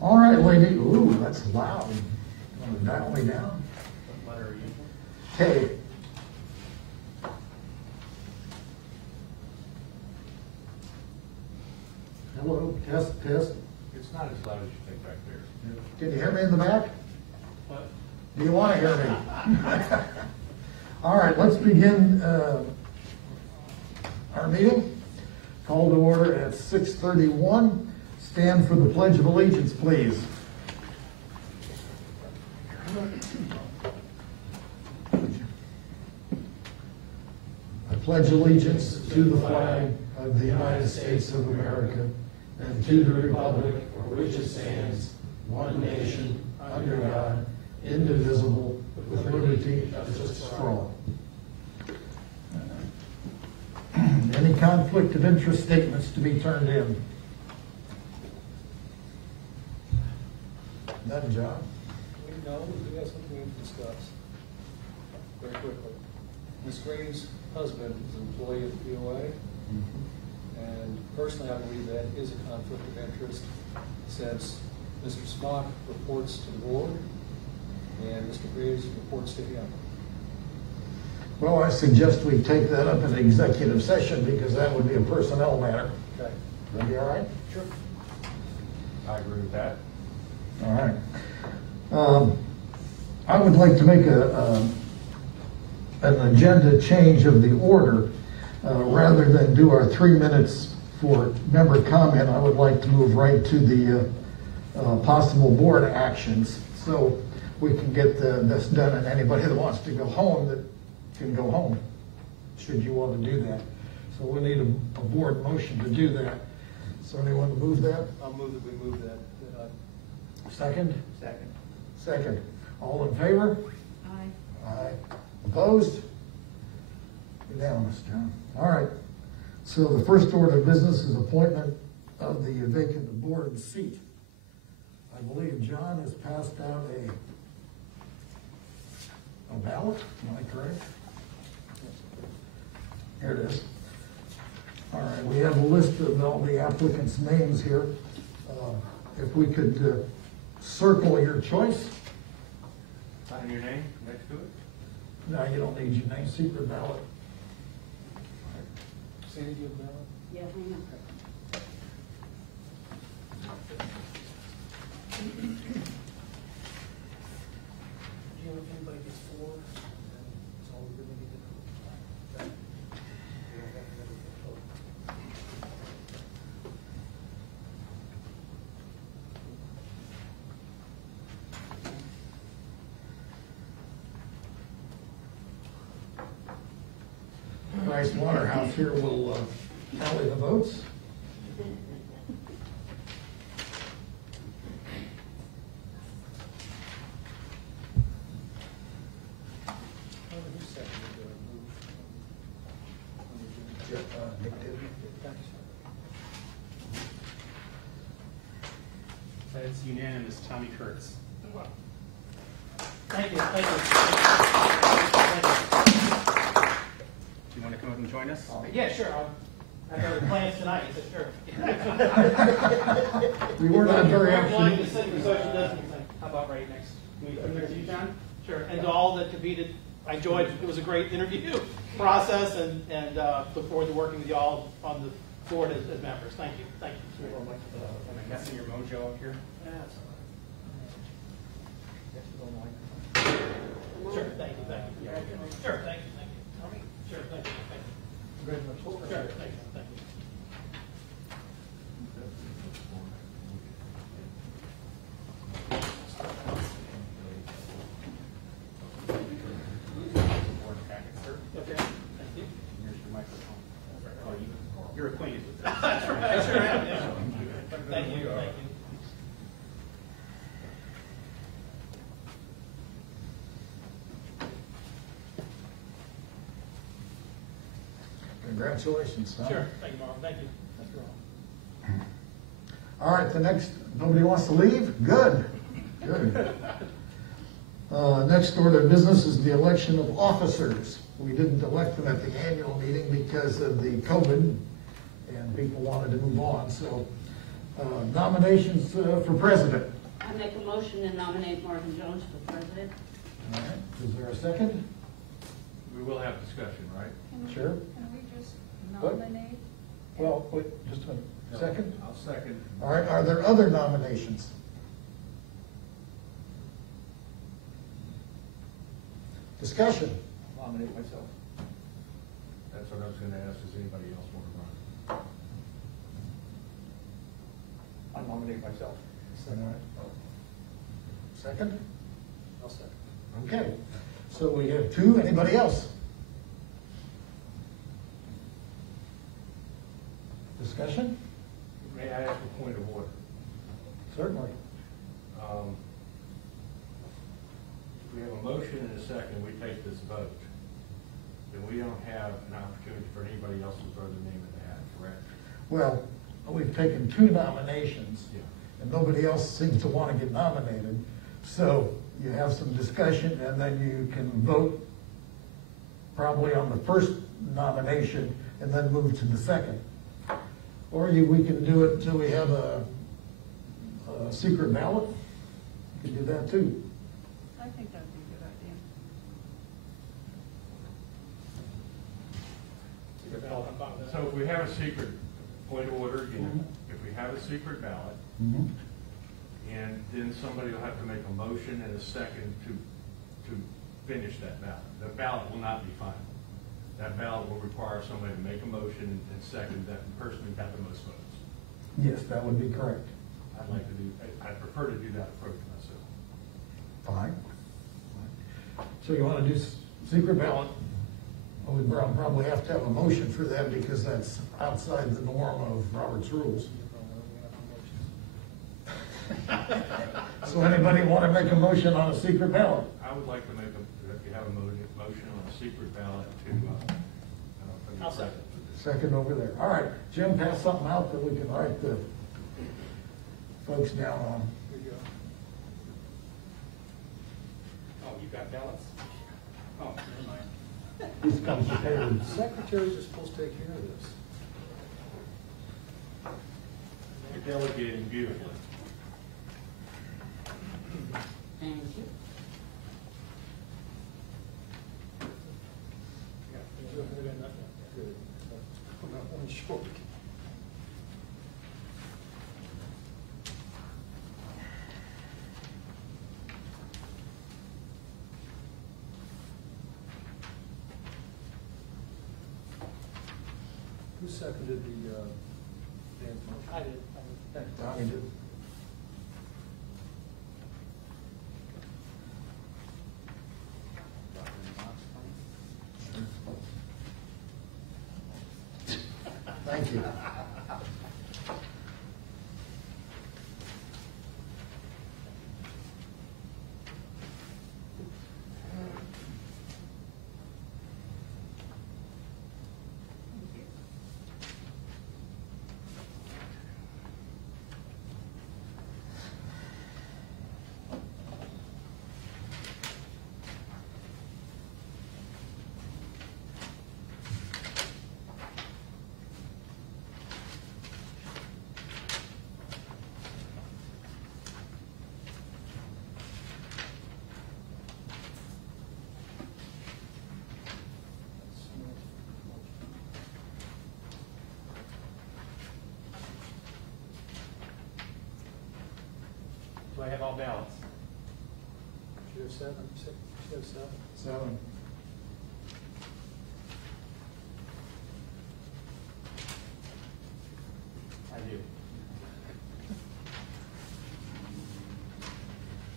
All right, lady. Ooh, that's loud. You want to dial me down? What letter are you? K. Hello, test. It's not as loud as you think back there. Can you hear me in the back? What? Do you want to hear me? All right, let's begin our meeting. Call to order at 6:31. Stand for the Pledge of Allegiance, please. I pledge allegiance to the flag of the United States of America and to the republic for which it stands, one nation, under God, indivisible, with liberty and justice for all. Any conflict of interest statements to be turned in? None, John? No, we have something we need to discuss very quickly. Ms. Green's husband is an employee of the POA, and personally I believe that is a conflict of interest since Mr. Smock reports to the board and Mr. Graves reports to him. Well, I suggest we take that up in executive session because that would be a personnel matter. Okay. That be all right? Sure. I agree with that. All right. I would like to make an agenda change of the order. Rather than do our 3 minutes for member comment, I would like to move right to the possible board actions so we can get this done, and anybody that wants to go home that can go home, should you want to do that. So we need a board motion to do that. So anyone to move that? I'll move that we move that. Second? Second. Second. All in favor? Aye. Aye. Opposed? Unanimous, John. All right. So the first order of business is appointment of the vacant board seat. I believe John has passed out a ballot. Am I correct? Here it is. All right. We have a list of all the applicants' names here. If we could circle your choice. Sign your name next to it. No, you don't need your name. Secret ballot. Sandy, do you have a ballot? Yeah, hang on. Do you know if anybody gets 4? That's all we really need to know. Okay. We don't have to have a vote. Price Waterhouse here will tally the votes. Who seconded the move? Nick did. It's unanimous. Tommy Kurtz. Thank you. Do you want to come up and join us? Yeah, sure. I got the plans tonight, so sure. We were not very Like the actually. city social distancing. How about right next? Can we come next to you, John? Sure. And to all that competed, I enjoyed it. It was a great interview process, and look forward to working with you all on the board as members. Thank you. Thank you. Am I messing your mojo up here? Yeah, that's all right. Sure. Thank you. Thank you. Sure. Thank you. Thank you. Sure. Thank you. Thank you. Congratulations. Sure. Thank you. Thank you. Board packet, sir. Okay. Thank you. Here's your microphone. Oh, you're acquainted with this. That's right. I sure am. Yeah. Thank you. Thank you. Congratulations, Tom. Sure. Thank you, Marvin. Thank you. That's great. All right, the next, nobody wants to leave? Good. Next order of business is the election of officers. We didn't elect them at the annual meeting because of the COVID, and people wanted to move on. So Nominations for president. I make a motion to nominate Marvin Jones for president. All right, is there a second? We will have discussion, right? Sure. Can we just What? nominate? Well, wait, just a minute. Second? I'll second. All right, are there other nominations? Discussion. I'll nominate myself. That's what I was gonna ask, does anybody else want to run? I nominate myself. All right. Second? I'll second. Okay, so we have two. Anybody else? Discussion? May I ask a point of order? Certainly. If we have a motion and a second, we take this vote, then we don't have an opportunity for anybody else to throw their name in the hat, correct? Well, we've taken two nominations, Yeah. and nobody else seems to want to get nominated. So you have some discussion, and then you can vote probably on the first nomination and then move to the second. Or we can do it until we have a secret ballot. You can do that too. I think that'd be a good idea. So if we have a secret point of order again, if we have a secret ballot, and then somebody will have to make a motion and a second to finish that ballot. The ballot will not be final. That ballot will require somebody to make a motion and second that person who got the most votes. Yes, that would be correct. I'd prefer to do that approach myself. Fine. So you want to do secret ballot? Well, we probably have to have a motion for that because that's outside the norm of Robert's rules. So anybody want to make a motion on a secret ballot? I would like to make if you have a motion on a secret ballot to, I'll second. Second over there. All right, Jim, pass something out that we can write the folks down on. Here you go. Oh, you got ballots? Oh, never mind. These come prepared. Secretaries are supposed to take care of this. You're delegating beautifully. Thank you. Good. I'm not one short. Who seconded the, Dan's motion? I did. Tommy did. Thank you. Do I have all ballots? Should have seven, should have seven. 7. I do.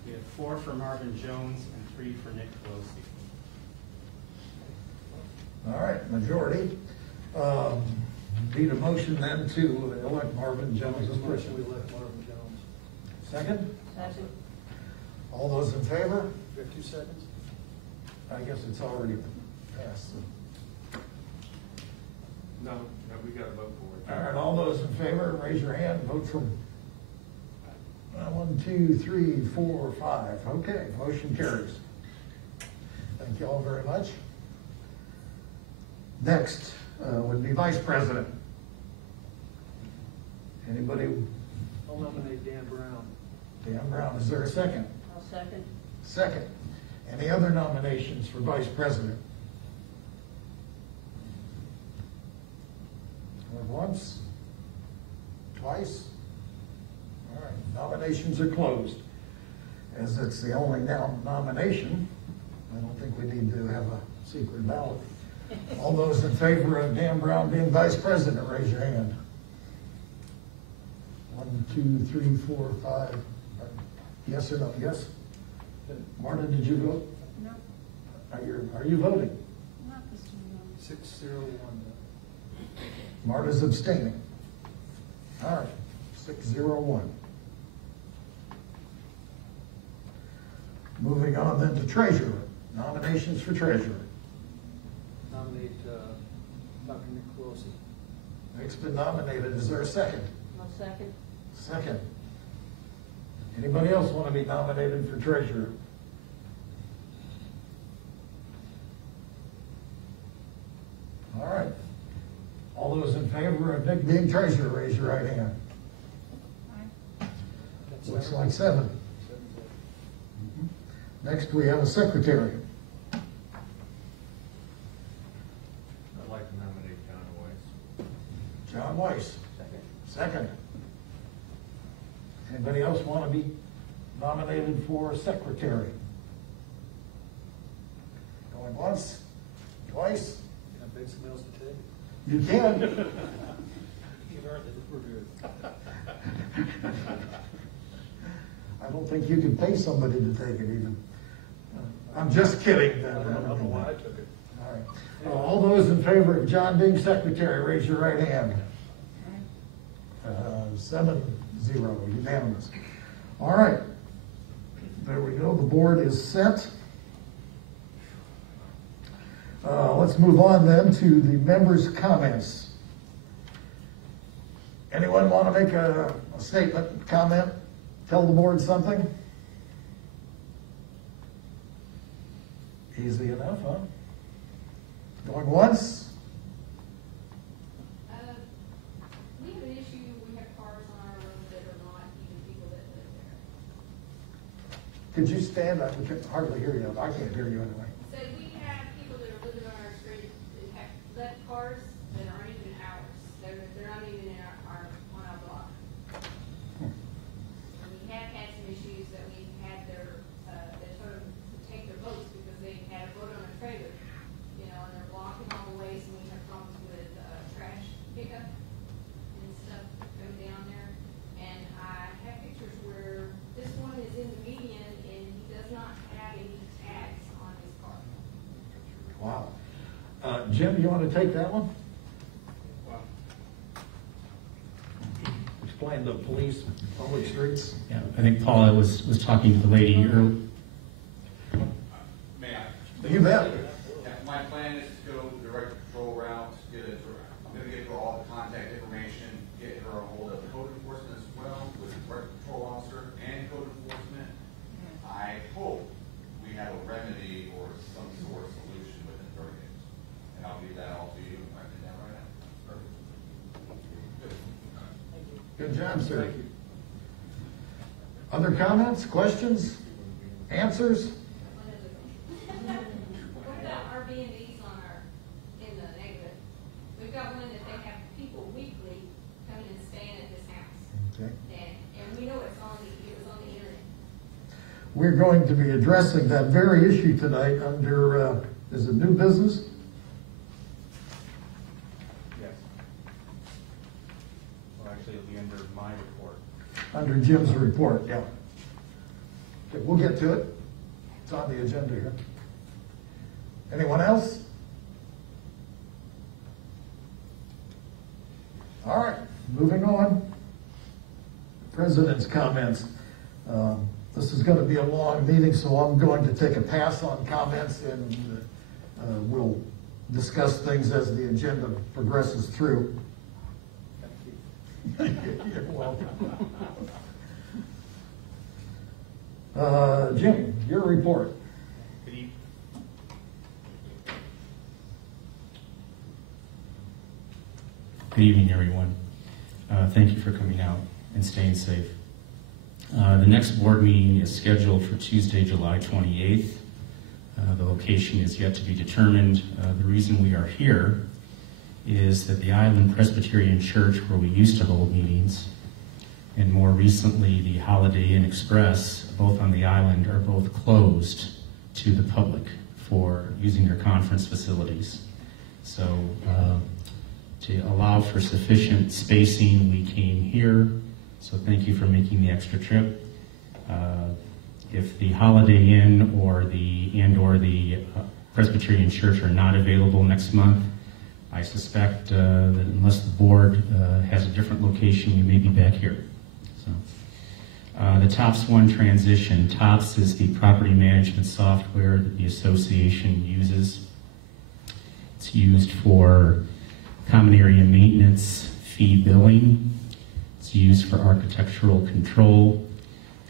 We have 4 for Marvin Jones and 3 for Nick Pelosi. All right, majority. Need a motion then to elect Marvin Jones as Motion president. we elect Marvin Jones. Second? Second. All those in favor? We have 2 seconds? I guess it's already passed. No, we got to vote for it. All right, all those in favor, raise your hand, vote for 1, 2, 3, 4, 5. Okay, motion carries. Thank you all very much. Next would be vice president. Anybody I'll nominate Dan Brown. Dan Brown, is there a second? I'll second. Second. Any other nominations for vice president? Going once? Twice? All right, nominations are closed. As it's the only nomination, I don't think we need to have a secret ballot. All those in favor of Dan Brown being vice president, raise your hand. 1, 2, 3, 4, 5. Yes or no? Yes? Marta, did you vote? No, Are you voting? not this one. 601. Marta's abstaining. All right, 601. Moving on then to treasurer. Nominations for treasurer. Nominate Dr. Nick Colosi. Nick's been nominated. Is there a second? I'll second. Second. Anybody else want to be nominated for treasurer? All right. All those in favor of Nick being treasurer, raise your right hand. Aye. Looks like 7. Next, we have a secretary. I'd like to nominate John Weiss. John Weiss. Second. Second. Anybody else want to be nominated for secretary? Going once, twice? Can I beg somebody else to take? You can. You've heard that we're good. I don't think you can pay somebody to take it even. I'm just kidding. I don't know why I took it. All right. All those in favor of John being secretary, raise your right hand. 7-0, unanimous. All right. There we go. The board is set. Let's move on then to the members' comments. Anyone want to make a statement, comment, tell the board something? Easy enough, huh? Going once? We have an issue, we have cars on our road that are not even people that live there. Could you stand? I can hardly hear you. I can't hear you anyway. So we have people that are living on our street that have left cars that aren't even ours. They're not even in on our block. And we have had some issues that we've had they sort of take their boats because they had a boat on a trailer, you know, and they're blocking all the ways, and we have problems with trash pickup and stuff going down there. And I have pictures where this one is in the median and he does not have any tags on his car. Wow. Jim, you want to take that one? Explain the police, public streets. Yeah, I think Paula was talking to the lady earlier. May I? You bet. Yeah, my plan is to go the right patrol route, I'm gonna get her all the contact information, get her a hold of code enforcement as well, with the right patrol officer and code enforcement. I hope we have a remedy or some sort of solution within 30 days. And I'll give that all to you, write it down right now. Perfect. Good. Good job, sir. Other comments, questions, answers? What about Airbnbs in the neighborhood? We've got one that they have people weekly coming and staying at this house. Okay. And we know it was on the internet. We're going to be addressing that very issue tonight under, is it new business? Yes. Well, actually, it'll be under my report. Under Jim's report, yeah. Okay, we'll get to it. It's on the agenda here. Anyone else? All right, moving on. President's comments. This is going to be a long meeting, so I'm going to take a pass on comments, and we'll discuss things as the agenda progresses through. You're welcome. Jim, your report. Good evening. Good evening, everyone. Thank you for coming out. and staying safe. The next board meeting is scheduled for Tuesday, July 28th. The location is yet to be determined. The reason we are here is that the Island Presbyterian Church, where we used to hold meetings, and more recently the Holiday Inn Express, both on the island, are both closed to the public for using their conference facilities. So to allow for sufficient spacing, we came here. So thank you for making the extra trip. If the Holiday Inn or the Presbyterian Church are not available next month, I suspect that unless the board has a different location, we may be back here. So, the TOPS 1 transition. TOPS is the property management software that the association uses. It's used for common area maintenance, fee billing. It's used for architectural control.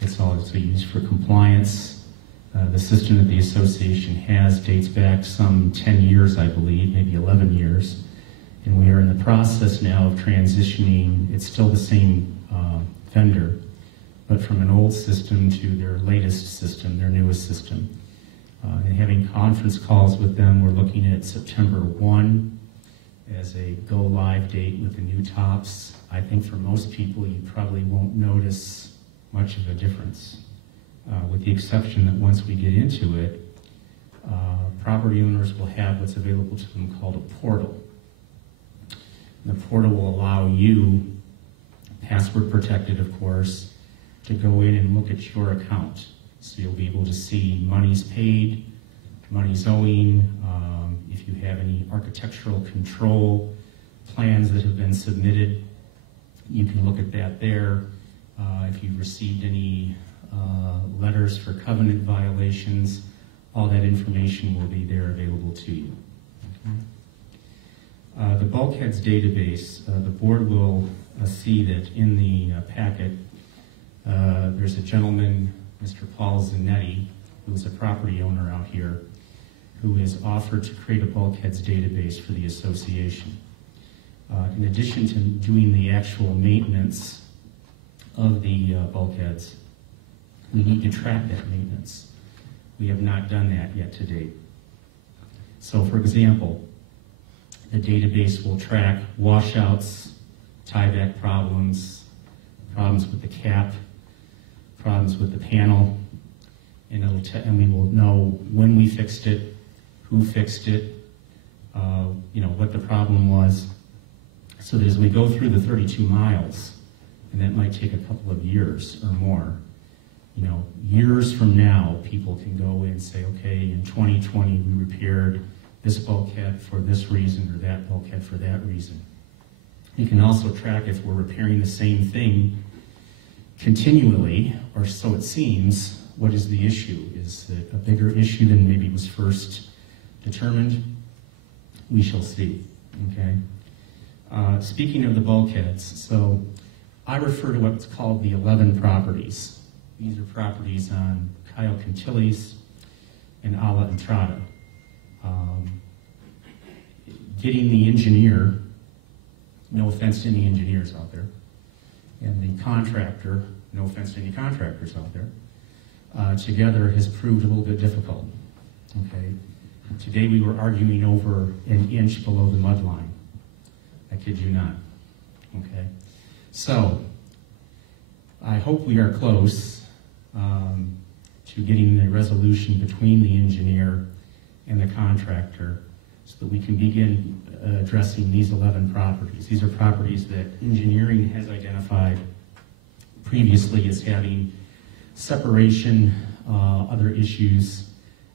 It's also used for compliance. The system that the association has dates back some 10 years, I believe, maybe 11 years. And we are in the process now of transitioning. It's still the same vendor, but from an old system to their latest system, their newest system. And having conference calls with them, we're looking at September 1 as a go-live date with the new TOPS. I think for most people, you probably won't notice much of a difference, with the exception that once we get into it, property owners will have what's available to them called a portal. And the portal will allow you, password protected of course, to go in and look at your account. So you'll be able to see monies paid, monies owing, if you have any architectural control plans that have been submitted, you can look at that there. If you've received any letters for covenant violations, all that information will be there available to you. Okay. The Bulkheads Database, the board will see that in the packet, there's a gentleman, Mr. Paul Zanetti, who's a property owner out here, who has offered to create a Bulkheads database for the association. In addition to doing the actual maintenance of the bulkheads, we need to track that maintenance. We have not done that yet to date. So for example, the database will track washouts, tieback problems, problems with the cap, problems with the panel, and we will know when we fixed it, who fixed it, what the problem was, so that as we go through the 32 miles, and that might take a couple of years or more, years from now, people can go in and say, okay, in 2020 we repaired this bulkhead for this reason or that bulkhead for that reason. You can also track if we're repairing the same thing continually, or so it seems. What is the issue? Is it a bigger issue than maybe was first determined? We shall see, okay? Speaking of the bulkheads, so I refer to what's called the 11 properties. These are properties on Cayo Quintiles and Ala Entrada. Getting the engineer, no offense to any engineers out there, and the contractor, no offense to any contractors out there, together has proved a little bit difficult, okay? Today we were arguing over an inch below the mud line. I kid you not, okay? So, I hope we are close to getting a resolution between the engineer and the contractor so that we can begin addressing these 11 properties. These are properties that engineering has identified previously as having separation, other issues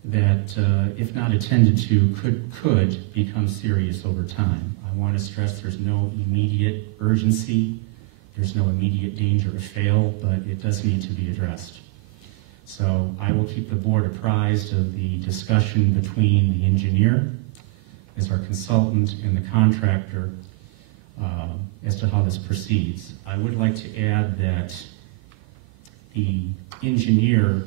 that, if not attended to, could become serious over time. I want to stress there's no immediate urgency, there's no immediate danger to fail, but it does need to be addressed. So I will keep the board apprised of the discussion between the engineer as our consultant and the contractor as to how this proceeds. I would like to add that the engineer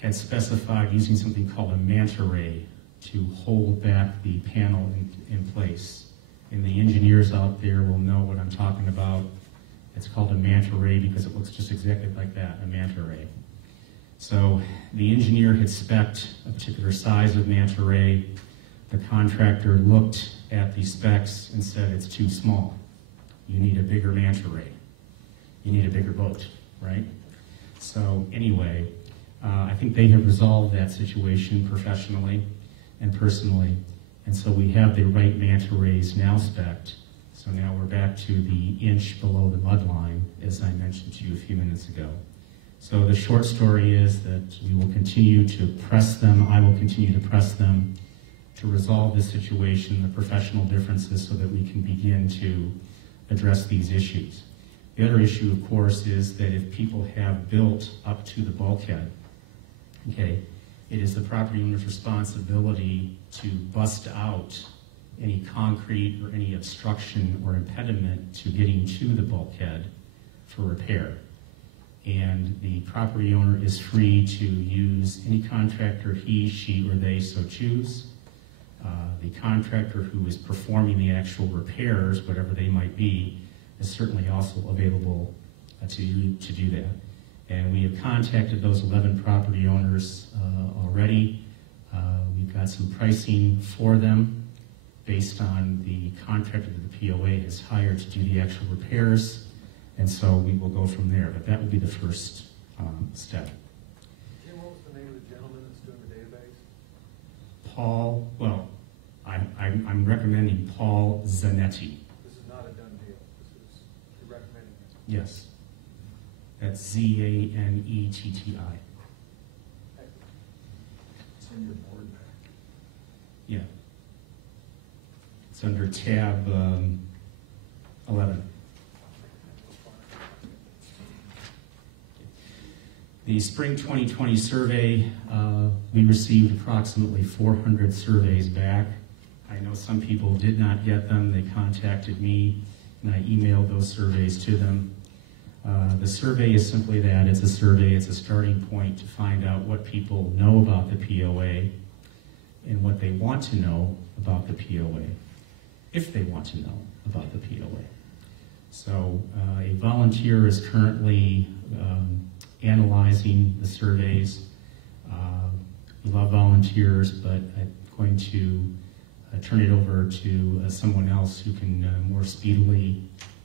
had specified using something called a manta ray to hold back the panel in place. And the engineers out there will know what I'm talking about. It's called a manta ray because it looks just exactly like that, a manta ray. So the engineer had spec'd a particular size of manta ray. The contractor looked at the specs and said, it's too small. You need a bigger manta ray. You need a bigger boat, right? So anyway, I think they have resolved that situation professionally and personally. And so we have the right manta rays now spec'd. So now we're back to the inch below the mud line, as I mentioned to you a few minutes ago. So the short story is that we will continue to press them, I will continue to press them to resolve this situation, the professional differences, so that we can begin to address these issues. The other issue, of course, is that if people have built up to the bulkhead, okay, it is the property owner's responsibility to bust out any concrete or any obstruction or impediment to getting to the bulkhead for repair. And the property owner is free to use any contractor he, she, or they so choose. The contractor who is performing the actual repairs, whatever they might be, is certainly also available to do that. And we have contacted those 11 property owners already. We've got some pricing for them based on the contractor that the POA has hired to do the actual repairs, and so we will go from there. But that will be the first step. Jim, what was the name of the gentleman that's doing the database? Paul, well, I'm recommending Paul Zanetti. This is not a done deal. This is, you're recommending it. Yes. That's Zanetti. It's in your board back. Yeah. It's under tab 11. The spring 2020 survey, we received approximately 400 surveys back. I know some people did not get them. They contacted me, and I emailed those surveys to them. The survey is simply that. It's a survey. It's a starting point to find out what people know about the POA and what they want to know about the POA, if they want to know about the POA. So a volunteer is currently analyzing the surveys. We love volunteers, but I'm going to turn it over to someone else who can more speedily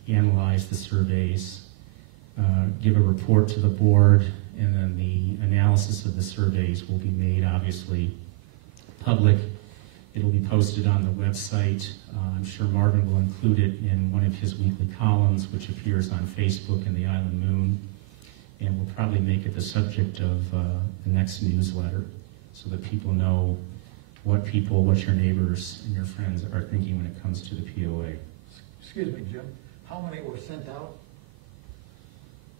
analyze the surveys, give a report to the board, and then the analysis of the surveys will be made, obviously, public. It'll be posted on the website. I'm sure Marvin will include it in one of his weekly columns, which appears on Facebook and the Island Moon. And we'll probably make it the subject of the next newsletter so that people know what your neighbors and your friends are thinking when it comes to the POA. Excuse me, Jim, how many were sent out?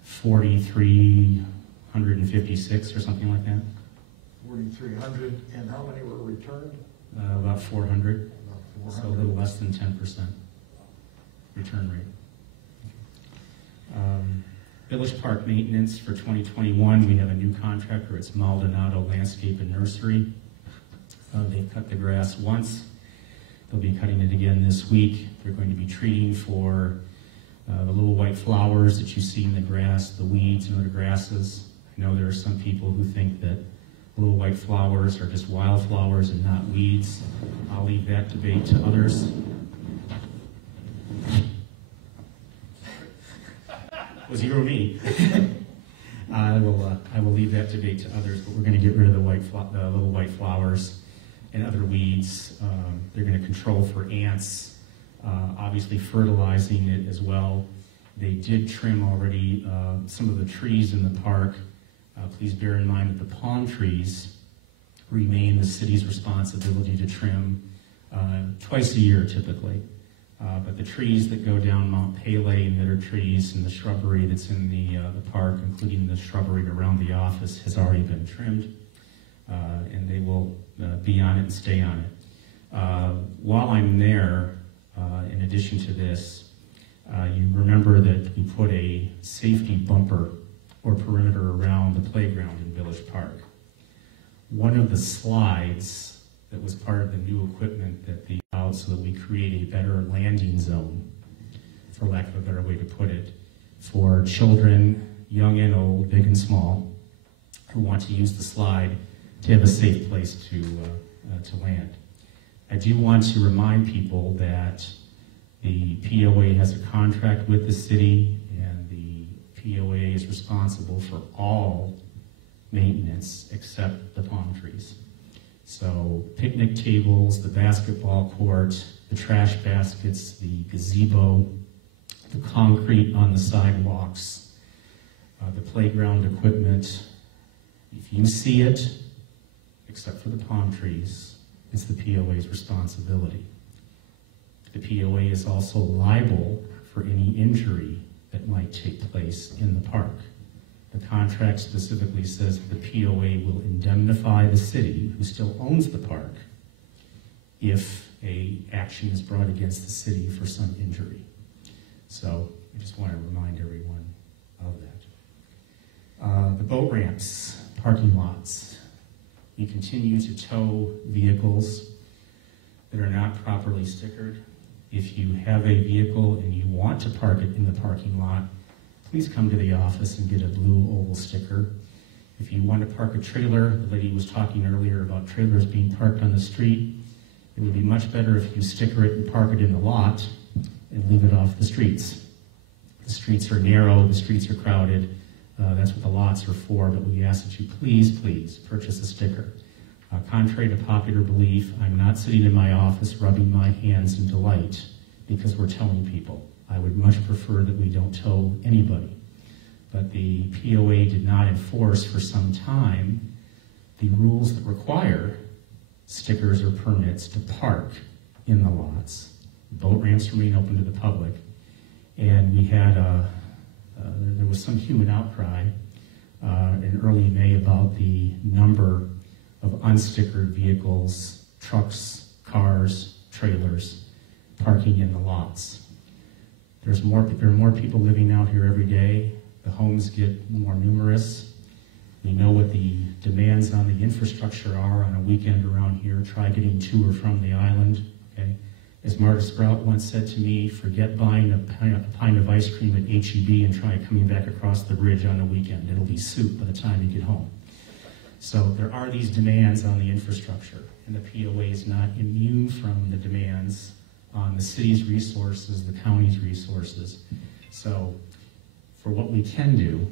4,356 or something like that. 4,300, and how many were returned? About 400, About so a little less than 10% return rate. Village Park maintenance for 2021, we have a new contractor. It's Maldonado Landscape and Nursery. They've cut the grass once. They'll be cutting it again this week. They're going to be treating for the little white flowers that you see in the grass, the weeds and other grasses. I know there are some people who think that little white flowers are just wildflowers and not weeds. I'll leave that debate to others. It was you or me. I will leave that debate to others, but we're going to get rid of the little white flowers and other weeds. They're going to control for ants, obviously fertilizing it as well. They did trim already some of the trees in the park. Please bear in mind that the palm trees remain the city's responsibility to trim twice a year typically. But the trees that go down Mount Pele and the other trees and the shrubbery that's in the park, including the shrubbery around the office, has already been trimmed. And they will be on it and stay on it. While I'm there, in addition to this, you remember that we put a safety bumper or perimeter around the playground in Village Park. One of the slides that was part of the new equipment that the out so that we create a better landing zone, for lack of a better way to put it, for children, young and old, big and small, who want to use the slide to have a safe place to land. I do want to remind people that the POA has a contract with the city, and the POA is responsible for all maintenance except the palm trees. So picnic tables, the basketball court, the trash baskets, the gazebo, the concrete on the sidewalks, the playground equipment. If you see it, except for the palm trees, it's the POA's responsibility. The POA is also liable for any injury that might take place in the park. The contract specifically says the POA will indemnify the city, who still owns the park, if an action is brought against the city for some injury. So I just want to remind everyone of that. The boat ramps, parking lots. We continue to tow vehicles that are not properly stickered. If you have a vehicle and you want to park it in the parking lot, please come to the office and get a blue oval sticker. If you want to park a trailer, the lady was talking earlier about trailers being parked on the street. It would be much better if you sticker it and park it in the lot and leave it off the streets. The streets are narrow, the streets are crowded. That's what the lots are for, but we ask that you please, please purchase a sticker. Contrary to popular belief, I'm not sitting in my office rubbing my hands in delight because we're towing people. I would much prefer that we don't tow anybody. But the POA did not enforce for some time the rules that require stickers or permits to park in the lots. Boat ramps remain open to the public. And we had there was some human outcry in early May about the number of unstickered vehicles, trucks, cars, trailers, parking in the lots. There are more people living out here every day. The homes get more numerous. We know what the demands on the infrastructure are on a weekend around here. Try getting to or from the island. Okay? As Marta Sprout once said to me, forget buying a pint of ice cream at H-E-B and try coming back across the bridge on a weekend. It'll be soup by the time you get home. So there are these demands on the infrastructure, and the POA is not immune from the demands on the city's resources, the county's resources. So for what we can do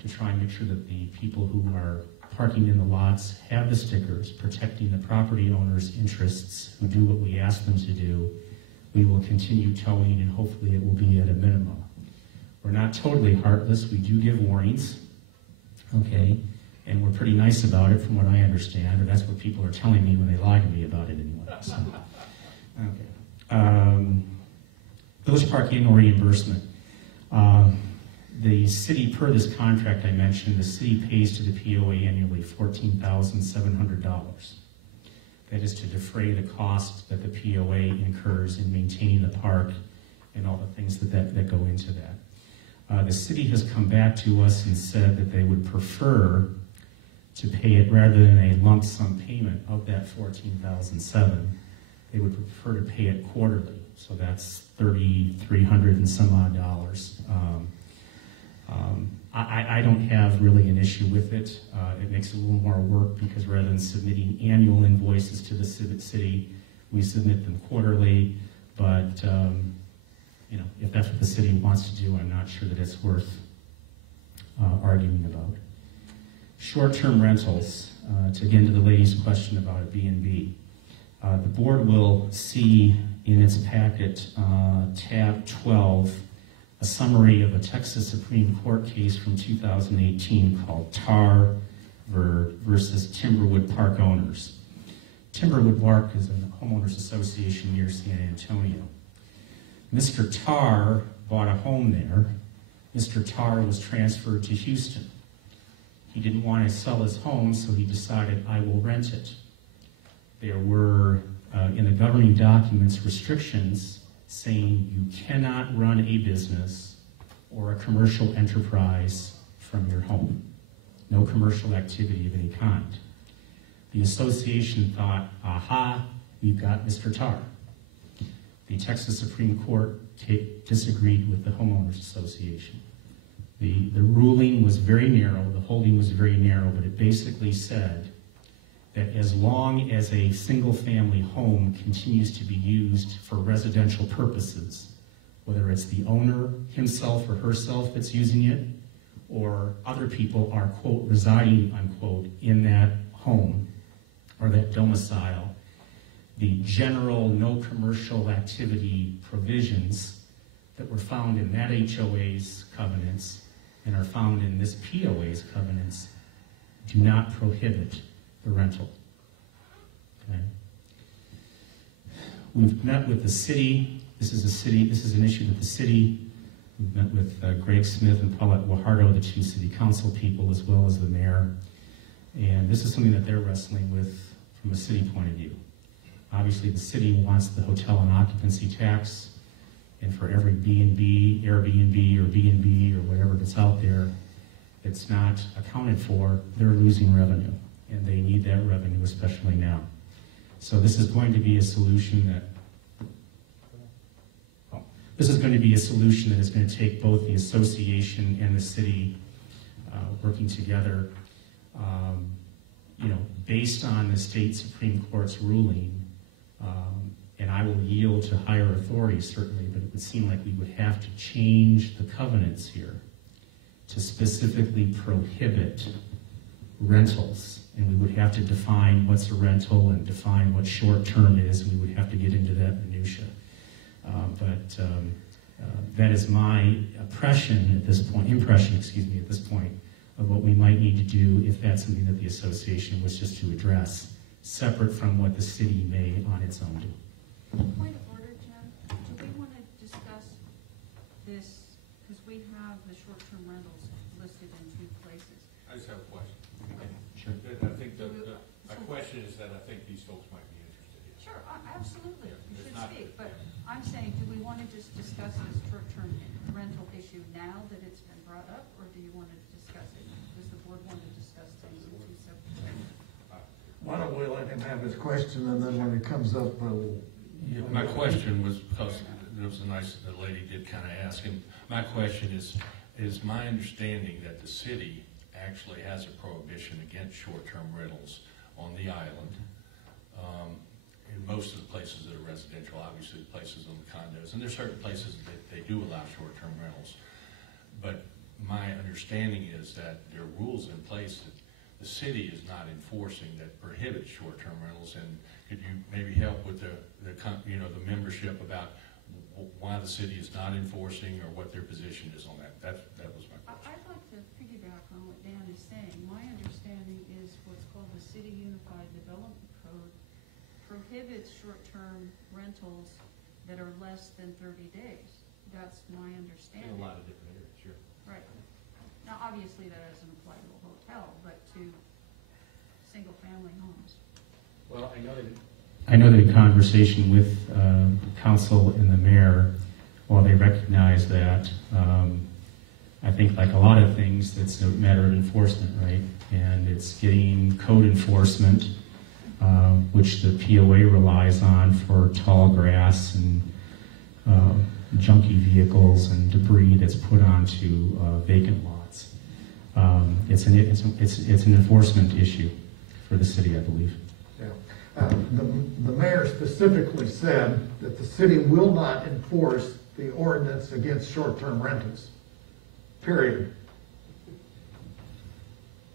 to try and make sure that the people who are parking in the lots have the stickers, protecting the property owners' interests who do what we ask them to do, we will continue towing, and hopefully it will be at a minimum. We're not totally heartless. We do give warnings, okay? And we're pretty nice about it from what I understand, or that's what people are telling me when they lie to me about it anyway. So, okay. Village park annual reimbursement. The city, per this contract I mentioned, the city pays to the POA annually $14,700. That is to defray the cost that the POA incurs in maintaining the park and all the things that go into that. The city has come back to us and said that they would prefer to pay it rather than a lump sum payment of that $14,700. They would prefer to pay it quarterly, so that's $3,300 and some odd dollars. I don't have really an issue with it. It makes it a little more work because rather than submitting annual invoices to the city, we submit them quarterly. But you know, if that's what the city wants to do, I'm not sure that it's worth arguing about. Short-term rentals. To get into the lady's question about a B&B. The board will see in its packet, tab 12, a summary of a Texas Supreme Court case from 2018 called Tar versus Timberwood Park Owners. Timberwood Park is a homeowners association near San Antonio. Mr. Tar bought a home there. Mr. Tar was transferred to Houston. He didn't want to sell his home, so he decided, I will rent it. There were, in the governing documents, restrictions saying you cannot run a business or a commercial enterprise from your home. No commercial activity of any kind. The association thought, aha, we've got Mr. Tar. The Texas Supreme Court disagreed with the Homeowners Association. The ruling was very narrow, the holding was very narrow, but it basically said that as long as a single-family home continues to be used for residential purposes, whether it's the owner himself or herself that's using it, or other people are, quote, residing, unquote, in that home or that domicile, the general no commercial activity provisions that were found in that HOA's covenants and are found in this POA's covenants do not prohibit the rental. Okay. We've met with the city. This is an issue that the city, we've met with Greg Smith and Paulette Guajardo, the two city council people, as well as the mayor. And this is something that they're wrestling with from a city point of view. Obviously, the city wants the hotel and occupancy tax, and for every B&B, Airbnb, or B&B, or whatever that's out there that's not accounted for, they're losing revenue, and they need that revenue, especially now. So this is going to be a solution that is going to take both the association and the city working together, based on the state Supreme Court's ruling. And I will yield to higher authority, certainly, but it would seem like we would have to change the covenants here to specifically prohibit rentals. And we would have to define what's a rental and define what short-term is. We would have to get into that minutia. But that is my impression at this point, of what we might need to do if that's something that the association was just to address, separate from what the city may on its own do. Point of order, Jim. Do we want to discuss this, because we have the short-term rentals listed in 2 places. I just have a question. Okay, sure. I think my question is that I think these folks might be interested in. Sure, absolutely, you It's should not- speak, but I'm saying, do we want to just discuss this short-term rental issue now that it's been brought up, or do you want to discuss it? Does the board want to discuss things in 2 separate ways? Why don't we let him have his question, and then when it comes up, Yeah, my question was, because it was the lady did kind of ask him, my question is my understanding that the city actually has a prohibition against short-term rentals on the island. In most of the places that are residential, obviously the places on the condos, and there's certain places that they do allow short-term rentals. But my understanding is that there are rules in place that the city is not enforcing that prohibit short-term rentals. And could you maybe help with the membership about why the city is not enforcing, or what their position is on that? That was my question. I'd like to piggyback on what Dan is saying. My understanding is what's called the City Unified Development Code prohibits short-term rentals that are less than 30 days. That's my understanding. In a lot of different areas, sure. Right. Now, obviously, that doesn't apply to a hotel, but to single-family homes. Well, I know that in conversation with council and the mayor, while they recognize that, I think like a lot of things, it's a matter of enforcement, right? And it's getting code enforcement, which the POA relies on for tall grass and junky vehicles and debris that's put onto vacant lots. It's an enforcement issue for the city, I believe. yeah. The mayor specifically said that the city will not enforce the ordinance against short-term rentals, period.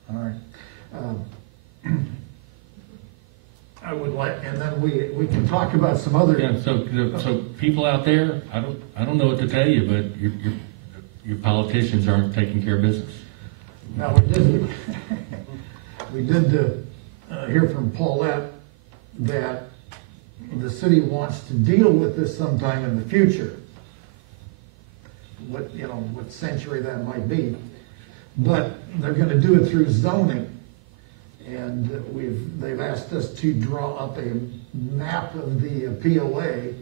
All right. I would like, and then we can talk about some other. Yeah, so people out there, I don't know what to tell you, but your politicians aren't taking care of business. Now, we did hear from Paulette that the city wants to deal with this sometime in the future. What century that might be. But they're going to do it through zoning. And they've asked us to draw up a map of the POA,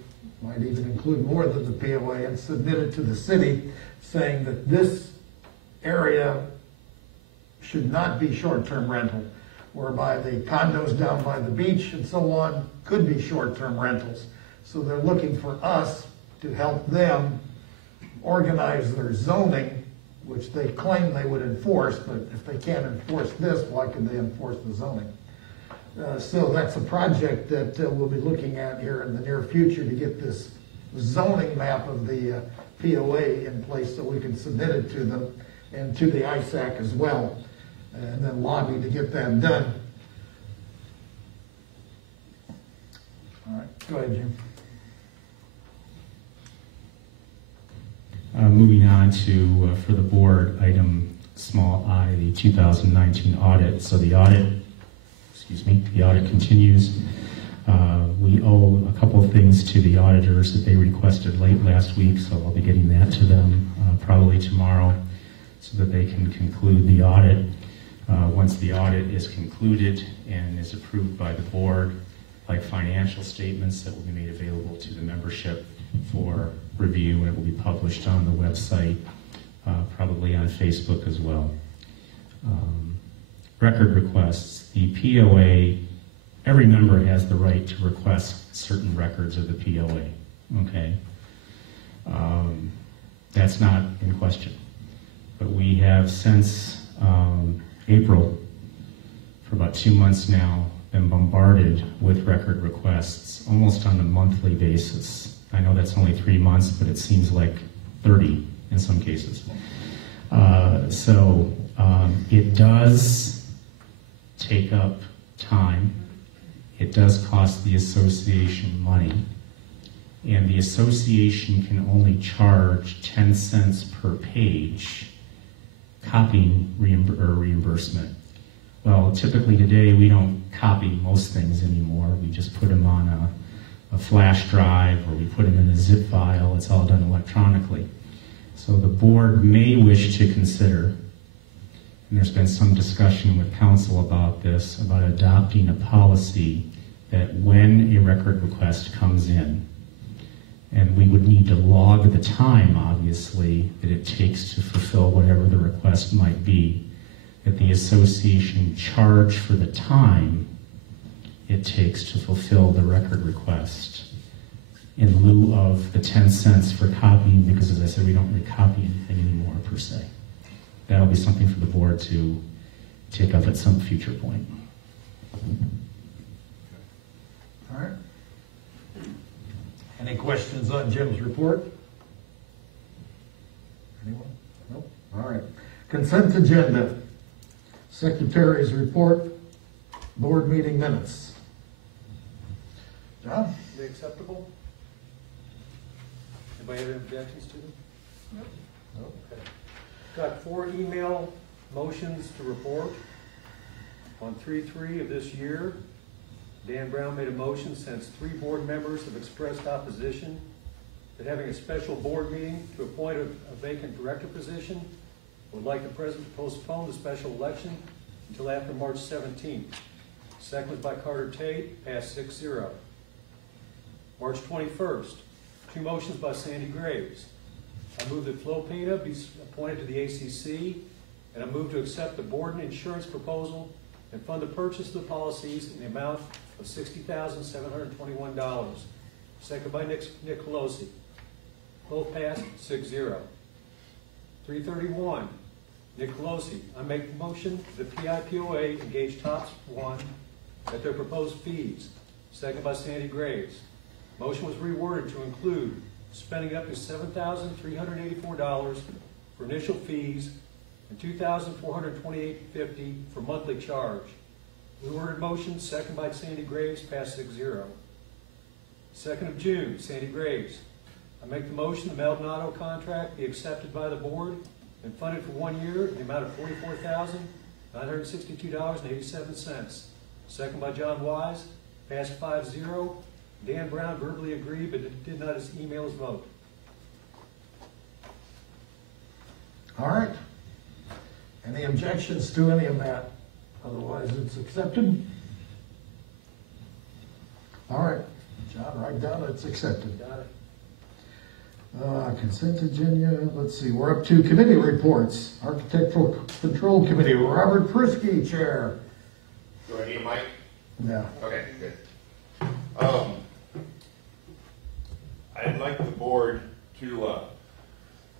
might even include more than the POA, and submit it to the city, saying that this area should not be short-term rental, whereby the condos down by the beach and so on could be short-term rentals. So they're looking for us to help them organize their zoning, which they claim they would enforce, but if they can't enforce this, why can they enforce the zoning? So that's a project that we'll be looking at here in the near future to get this zoning map of the POA in place so we can submit it to them and to the Accc as well, and then lobby to get that done. All right, go ahead, Jim. Moving on to, for the board, item small I, the 2019 audit. So the audit continues. We owe a couple of things to the auditors that they requested late last week, so I'll be getting that to them probably tomorrow so that they can conclude the audit. Once the audit is concluded and is approved by the board, like financial statements that will be made available to the membership for review, and it will be published on the website, probably on Facebook as well. Record requests. The POA, every member has the right to request certain records of the POA, okay? That's not in question. But we have since April, for about 2 months now, been bombarded with record requests almost on a monthly basis. I know that's only 3 months, but it seems like 30 in some cases. It does take up time. It does cost the association money. And the association can only charge 10 cents per page copying reimbursement. Well, typically today we don't copy most things anymore. We just put them on a flash drive, or we put them in a zip file. It's all done electronically. So the board may wish to consider, and there's been some discussion with council about this, about adopting a policy that when a record request comes in, and we would need to log the time, obviously, that it takes to fulfill whatever the request might be, that the association charge for the time it takes to fulfill the record request in lieu of the 10 cents for copying, because as I said, we don't really copy anything anymore per se. That'll be something for the board to take up at some future point. All right. Any questions on Jim's report? Anyone? Nope. All right. Consent agenda. Secretary's report. Board meeting minutes. John? Are they acceptable? Anybody have any objections to them? Nope. Nope. Okay. Got 4 email motions to report. On 3/3 of this year, Dan Brown made a motion since 3 board members have expressed opposition to having a special board meeting to appoint a vacant director position. Would like the president to postpone the special election until after March 17th. Seconded by Carter Tate, passed 6-0. March 21st, 2 motions by Sandy Graves. I move that Flo Pena be appointed to the ACC, and I move to accept the board and insurance proposal and fund the purchase of the policies in the amount of $60,721. Seconded by Nick Colosi. Both passed 6-0. 331, Nick Colosi. I make the motion that PIPOA engage TOPS 1 at their proposed fees. Seconded by Sandy Graves. Motion was reworded to include spending up to $7,384 for initial fees and $2,428.50 for monthly charge. Reworded motion, seconded by Sandy Graves, passed 6-0. 2nd of June, Sandy Graves. I make the motion the Maldonado contract be accepted by the board and funded for 1 year in the amount of $44,962.87. Second by John Wise, passed 5-0. Dan Brown verbally agreed, but did not email his vote. All right. Any objections to any of that? Otherwise, it's accepted. All right. John, write down it's accepted. Got it. Consent agenda. Let's see. We're up to committee reports. Architectural Control Committee. Robert Prisky, Chair. Do I need a mic? Yeah. Okay, good. like the board to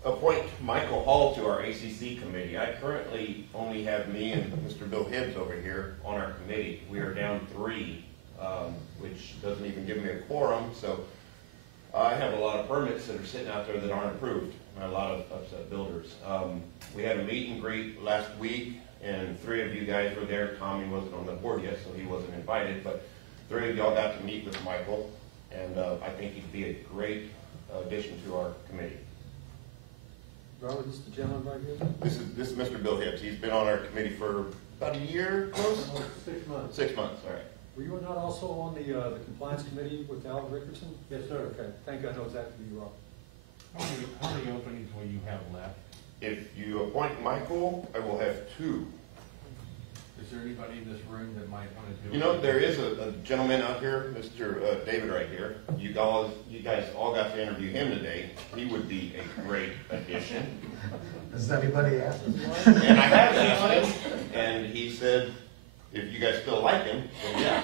appoint Michael Hall to our ACC committee. I currently only have me and Mr. Bill Hibbs over here on our committee. We are down 3, which doesn't even give me a quorum, so I have a lot of permits that are sitting out there that aren't approved, and a lot of upset builders. We had a meet and greet last week, and 3 of you guys were there. Tommy wasn't on the board yet, so he wasn't invited, but 3 of y'all got to meet with Michael, and I think he'd be a great addition to our committee. Robert, this is the gentleman right here? This is Mr. Bill Hibbs. He's been on our committee for about a year, close? 6 months. 6 months, all right. Were you not also on the compliance committee with Alan Rickerson? Yes, sir. Okay, thank you, I know exactly who you are. How many openings will you have left? If you appoint Michael, I will have 2. Is there anybody in this room that might want to do it? You know, there is a gentleman out here, Mr. David right here. You guys all got to interview him today. He would be a great addition. Does anybody ask? And I have asked him, and he said, if you guys still like him, then yeah.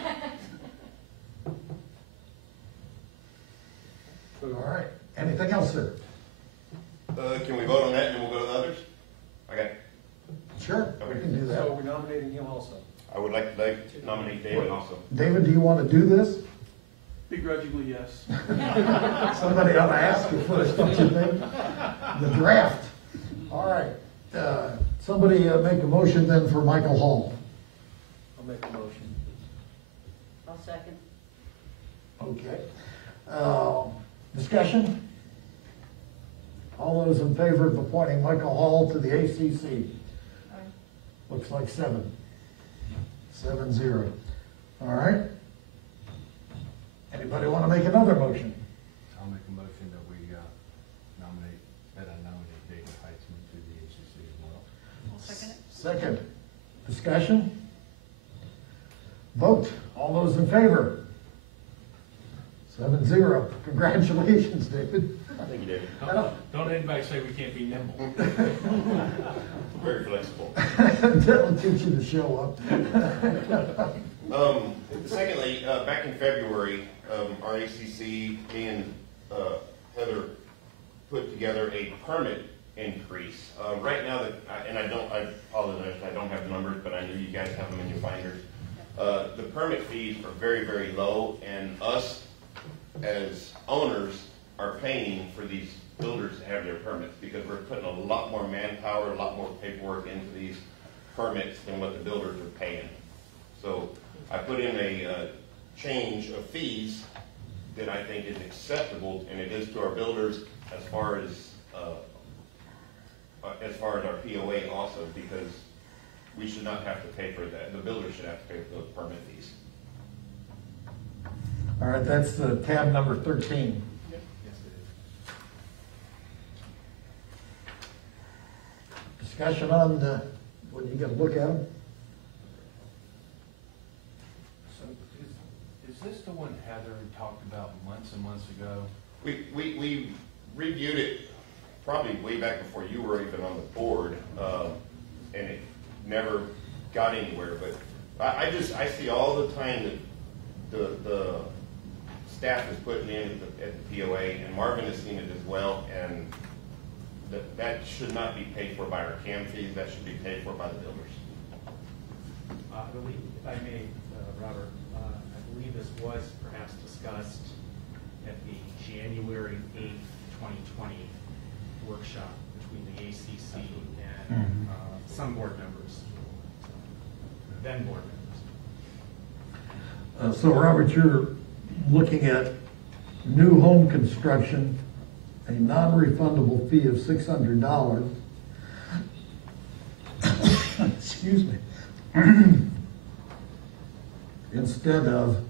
All right. Anything else, sir? Can we vote on that and then we'll go to the others? Okay. Sure, we can do that. So we're nominating him also. I would like to nominate David also. David, do you want to do this? Begrudgingly, yes. Somebody ought to ask you first, don't you think? The draft. All right. Somebody make a motion then for Michael Hall. I'll make a motion. I'll second. Okay. Discussion? All those in favor of appointing Michael Hall to the ACC? Looks like 7. 7-0. All right. Anybody want to make another motion? I'll make a motion that we nominate David Heitzman to the ACC as well. I'll second it. Second. Discussion? Vote. All those in favor? 7-0. Congratulations, David. Thank you, David. Don't anybody say we can't be nimble. Very flexible. That'll teach you to show up. Secondly, back in February, our ACC, me and Heather put together a permit increase. Right now, I apologize, I don't have the numbers, but I know you guys have them in your binders. The permit fees are very, very low, and us as owners are paying for these builders to have their permits because we're putting a lot more manpower, a lot more paperwork into these permits than what the builders are paying. So I put in a change of fees that I think is acceptable, and it is to our builders as far as our POA also, because we should not have to pay for that. The builders should have to pay for those permit fees. All right, that's the tab number 13. Yes, it is. Discussion on when you get a look at them. So is this the one Heather talked about months and months ago? We reviewed it probably way back before you were even on the board, and it never got anywhere. But I see all the time that the staff is putting in at the POA, and Marvin has seen it as well, and that should not be paid for by our CAM fees. That should be paid for by the builders. I believe, if I may, Robert, I believe this was perhaps discussed at the January 8th, 2020 workshop between the ACC and some board members, then board members. So Robert, you're looking at new home construction, a non-refundable fee of $600. Excuse me. Instead of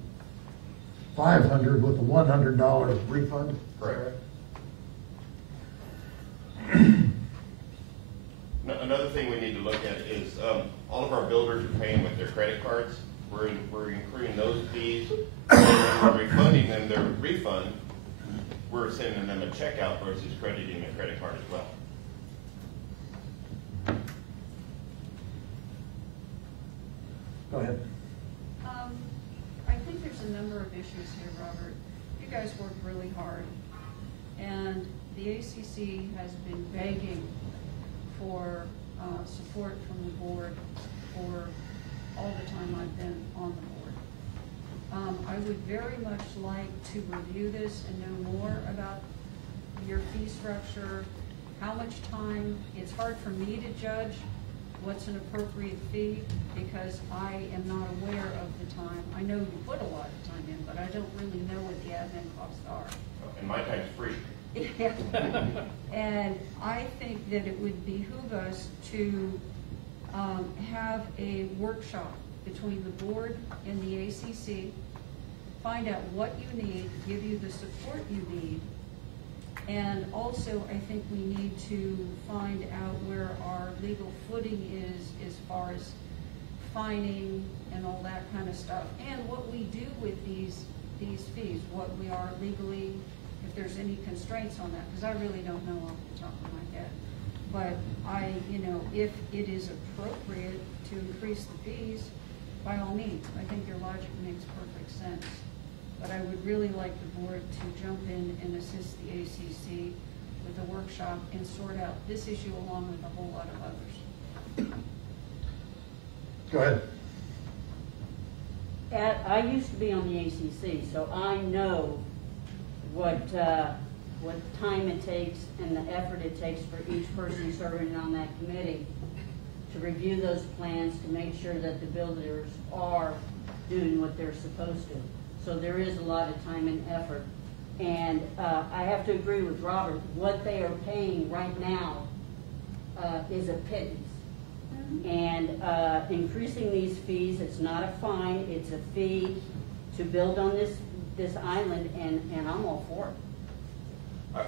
$500 with a $100 refund. Correct. Another thing we need to look at is all of our builders are paying with their credit cards. We're including those fees. And when we're refunding them their refund, we're sending them a check out versus crediting a credit card as well. Go ahead. I think there's a number of issues here, Robert. You guys worked really hard And the ACC has been begging for support from the board for all the time I've been on the board. I would very much like to review this and know more about your fee structure, how much time. It's hard for me to judge what's an appropriate fee because I am not aware of the time. I know you put a lot of time in, but I don't really know what the admin costs are. And my time's free. Yeah. And I think that it would behoove us to have a workshop between the board and the ACC, find out what you need, give you the support you need, and also I think we need to find out where our legal footing is as far as fining and all that kind of stuff, and what we do with these fees, what we are legally, if there's any constraints on that, because I really don't know off the top of my head. But if it is appropriate to increase the fees, by all means, I think your logic makes perfect sense. But I would really like the board to jump in and assist the ACC with a workshop and sort out this issue along with a whole lot of others. Go ahead. I used to be on the ACC, so I know what time it takes and the effort it takes for each person serving on that committee to review those plans to make sure that the builders are doing what they're supposed to. So there is a lot of time and effort. And I have to agree with Robert, what they are paying right now is a pittance. And increasing these fees, it's not a fine, it's a fee to build on this island, and I'm all for it.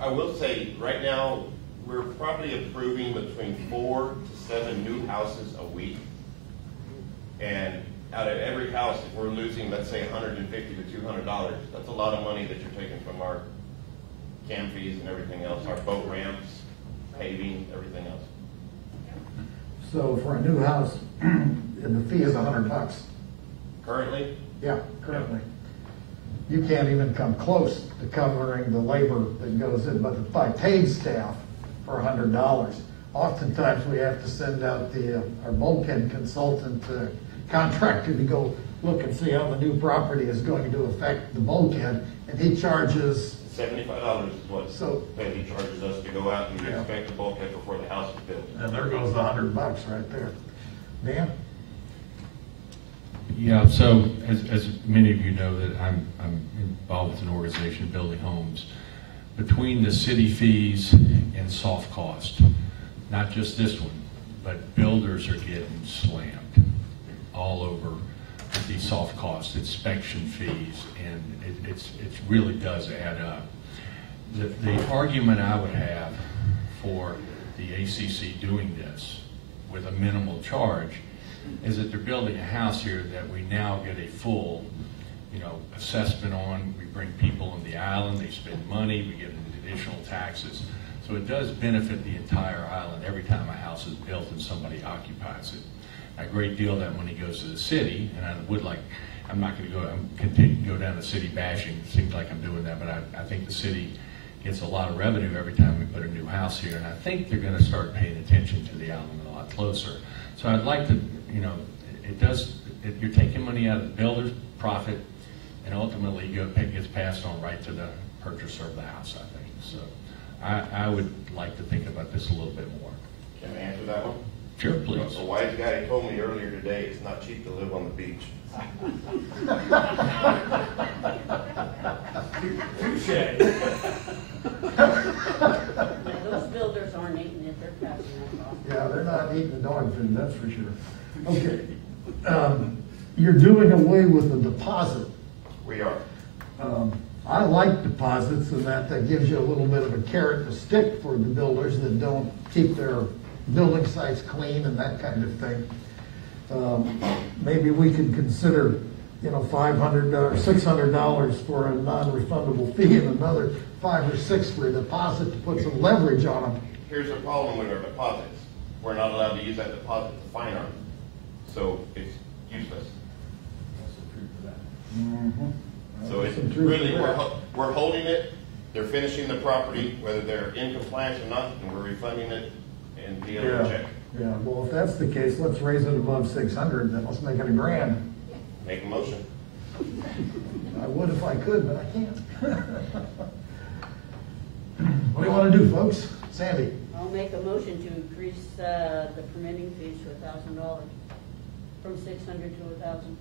I will say, right now, we're probably approving between 4 to 7 new houses a week. And out of every house, if we're losing, let's say, $150 to $200, that's a lot of money that you're taking from our cam fees and everything else, our boat ramps, paving, everything else. So for a new house, the fee is $100. Currently? Yeah, currently. You can't even come close to covering the labor that goes in, but if I paid staff for $100, oftentimes we have to send out our bulkhead consultant contractor to go look and see how the new property is going to affect the bulkhead, and he charges $75 is what he charges us to go out and inspect the bulkhead before the house is built. And there goes $100 right there. Dan? Yeah, so as many of you know, that I'm involved with an organization building homes. Between the city fees and soft cost, not just this one, but builders are getting slammed all over these soft cost inspection fees, and it really does add up. The argument I would have for the ACC doing this with a minimal charge is that they're building a house here that we now get a full, assessment on. We bring people on the island, they spend money, we give them additional taxes. So it does benefit the entire island every time a house is built and somebody occupies it. A great deal of that money goes to the city, and I'm not going to continue to go down the city bashing. It seems like I'm doing that, but I think the city gets a lot of revenue every time we put a new house here, and I think they're going to start paying attention to the island a lot closer. So I'd like to, you're taking money out of the builder's profit, and ultimately it gets passed on right to the purchaser of the house, I think. So I would like to think about this a little bit more. Can I answer that one? Sure, please. A wise guy told me earlier today it's not cheap to live on the beach. Touche. Those builders aren't eating it, they're passing that off. Yeah, they're not eating the dog food, that's for sure. Okay. You're doing away with the deposit. We are. I like deposits, and that gives you a little bit of a carrot to stick for the builders that don't keep their building sites clean and that kind of thing. Maybe we could consider, $500 or $600 for a non-refundable fee and another $5 or $6 for a deposit to put some leverage on them. Here's the problem with our deposits. We're not allowed to use that deposit to fine them. So it's useless. That's the truth of that. Mm-hmm. So it's really, we're holding it they're finishing the property, whether they're in compliance or not, and we're refunding it and the other check. Yeah, well, if that's the case, let's raise it above 600, then let's make it $1,000. Make a motion. I would if I could, but I can't. What do you want to do, folks? Sandy? I'll make a motion to increase the permitting fees to $1,000, from 600 to 1,000.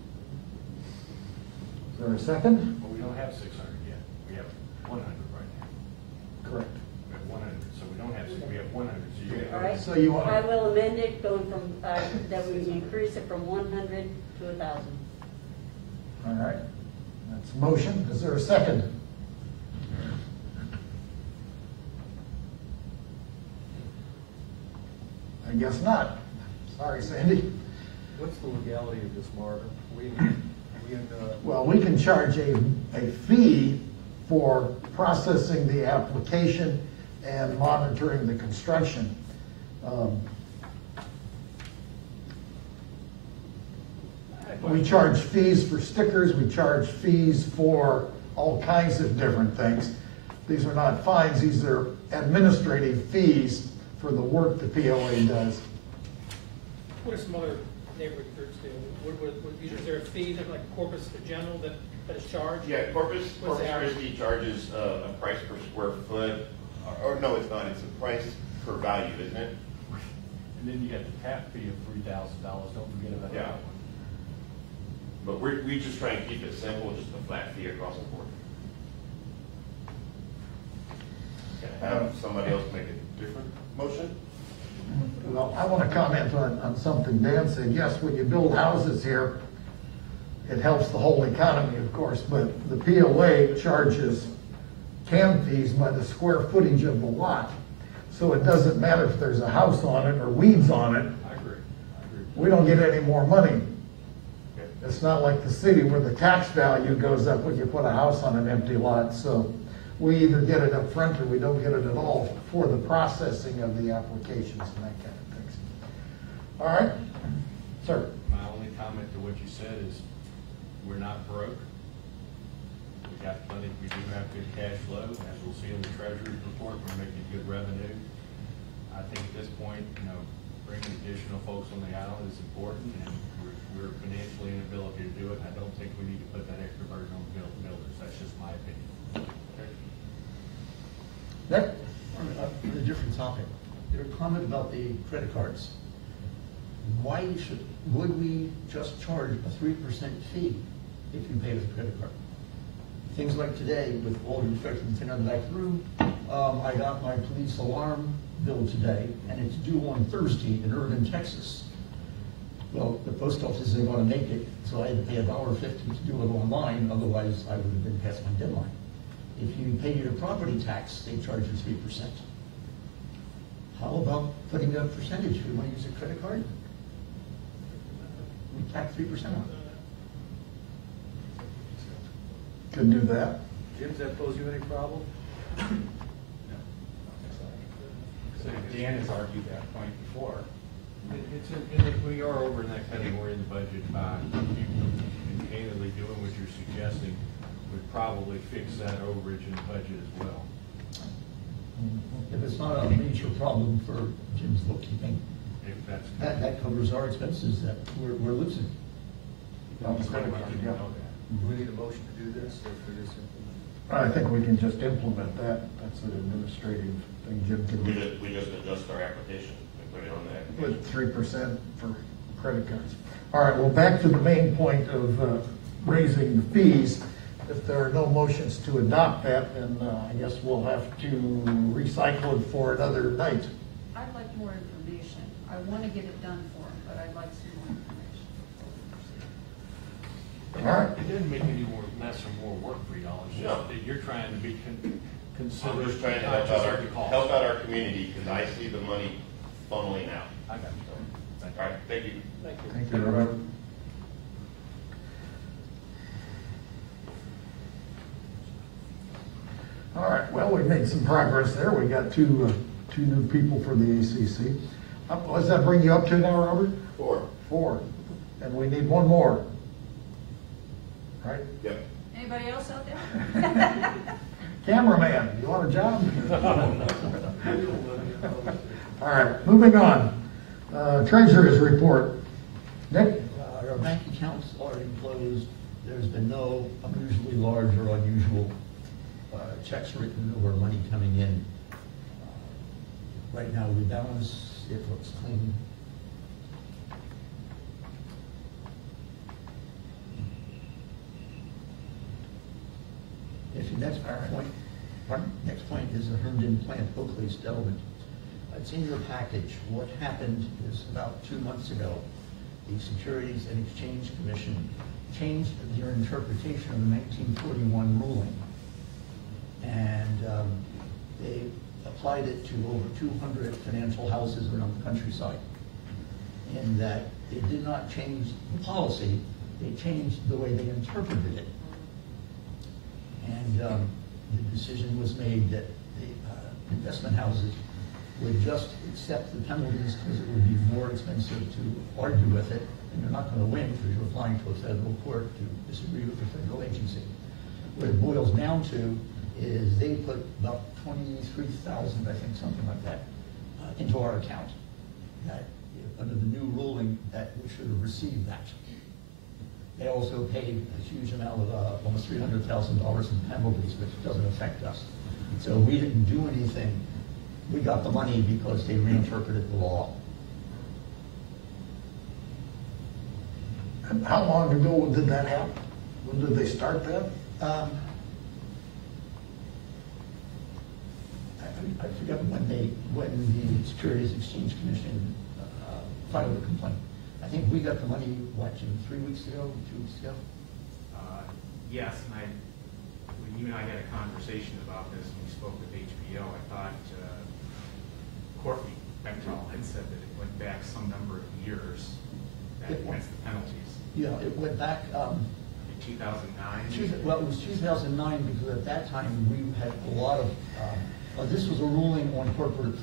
Is there a second? Well, we don't have 600 yet. We have 100 right now. Correct. We have 100, so we don't have, we have 100, so you get. All right, So you want- I will amend it going from, that we increase it from 100 to 1,000. All right, that's a motion. Is there a second? I guess not. Sorry, Sandy. What's the legality of this, Marvin? Well, we can charge a fee for processing the application and monitoring the construction. We charge fees for stickers, we charge fees for all kinds of different things. These are not fines, these are administrative fees for the work the POA does. What are some other neighborhood groups do? Is there a fee, like Corpus General, that is charged? Yeah, Corpus What's the average? Christi charges a price per square foot, or no, it's not, it's a price per value, isn't it? And then you got the tap fee of $3,000, don't forget about Yeah. that one. But we just try and keep it simple, just a flat fee across the board. Can I have somebody else make a different motion? Well, I want to comment on something Dan said. Yes, when you build houses here, it helps the whole economy, of course, but the POA charges CAM fees by the square footage of the lot. So it doesn't matter if there's a house on it or weeds on it. I agree. We don't get any more money. It's not like the city where the tax value goes up when you put a house on an empty lot. So we either get it up front or we don't get it at all for the processing of the applications and that kind of things. All right, sir. My only comment to what you said is, we're not broke. We got plenty, we do have good cash flow, as we'll see in the treasurer's report, we're making good revenue. I think at this point, bringing additional folks on the island is important, and we're financially in ability to do it. I don't think we need to put that extra burden on the builders. That's just my opinion. Okay? Nick? A different topic. Your comment about the credit cards. Would we just charge a 3% fee if you pay with a credit card? Things like today, with all due respect to the thing on the back room, I got my police alarm bill today, and it's due on Thursday in Irving, Texas. Well, the post office isn't going to make it, so I had to pay $1.50 to do it online, otherwise I would have been past my deadline. If you pay your property tax, they charge you 3%. How about putting a percentage? If you want to use a credit card, we tack 3% on it. Could do that. Jim, does that pose you any problem? So Dan has argued that point before. We are over in that category in the budget by, and candidly doing what you're suggesting would probably fix that overage in the budget as well. If it's not a major problem for Jim's bookkeeping, If that's. that covers our expenses that we're losing. On the credit card, yeah. Do we need a motion to do this, or for this implement? I think we can just implement that. That's an administrative thing Jim can do. We just adjust our application and put it on the application. With 3% for credit cards. All right, well, back to the main point of raising the fees. If there are no motions to adopt that, then I guess we'll have to recycle it for another night. I'd like more information. I want to get it done for him, but I'd like some more information. All right. It doesn't make any more, less or more work for y'all. It's just that you're trying to be considerate. I'm just trying to not help just of the cost. out our community, because I see the money funneling out. I got you. Thank you. All right, thank you. Thank you. Thank you, Robert. All right, well, we made some progress there. We got two new people for the ACC. What does that bring you up to now, Robert? 4. 4. And we need one more. Right? Yep. Anybody else out there? Cameraman, you want a job? All right, moving on. Treasurer's report. Nick? Our bank accounts are enclosed. There's been no unusually large or unusual checks written or money coming in. Right now, we balance, it looks clean. If your next point is the Herndon plant Oakley settlement. It's in your package. What happened is about 2 months ago, the Securities and Exchange Commission changed their interpretation of the 1941 ruling. And they applied it to over 200 financial houses around the countryside. In that it did not change the policy, they changed the way they interpreted it. And the decision was made that the investment houses would just accept the penalties because it would be more expensive to argue with it, and you're not going to win because you're applying to a federal court to disagree with the federal agency. What it boils down to is they put about 23,000, I think, something like that, into our account. That under the new ruling, that we should have received that. They also paid a huge amount of almost $300,000 in penalties, which doesn't affect us. So we didn't do anything. We got the money because they reinterpreted the law. And how long ago did that happen? When did they start that? I forget when the Securities Exchange Commission filed a complaint. I think we got the money, what, 3 weeks ago, 2 weeks ago? Yes, and when you and I had a conversation about this, when we spoke with HBO, I thought Courtney Bechtel had said that it went back some number of years, that's the penalties. Yeah, it went back. In 2009? Well, it was 2009 because at that time we had a lot of, this was a ruling on corporate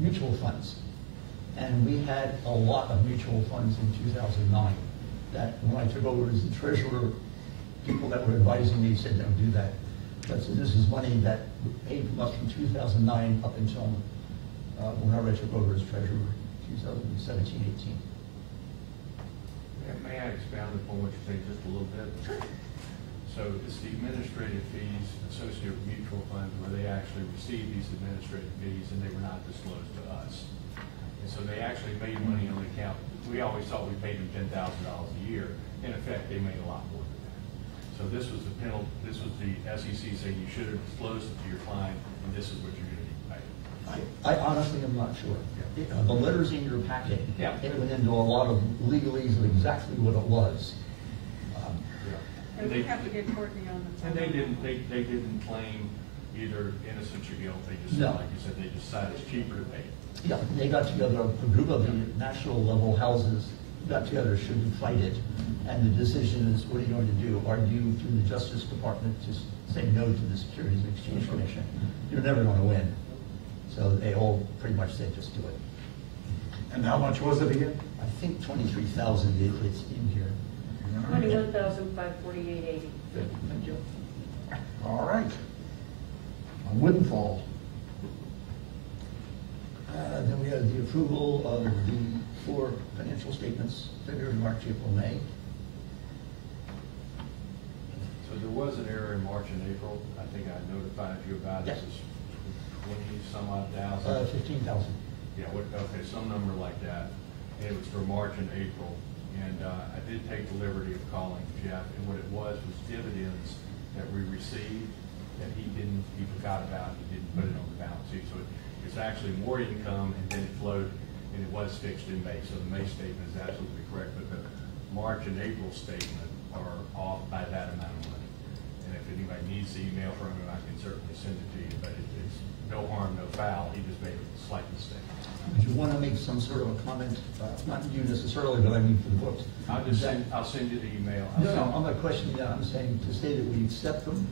mutual funds. And we had a lot of mutual funds in 2009 that when I took over as the treasurer, people that were advising me said, don't do that. But so this is money that paid from us from 2009 up until when I took over as treasurer, 2017-18. May I expound upon what you say just a little bit? Sure. So it's the administrative fees associated with mutual funds where they actually received these administrative fees and they were not disclosed to us. And so they actually made money on the account. We always thought we paid them $10,000 a year. In effect, they made a lot more than that. So this was the penalty. This was the SEC saying you should have disclosed it to your client, and this is what you're going to be paid. I honestly am not sure. The letters in your packet, it went into a lot of legalese of exactly what it was. And we have to get Courtney on the phone. And they didn't claim either innocence or guilt. They just said, like you said, they decided it's cheaper to pay. Yeah, they got together, a group of the national level houses got together, should we fight it? And the decision is, what are you going to do? Argue through the Justice Department to say no to the Securities and Exchange Commission? You're never going to win. So they all pretty much said, just do it. And how much was it again? I think 23,000 it's in here. 21,548.80. Thank you. All right. A windfall. Then we have the approval of the 4 financial statements, February, March, April, May. So there was an error in March and April. I think I notified you about it. Yes. It was 20-some odd thousand. 15,000. Yeah, okay, some number like that. And it was for March and April. And I did take the liberty of calling Jeff, and what it was dividends that we received that he forgot about. He didn't put it on the balance sheet. So it's actually more income, and then it flowed, and it was fixed in May. So the May statement is absolutely correct, but the March and April statement are off by that amount of money. And if anybody needs the email from him, I can certainly send it to you, but it's no harm, no foul. He just made a slight mistake. Would you want to make some sort of a comment, not you necessarily, but I mean for the books? I'll send you the email. No, I'm not questioning that. I'm saying to say that we accept them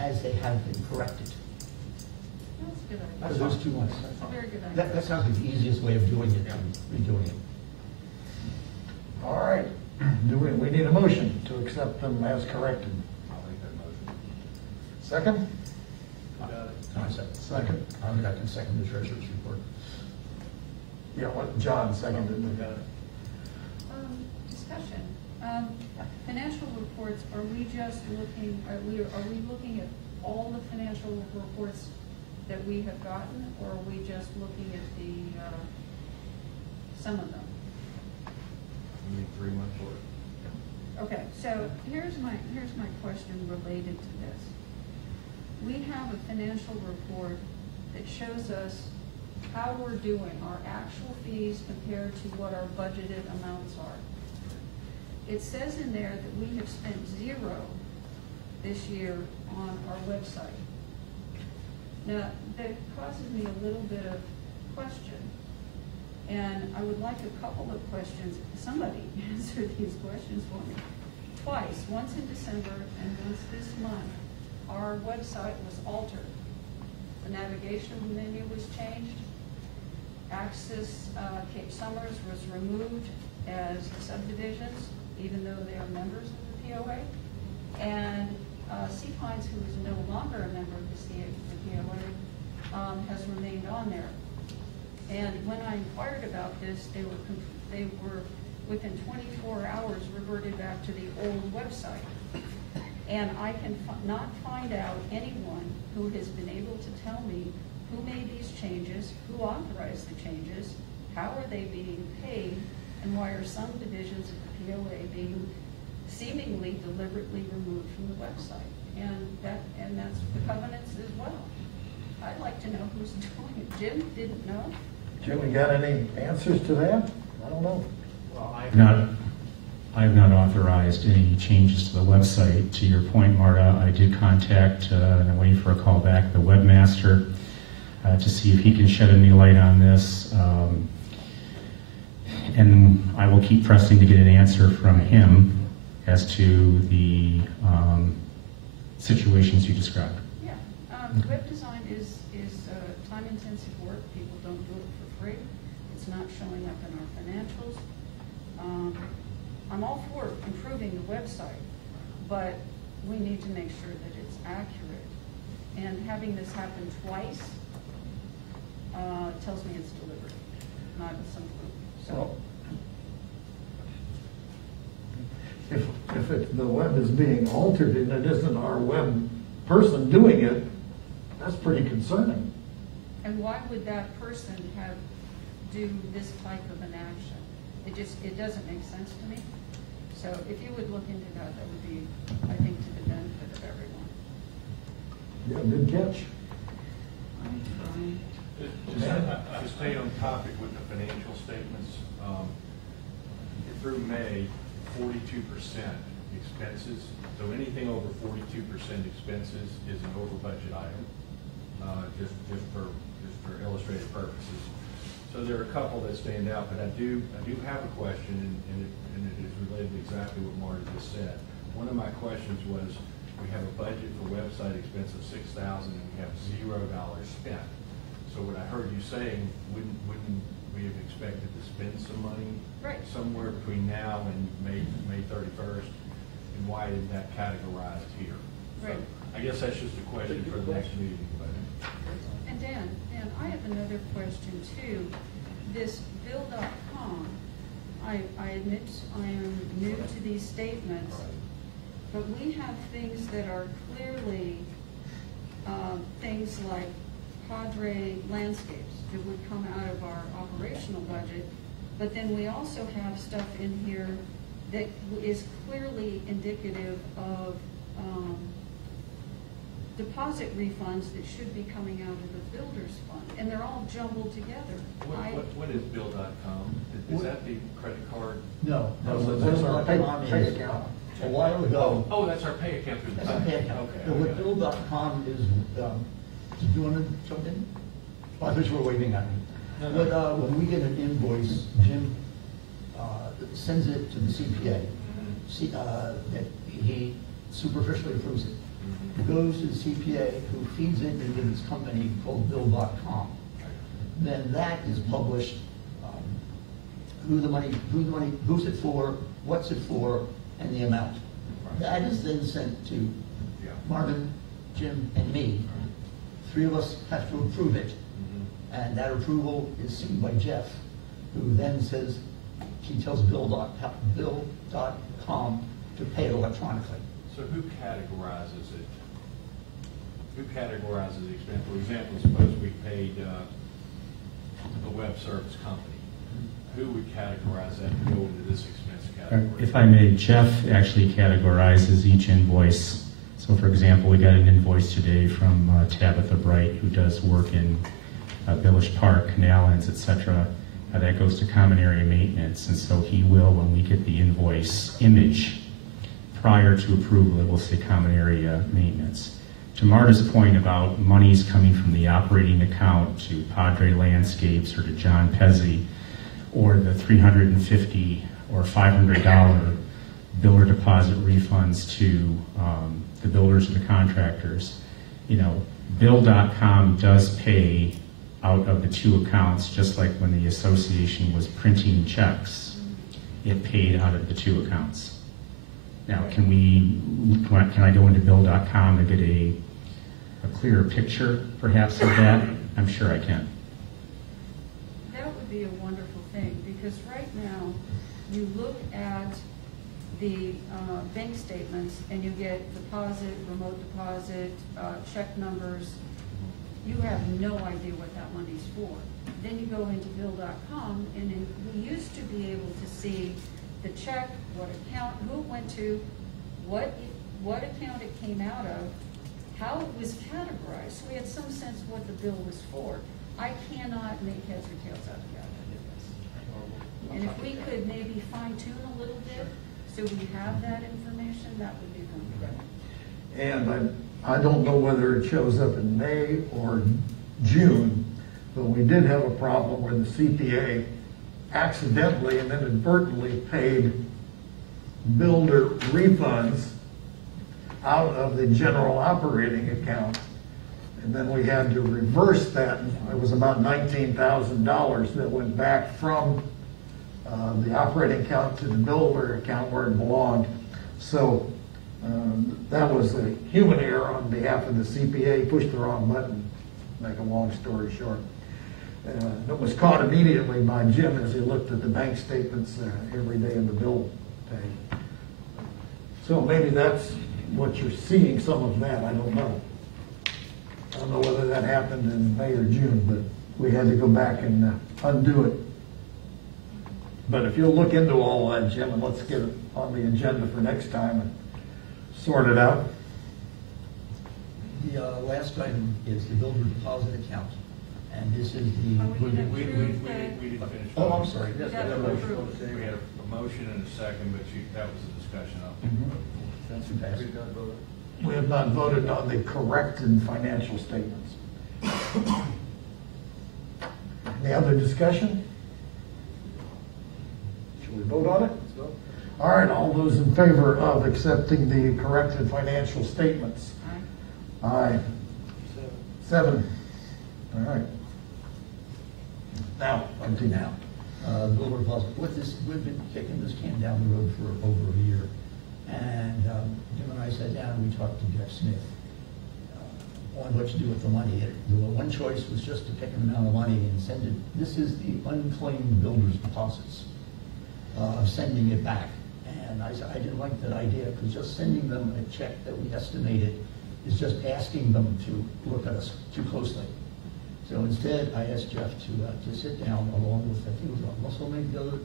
as they have been corrected. That's a good idea. Out of those 2 months. That's a very good idea. That sounds like the easiest way of doing it than redoing it. All right. We need a motion to accept them as corrected. I'll make that motion. Second? I second. Second? I can second the treasurer's report. Yeah, what, John seconded it. Discussion. Financial reports, are we just looking, are we looking at all the financial reports that we have gotten, or are we just looking at the, some of them? You need 3 months worth. Okay, so here's my question related to this. We have a financial report that shows us how we're doing, our actual fees compared to what our budgeted amounts are. It says in there that we have spent 0 this year on our website. Now, that causes me a little bit of question, and I would like a couple of questions. Somebody answer these questions for me. Twice, once in December and once this month, our website was altered. The navigation menu was changed. Access Cape Summers was removed as subdivisions, even though they are members of the POA. And Sea Pines, who is no longer a member of the POA, has remained on there. And when I inquired about this, they were within 24 hours reverted back to the old website. And I can not find out anyone who has been able to tell me who made these changes, who authorized the changes, how are they being paid, and why are some divisions of the POA being seemingly deliberately removed from the website. And that's the covenants as well. I'd like to know who's doing it. Jim didn't know. Jim, you got any answers to that? I don't know. Well, I've not authorized any changes to the website. To your point, Marta, I did contact, and I'm waiting for a call back, the webmaster, to see if he can shed any light on this. And I will keep pressing to get an answer from him as to the situations you described. Yeah, web design is time-intensive work. People don't do it for free. It's not showing up in our financials. I'm all for improving the website, but we need to make sure that it's accurate. And having this happen twice tells me it's deliberate, not some fluke. So. If the web is being altered and it isn't our web person doing it, that's pretty concerning. And why would that person do this type of an action? It doesn't make sense to me. So if you would look into that, that would be, I think, to the benefit of everyone. Yeah, good catch. I'm trying. To stay on topic with the financial statements, through May, 42% expenses. So anything over 42% expenses is an over budget item, just for illustrative purposes. So there are a couple that stand out, but I do have a question, and it is related to exactly what Marty just said. One of my questions was, we have a budget for website expense of $6,000 and we have $0 spent. So what I heard you saying, wouldn't we have expected to spend some money somewhere between now and May 31st? And why isn't that categorized here? Right. So I guess that's just a question for the next meeting. But. And Dan, I have another question too. This bill.com, I admit I am new to these statements, but we have things that are clearly things like Padre Landscapes that would come out of our operational budget, but then we also have stuff in here that is clearly indicative of deposit refunds that should be coming out of the builder's fund, and they're all jumbled together. What is Bill.com? Is that the credit card? No, That's our pay account. A while ago. Oh, that's our pay account through the That's our pay bank. account. Okay. So what Bill.com is, do you want to jump in? Oh, I thought you were waving at me. No. When we get an invoice, Jim sends it to the CPA. That he superficially approves it. It goes to the CPA, who feeds it into this company called Bill.com. Then that is published. Who's it for, what's it for, and the amount. That is then sent to Marvin, Jim, and me three of us have to approve it. And that approval is seen by Jeff, who then says, he tells Bill.com to pay it electronically. So who categorizes it? Who categorizes the expense? For example, suppose we paid a web service company. Who would categorize that and go into this expense category? If I may, Jeff actually categorizes each invoice. So for example, we got an invoice today from Tabitha Bright, who does work in Village Park, canal ends, etc. That goes to common area maintenance, and so he will, when we get the invoice image prior to approval, it will say common area maintenance. To Marta's point about monies coming from the operating account to Padre Landscapes or to John Pezzi, or the $350 or $500 builder deposit refunds to the builders or the contractors, you know, Bill.com does pay out of the two accounts, just like when the association was printing checks, it paid out of the two accounts. Now, can I go into Bill.com and get a clearer picture, perhaps, of that? I'm sure I can. That would be a wonderful thing, because right now, you look at the bank statements and you get deposit, remote deposit, check numbers. You have no idea what that money's for. Then you go into Bill.com, and we used to be able to see the check, what account, who it went to, what account it came out of, how it was categorized, so we had some sense what the bill was for. I cannot make heads or tails out of that. And if we could maybe fine tune a little bit, so we have that information, that would be wonderful. And I don't know whether it shows up in May or June, but we did have a problem where the CPA accidentally and inadvertently paid builder refunds out of the general operating account. And then we had to reverse that. It was about $19,000 that went back from the operating account to the builder account where it belonged. So that was a human error on behalf of the CPA, pushed the wrong button, make a long story short. It was caught immediately by Jim as he looked at the bank statements every day in the bill pay. So maybe that's what you're seeing, some of that, I don't know. I don't know whether that happened in May or June, but we had to go back and undo it. But if you'll look into all that, Jim, and let's get it on the agenda for next time and sort it out. The last item is the builder deposit account. And this is the... We didn't finish. Oh, I'm sorry. Yes, we had a motion and a second, but that was a discussion of it. That's who passed. We have not voted on the corrected financial statements. Any other discussion? Should we vote on it? Let's go. All right, all those in favor of accepting the corrected financial statements? Aye. Aye. 7. All right. Now, Up to now. Builder deposit. With this, we've been kicking this can down the road for over a year. And Jim and I sat down and we talked to Jeff Smith on what to do with the money. One choice was just to pick an amount of money and send it. This is the unclaimed builder's deposits of sending it back. And I didn't like that idea, because just sending them a check that we estimated is just asking them to look at us too closely. So instead, I asked Jeff to sit down along with, I think it was Russell made the other,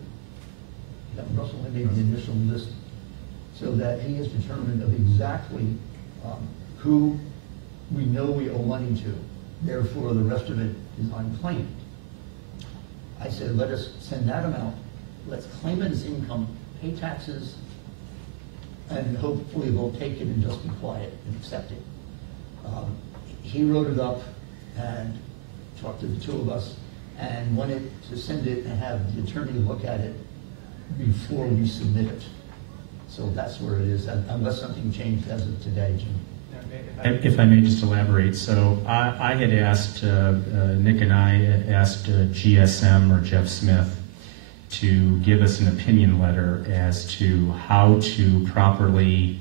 Russell made the initial list, so that he is determined of exactly who we know we owe money to. Therefore, the rest of it is unclaimed. I said, let us send that amount. Let's claim it as income, pay taxes, and hopefully they'll take it and just be quiet and accept it. He wrote it up and talked to the two of us and wanted to send it and have the attorney look at it before we submit it. So that's where it is, unless something changed as of today, Jim. If I may just elaborate, so I had asked, Nick and I had asked GSM or Jeff Smith to give us an opinion letter as to how to properly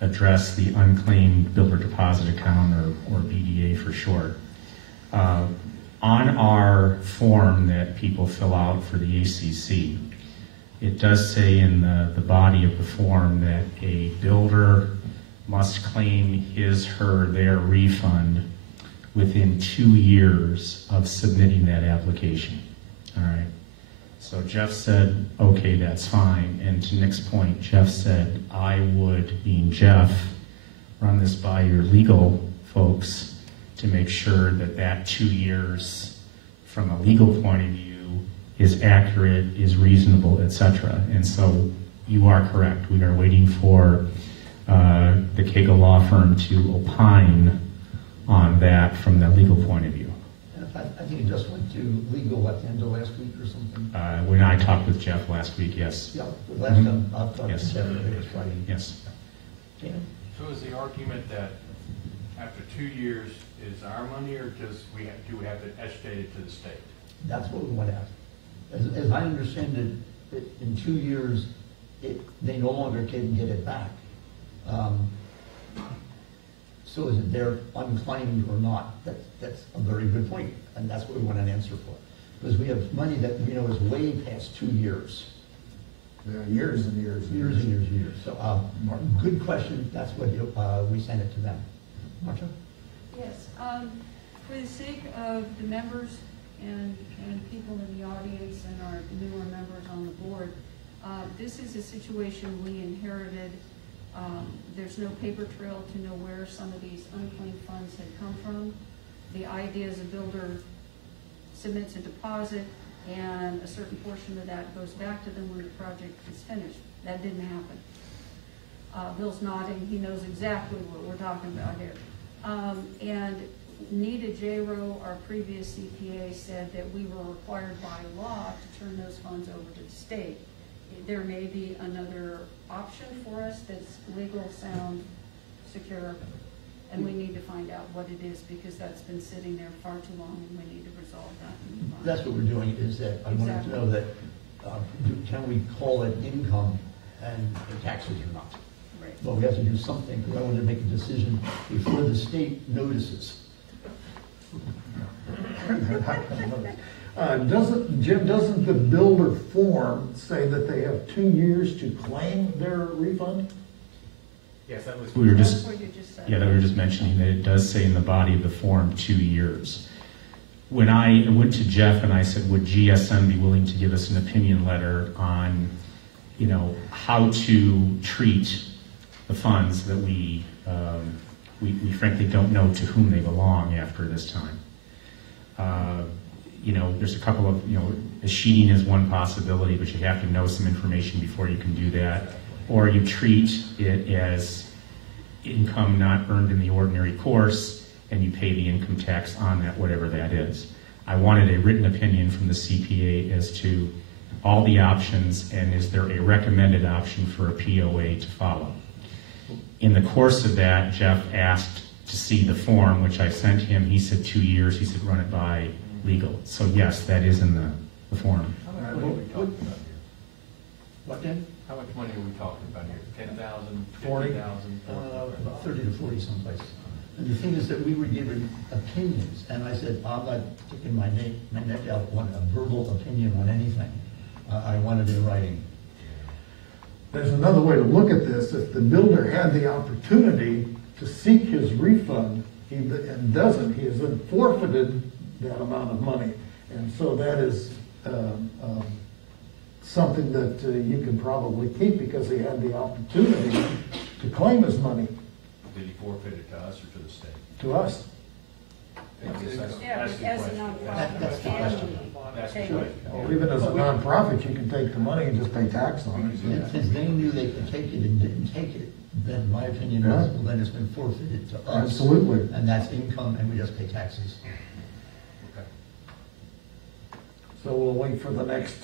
address the unclaimed builder deposit account, or BDA for short. On our form that people fill out for the ACC, it does say in the body of the form that a builder must claim his, her, their refund within 2 years of submitting that application. All right. So Jeff said, okay, that's fine. And to Nick's point, Jeff said, I would, being Jeff, run this by your legal folks to make sure that that 2 years from a legal point of view is accurate, is reasonable, etc. And so you are correct. We are waiting for the Cagle Law Firm to opine on that from the legal point of view. I think it just went to legal at the end of last week or something. When I talked with Jeff last week, yes. Yeah, the last time I talked Yes. to Jeff, it was Friday. Yes. Dan? So is the argument that after 2 years is our money, or do we have to estimate it to the state? That's what we want to ask. As I understand it, in 2 years, they no longer can get it back. So is it there unclaimed or not? That's a very good point, and that's what we want an answer for. Because we have money that we know is way past 2 years. Years and years. Years and years and years. So, good question. That's what we sent it to them. Marcia? Yes, for the sake of the members and people in the audience and our newer members on the board, this is a situation we inherited. There's no paper trail to know where some of these unclaimed funds had come from. The idea is a builder submits a deposit and a certain portion of that goes back to them when the project is finished. That didn't happen. Bill's nodding. He knows exactly what we're talking about here. And Nita J-Rowe, our previous CPA, said that we were required by law to turn those funds over to the state. There may be another option for us that's legal, sound, secure, and we need to find out what it is, because that's been sitting there far too long and we need to resolve that. That's what we're doing, is that I wanted to know that, can we call it income and taxes or not? Right. Well, we have to do something, because I wanted to make a decision before the state notices. Doesn't the builder form say that they have 2 years to claim their refund? Yes, that was. We were just, That's what you just said. yeah, that we were just mentioning that it does say in the body of the form 2 years. When I went to Jeff and I said, would GSM be willing to give us an opinion letter on, how to treat the funds that we frankly don't know to whom they belong after this time. There's a couple of, sheeting is one possibility, but you have to know some information before you can do that. Or you treat it as income not earned in the ordinary course, and you pay the income tax on that, whatever that is. I wanted a written opinion from the CPA as to all the options, and is there a recommended option for a POA to follow. In the course of that, Jeff asked to see the form, which I sent him. He said 2 years. He said run it by legal. So yes, that is in the form. How much money are we talking about here? What, Dan? How much money are we talking about here? 10,000, 40? 50,000? About 30 to 40 someplace. And the thing is that we were given opinions, and I said, I'm not sticking my neck out on a verbal opinion on anything. I wanted it in writing. There's another way to look at this. If the builder had the opportunity to seek his refund and doesn't, he has then forfeited that amount of money. And so that is something that you can probably keep, because he had the opportunity to claim his money. Did he forfeit it to us or to the state? To us. Yeah, That's but the as a question. nonprofit, That's the and question. That's the pay- question. Or even as a nonprofit, you can take the money and just pay tax on And it. since they knew they could take it and didn't take it, then my opinion is, well, then it's been forfeited to us. Absolutely. And that's income, and we just pay taxes. Okay. So we'll wait for the next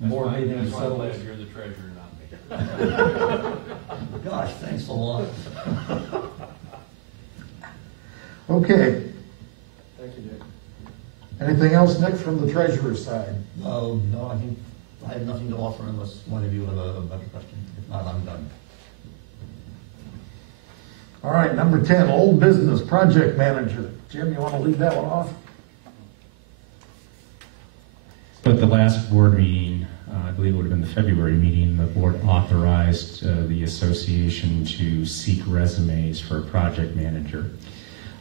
That's board why- meeting to That's why I'm settle glad this. you're the treasurer, not me. Gosh, thanks a lot. Okay. Thank you, Nick. Anything else, Nick, from the treasurer's side? No, I think I have nothing to offer unless one of you have a better question. If not, I'm done. All right, number 10, old business project manager. Jim, you want to lead that one off? But the last board meeting, I believe it would have been the February meeting, the board authorized the association to seek resumes for a project manager.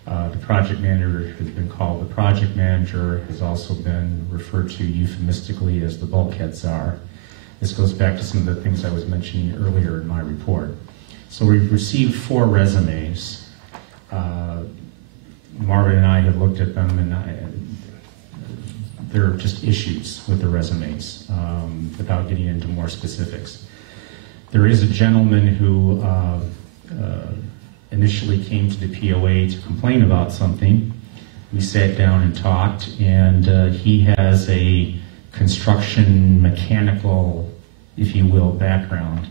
The project manager has been called the project manager, has also been referred to euphemistically as the bulkheads are. This goes back to some of the things I was mentioning earlier in my report. So we've received 4 resumes. Marvin and I have looked at them, and there are just issues with the resumes, without getting into more specifics. There is a gentleman who initially came to the POA to complain about something. We sat down and talked, and he has a construction mechanical, if you will, background.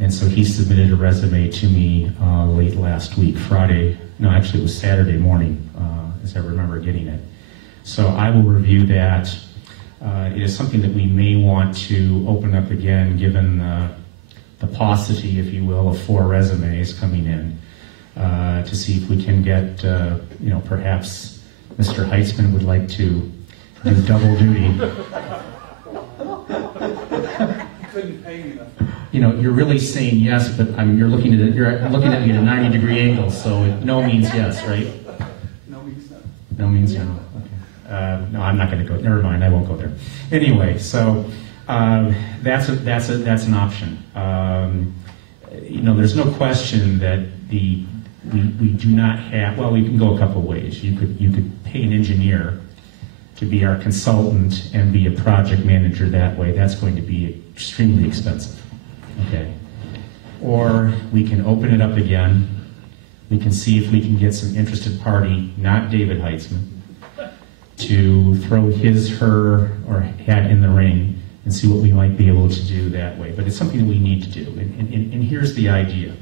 And so he submitted a resume to me late last week, Friday, no, actually it was Saturday morning, as I remember getting it. So I will review that. It is something that we may want to open up again, given the paucity, if you will, of 4 resumes coming in, to see if we can get, perhaps Mr. Heitzman would like to do double duty. Couldn't pay me enough. You're really saying yes, but you're looking at me at a 90-degree angle, so no means yes, right? No means no. No means no. Okay. No, I'm not going to go. Never mind. I won't go there. Anyway, so that's an option. There's no question that we do not have. Well, we can go a couple of ways. You could pay an engineer to be our consultant and be a project manager that way. That's going to be extremely expensive. Okay. Or we can open it up again. We can see if we can get some interested party, not David Heitzman, to throw her hat in the ring and see what we might be able to do that way. But it's something that we need to do. And here's the idea.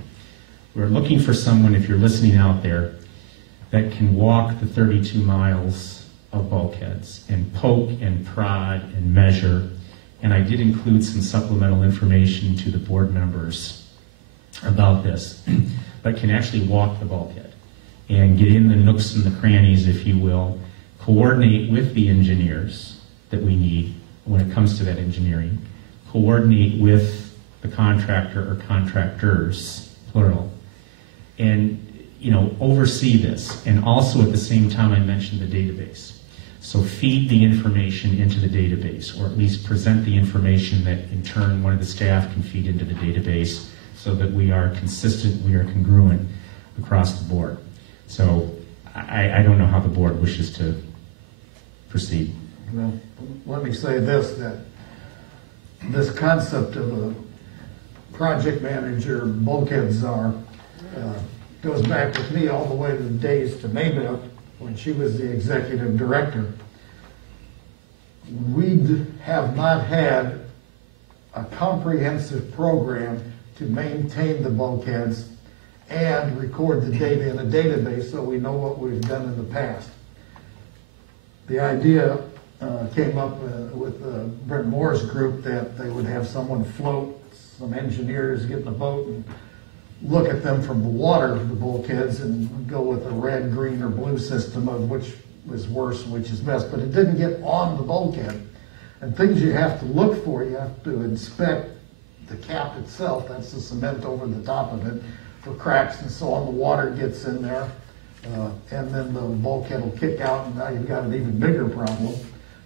We're looking for someone, if you're listening out there, that can walk the 32 miles of bulkheads and poke and prod and measure. And I did include some supplemental information to the board members about this, but can actually walk the bulkhead and get in the nooks and the crannies, if you will, coordinate with the engineers that we need when it comes to that engineering, coordinate with the contractor or contractors, plural, and oversee this. And also at the same time, I mentioned the database. So feed the information into the database, or at least present the information that in turn one of the staff can feed into the database, so that we are consistent, we are congruent across the board. So I don't know how the board wishes to proceed. Well, let me say this, that this concept of a project manager, bulkhead czar, goes back with me all the way to the days to Maybeth, when she was the executive director. We have not had a comprehensive program to maintain the bulkheads and record the data in a database so we know what we've done in the past. The idea came up with Brent Moore's group that they would have someone float, some engineers get in a boat and look at them from the water, the bulkheads, and go with a red, green, or blue system of which was worse, which is best. But it didn't get on the bulkhead. And things you have to look for, you have to inspect the cap itself, that's the cement over the top of it, for cracks and so on. The water gets in there, and then the bulkhead will kick out, and now you've got an even bigger problem.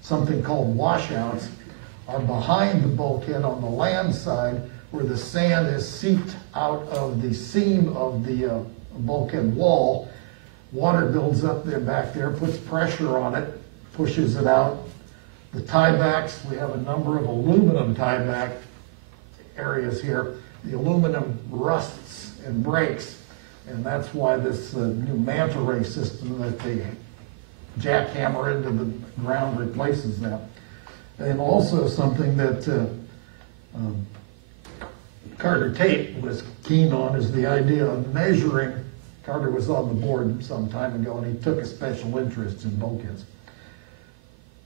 Something called washouts are behind the bulkhead on the land side, where the sand is seeped out of the seam of the bulkhead wall. Water builds up there back there, puts pressure on it, pushes it out. The tiebacks, we have a number of aluminum tieback areas here. The aluminum rusts and breaks, and that's why this new manta ray system that they jackhammer into the ground replaces that. And also something that Carter Tate was keen on is the idea of measuring. Carter was on the board some time ago, and he took a special interest in bulkheads.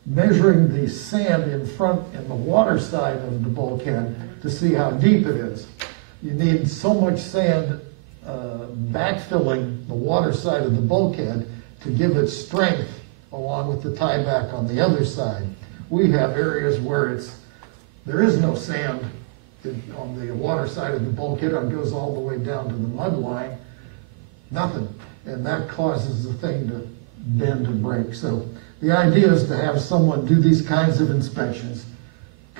Measuring the sand in front and the water side of the bulkhead to see how deep it is. You need so much sand backfilling the water side of the bulkhead to give it strength along with the tieback on the other side. We have areas where there is no sand on the water side of the bulkhead. It goes all the way down to the mud line, nothing. And that causes the thing to bend and break. So the idea is to have someone do these kinds of inspections,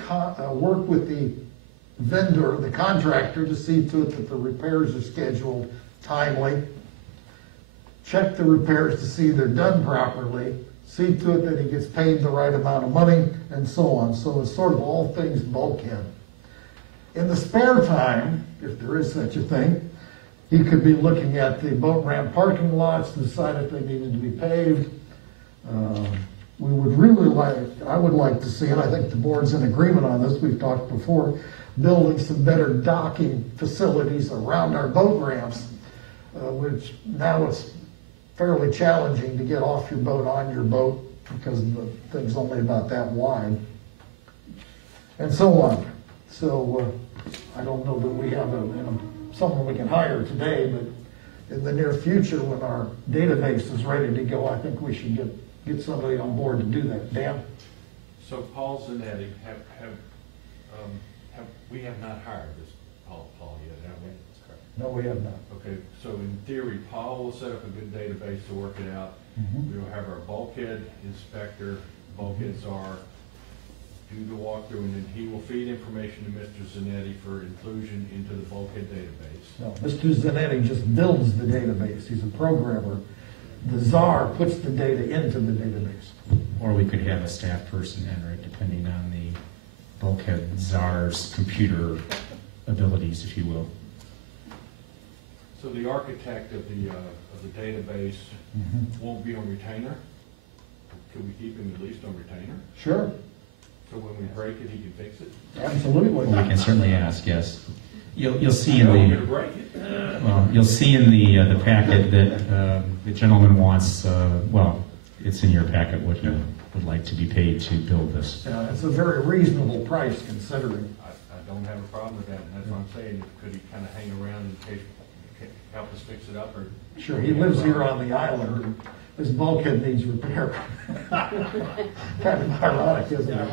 work with the vendor, the contractor, to see to it that the repairs are scheduled timely, check the repairs to see they're done properly, see to it that he gets paid the right amount of money, and so on. So it's sort of all things bulkhead. In the spare time, if there is such a thing, he could be looking at the boat ramp parking lots to decide if they needed to be paved. We would really I would like to see, and I think the board's in agreement on this, we've talked before, building some better docking facilities around our boat ramps, which now it's fairly challenging to get off your boat on your boat because the thing's only about that wide, and so on. So I don't know that we have someone we can hire today, but in the near future, when our database is ready to go, I think we should get somebody on board to do that. Dan? So Paul Zanetti, we have not hired this Paul yet, have we? That's correct. No, we have not. Okay, so in theory, Paul will set up a good database to work it out. Mm-hmm. We'll have our bulkhead inspector, bulkhead czar, do the walkthrough, and then he will feed information to Mr. Zanetti for inclusion into the bulkhead database. No, Mr. Zanetti just builds the database. He's a programmer. The czar puts the data into the database. Or we could have a staff person enter it, depending on the bulkhead czar's computer abilities, if you will. So the architect of the database won't be on retainer? Could we keep him at least on retainer? Sure. So when we break it, he can fix it? Absolutely. Well, we can certainly ask, yes. You'll see in No, we're the gonna break it. well, you'll see in the packet that the gentleman wants. Well, it's in your packet what he would like to be paid to build this. It's a very reasonable price considering. I don't have a problem with that, and that's what I'm saying. Could he kind of hang around in case, help us fix it up, or? Sure, he lives here on the island, and his bulkhead needs repair. Kind of ironic, isn't it?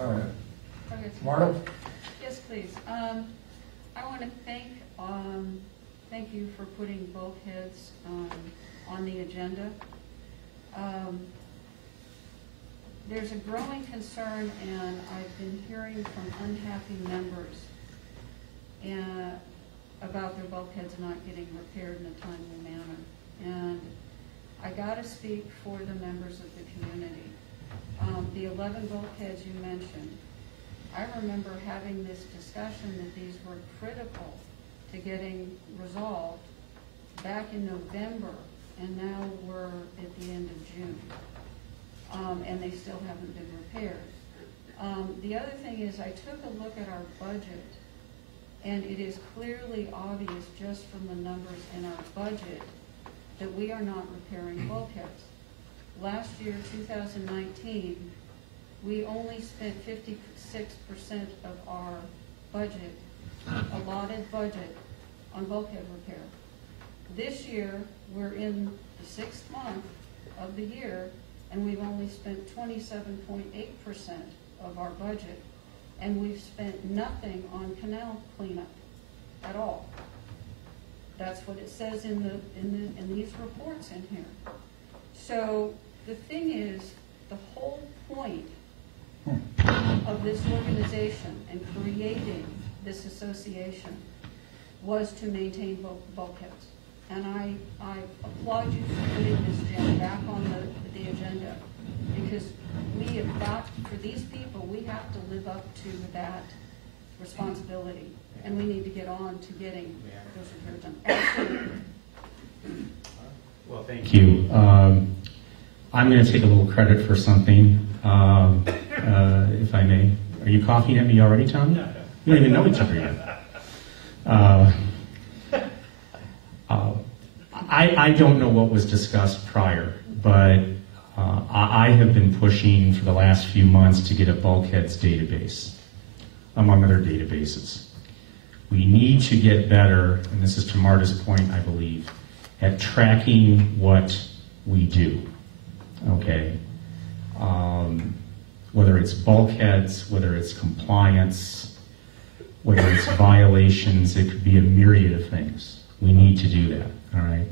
All right. Okay. Marta? Yes, please. I want to thank you for putting bulkheads on the agenda. There's a growing concern, and I've been hearing from unhappy members about their bulkheads not getting repaired in a timely manner. And I got to speak for the members of the community. The 11 bulkheads you mentioned, I remember having this discussion that these were critical to getting resolved back in November, and now we're at the end of June. And they still haven't been repaired. The other thing is I took a look at our budget, and it is clearly obvious just from the numbers in our budget that we are not repairing bulkheads. Last year, 2019, we only spent 56% of our budget, allotted budget, on bulkhead repair. This year, we're in the 6th month of the year, and we've only spent 27.8% of our budget, and we've spent nothing on canal cleanup at all. That's what it says in these reports in here. So the thing is, the whole point of this organization and creating this association was to maintain bulkheads. And I applaud you for putting this, Jen, back on the agenda, because we have got, for these people, we have to live up to that responsibility, and we need to get on to getting those repairs done. Absolutely. Well, Thank you. I'm going to take a little credit for something, if I may. Are you coughing at me already, Tommy? No. You don't even know each other yet. I don't know what was discussed prior, but I have been pushing for the last few months to get a Bulkheads database, among other databases. We need to get better, and this is to Marta's point, I believe, at tracking what we do, okay? Whether it's bulkheads, whether it's compliance, whether it's violations, it could be a myriad of things. We need to do that, all right?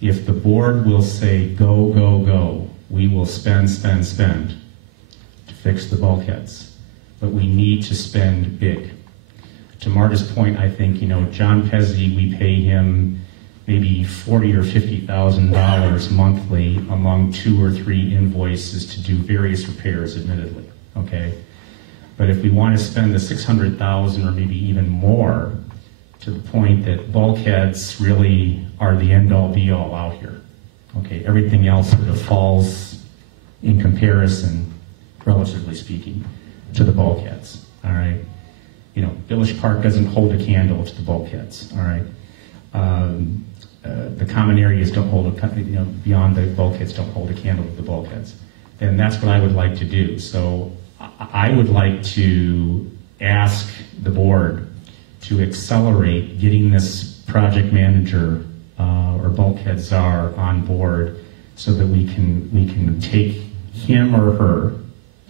If the board will say, go, go, go, we will spend to fix the bulkheads. But we need to spend big. To Marta's point, I think, John Pezzi, we pay him maybe $40,000 or $50,000 monthly among 2 or 3 invoices to do various repairs, admittedly, okay? But if we want to spend the $600,000 or maybe even more, to the point that bulkheads really are the end-all be-all out here, okay? Everything else sort of falls in comparison, relatively speaking, to the bulkheads, all right? Village Park doesn't hold a candle to the bulkheads, all right? The common areas don't hold beyond the bulkheads don't hold a candle to the bulkheads. And that's what I would like to do. So I would like to ask the board to accelerate getting this project manager or bulkhead czar on board so that we can take him or her,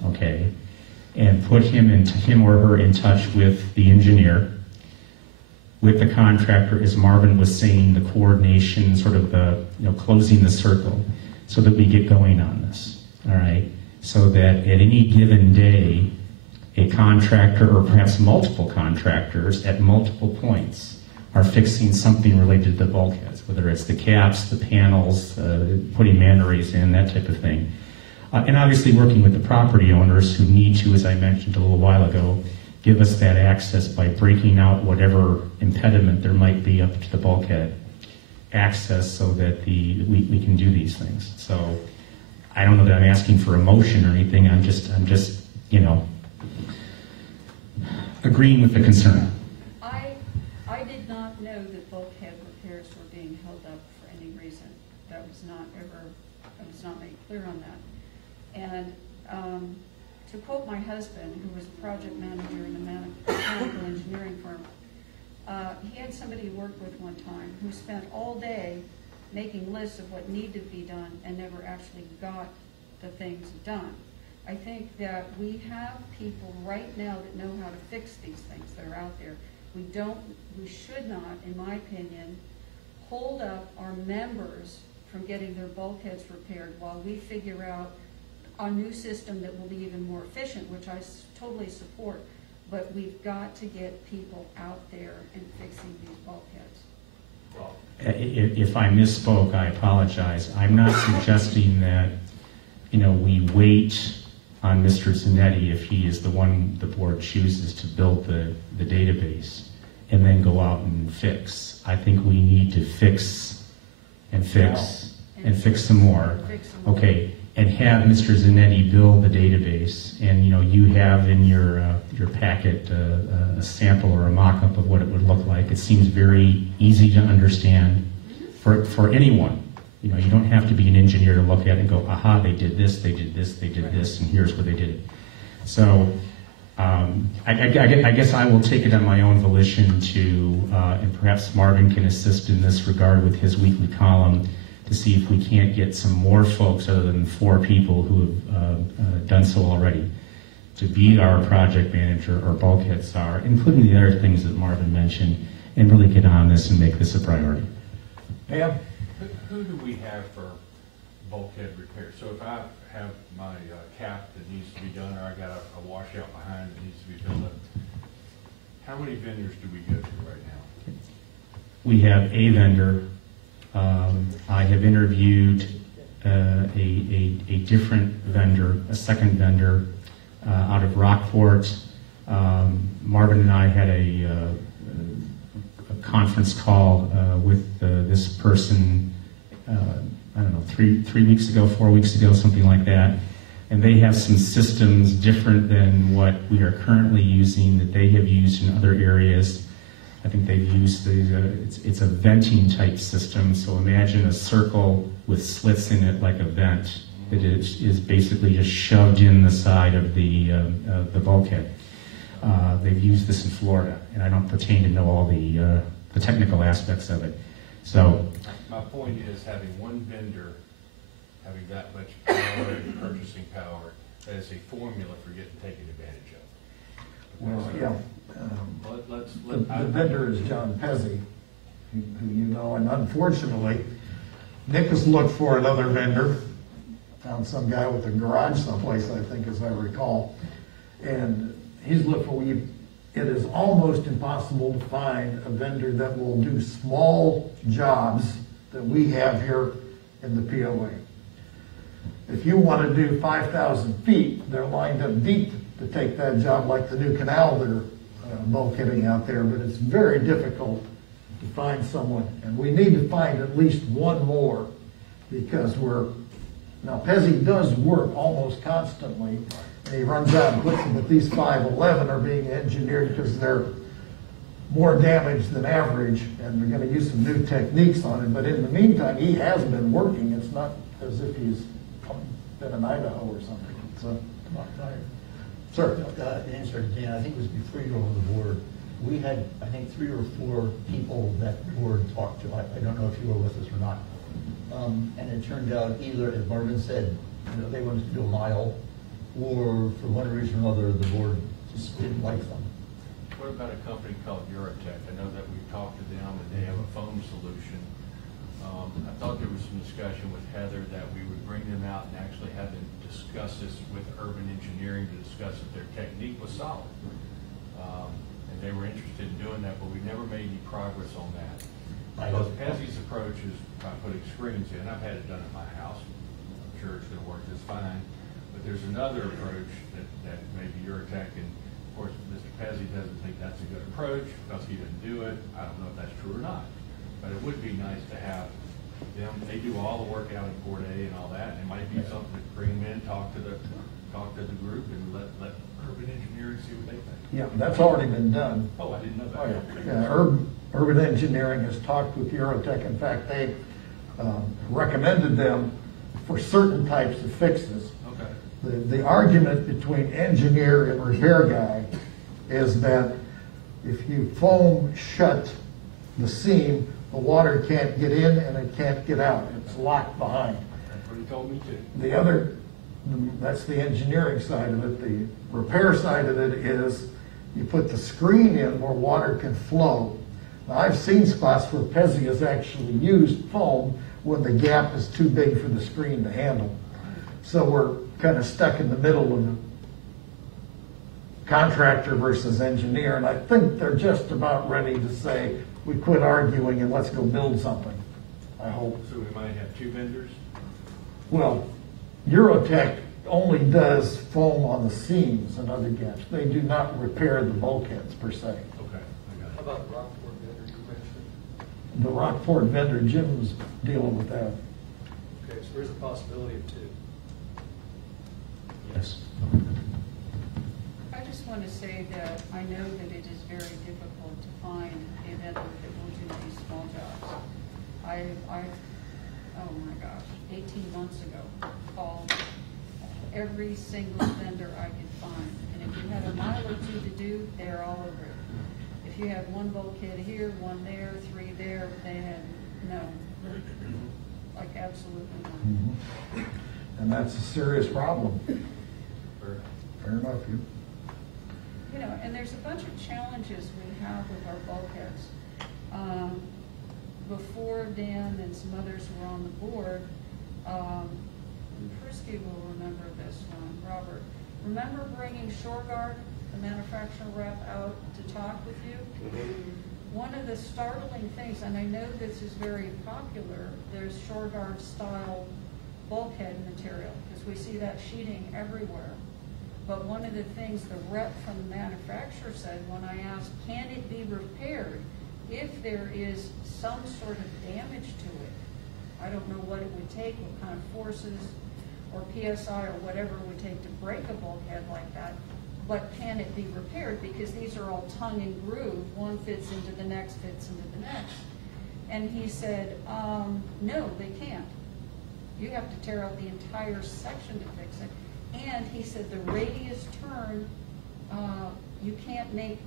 okay, and put him or her in touch with the engineer, with the contractor, as Marvin was saying, the coordination, sort of the closing the circle, so that we get going on this. All right, so that at any given day, a contractor or perhaps multiple contractors at multiple points are fixing something related to the bulkheads, whether it's the caps, the panels, putting man arrays in, that type of thing. And obviously working with the property owners who need to, as I mentioned a little while ago, give us that access by breaking out whatever impediment there might be up to the bulkhead access so that we can do these things. So I don't know that I'm asking for a motion or anything. I'm just agreeing with the concern. I did not know that bulkhead repairs were being held up for any reason. That was not made clear on that. And to quote my husband, who was a project manager in a mechanical engineering firm, he had somebody he worked with one time who spent all day making lists of what needed to be done and never actually got the things done. I think that we have people right now that know how to fix these things that are out there. We should not, in my opinion, hold up our members from getting their bulkheads repaired while we figure out a new system that will be even more efficient, which I totally support. But we've got to get people out there and fixing these bulkheads. Well, if I misspoke, I apologize. I'm not suggesting that we wait on Mr. Zanetti if he is the one the board chooses to build the database and then go out and fix. I think we need to fix and fix and fix some more. Okay, and have Mr. Zanetti build the database, and you have in your packet a sample or a mock-up of what it would look like. It seems very easy to understand for anyone. You don't have to be an engineer to look at it and go, aha, they did this, they did this, they did this, and here's where they did it. So I guess I will take it on my own volition to, and perhaps Marvin can assist in this regard with his weekly column, to see if we can't get some more folks other than 4 people who have done so already to be our project manager or bulkhead czar, including the other things that Marvin mentioned, and really get on this and make this a priority. Pam? Who do we have for bulkhead repair? So if I have my cap that needs to be done, or I got a washout behind that needs to be filled up, how many vendors do we go to right now? We have a vendor. I have interviewed a different vendor, a second vendor out of Rockport. Marvin and I had a conference call with this person, I don't know, 3 weeks ago, 4 weeks ago, something like that. And they have some systems different than what we are currently using that they have used in other areas. I think they've used it's a venting type system. So imagine a circle with slits in it like a vent that is basically just shoved in the side of the bulkhead. They've used this in Florida, and I don't pertain to know all the technical aspects of it. So, my point is having one vendor having that much power and purchasing power, that is a formula for getting taken advantage of. Well, yeah. The The vendor is John Pezzi, who you know, and unfortunately, Nick has looked for another vendor, found some guy with a garage someplace, I think, as I recall, and he's looked for, it is almost impossible to find a vendor that will do small jobs that we have here in the POA. If you want to do 5,000 feet, they're lined up deep to take that job, like the new canal they're bulkheading out there, but it's very difficult to find someone. And we need to find at least one more, because now Pezzi does work almost constantly, and he runs out and puts them, but these 511 are being engineered because they're more damaged than average, and they're going to use some new techniques on it. But in the meantime, he has been working. It's not as if he's been in Idaho or something. So, sir. To answer Dan, I think it was before you were on the board. We had, I think, 3 or 4 people that the board talked to. I don't know if you were with us or not. And it turned out either, as Marvin said, they wanted to do a mile, or for one reason or another, the board just didn't like them. What about a company called Eurotech? I know that we've talked to them and they have a foam solution. I thought there was some discussion with Heather that we would bring them out and actually have them discuss this with urban engineering to discuss if their technique was solid. And they were interested in doing that, but we never made any progress on that. Because Pezzi's approach is by putting screens in. I've had it done at my house. I'm sure it's going to work just fine. But there's another approach that maybe Eurotech, and of course Mr. Pezzi doesn't think that's a good approach because he didn't do it. I don't know if that's true or not. But it would be nice to have them. They do all the work out in Port A and all that. It might be something to bring them in, talk to the group, and let urban engineering see what they think. Yeah, that's already been done. Oh, I didn't know that. Oh, yeah. Urban engineering has talked with Eurotech. In fact, they recommended them for certain types of fixes. Okay. The argument between engineer and repair guy is that if you foam shut the seam, the water can't get in and it can't get out. It's locked behind. That's what he told me too. The other, that's the engineering side of it. The repair side of it is you put the screen in where water can flow. Now, I've seen spots where Pezzi has actually used foam when the gap is too big for the screen to handle. So we're kind of stuck in the middle of contractor versus engineer, and I think they're just about ready to say, we quit arguing and let's go build something, I hope. So we might have 2 vendors? Well, Eurotech only does foam on the seams and other gaps. They do not repair the bulkheads per se. Okay, I got it. How about the Rockport vendor you mentioned? The Rockport vendor, Jim's dealing with that. Okay, so there's a possibility of 2. yes. I just want to say that I know that it is very difficult to find a vendor that will do these small jobs. I oh my gosh, 18 months ago, called every single vendor I could find. And if you had a mile or 2 to do, they're all over it. If you had 1 bulkhead here, 1 there, 3 there, they had no, like absolutely none. Mm-hmm. And that's a serious problem. Fair enough. You know, and there's a bunch of challenges we have with our bulkheads. Before Dan and some others were on the board, Prisky will remember this one, Robert. Remember bringing ShoreGuard, the manufacturer rep, out to talk with you? One of the startling things, and I know this is very popular, there's ShoreGuard style bulkhead material, because we see that sheeting everywhere. But one of the things the rep from the manufacturer said when I asked, can it be repaired if there is some sort of damage to it? I don't know what it would take, what kind of forces or PSI or whatever it would take to break a bulkhead like that. But can it be repaired? Because these are all tongue and groove. One fits into the next, fits into the next. And he said, no, they can't. You have to tear out the entire section to fix it. And he said the radius turn you can't make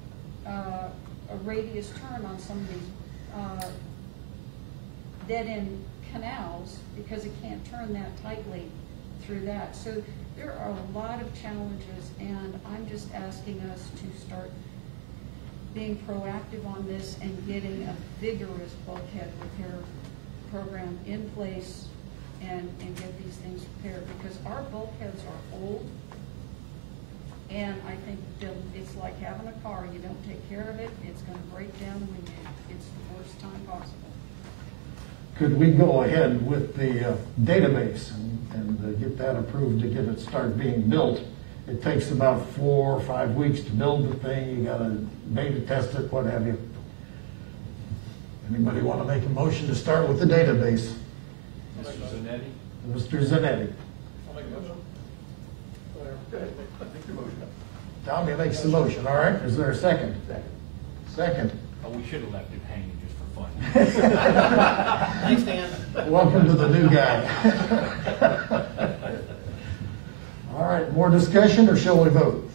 a radius turn on some of these dead-end canals because it can't turn that tightly through that. So there are a lot of challenges, and I'm just asking us to start being proactive on this and getting a vigorous bulkhead repair program in place and get these things repaired, because our bulkheads are old, and I think it's like having a car. You don't take care of it, it's going to break down when it's the worst time possible. Could we go ahead with the database and get that approved to get it start being built? It takes about 4 or 5 weeks to build the thing. You gotta beta test it, what have you. Anybody want to make a motion to start with the database? Mr. Zanetti? Mr. Zanetti. I'll make a motion. Whatever. Make your motion. Tommy makes the motion, all right? Is there a second? Second. Oh, we should have left it hanging just for fun. Thanks, Dan. Welcome to the new guy. All right, more discussion, or shall we vote?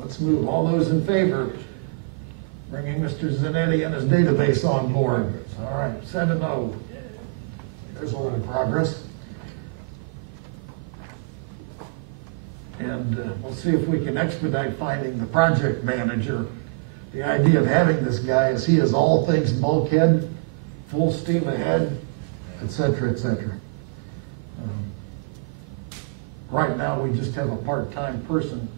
Let's move. All those in favor, bringing Mr. Zanetti and his database on board. All right, 7-0. There's a little progress. And we'll see if we can expedite finding the project manager. The idea of having this guy is he is all things bulkhead, full steam ahead, et cetera, et cetera. Right now, we just have a part-time person.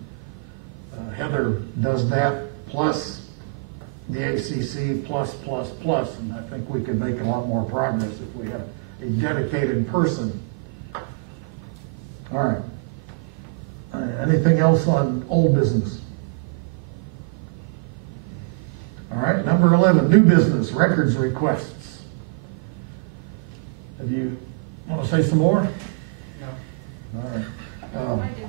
Heather does that, plus the ACC, plus, and I think we could make a lot more progress if we had a dedicated person. All right. Anything else on old business? All right, number 11, new business, records requests. Have you want to say some more? No. All right. I do.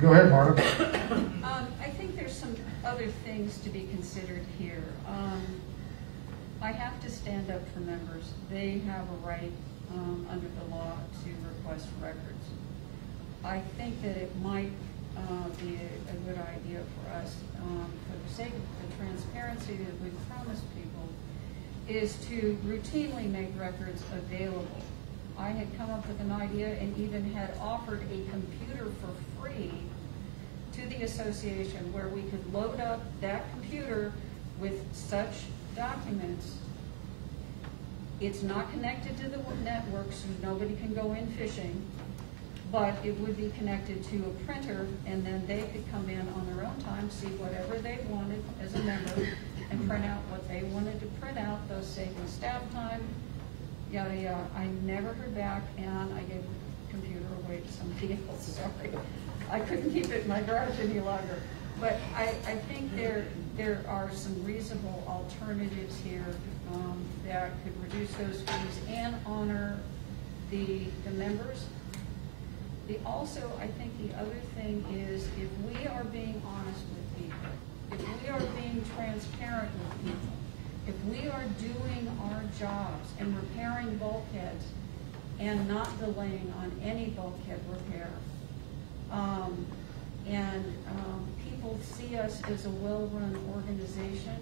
Go ahead, Marta. I think there's some other things to be considered here. I have to stand up for members. They have a right under the law to request records. I think that it might be a good idea for us, for the sake of the transparency that we promise people, is to routinely make records available. I had come up with an idea and even had offered a computer for free to the association where we could load up that computer with such documents. It's not connected to the network, so nobody can go in fishing, but it would be connected to a printer, and then they could come in on their own time, see whatever they wanted as a member, and print out what they wanted to print out, thus saving staff time, yada, yada. I never heard back, and I gave the computer away to somebody else, sorry. I couldn't keep it in my garage any longer. But I think there are some reasonable alternatives here that could reduce those fees and honor the members. Also, I think the other thing is, if we are being honest with people, if we are being transparent with people, if we are doing our jobs and repairing bulkheads and not delaying on any bulkhead repair, people see us as a well-run organization,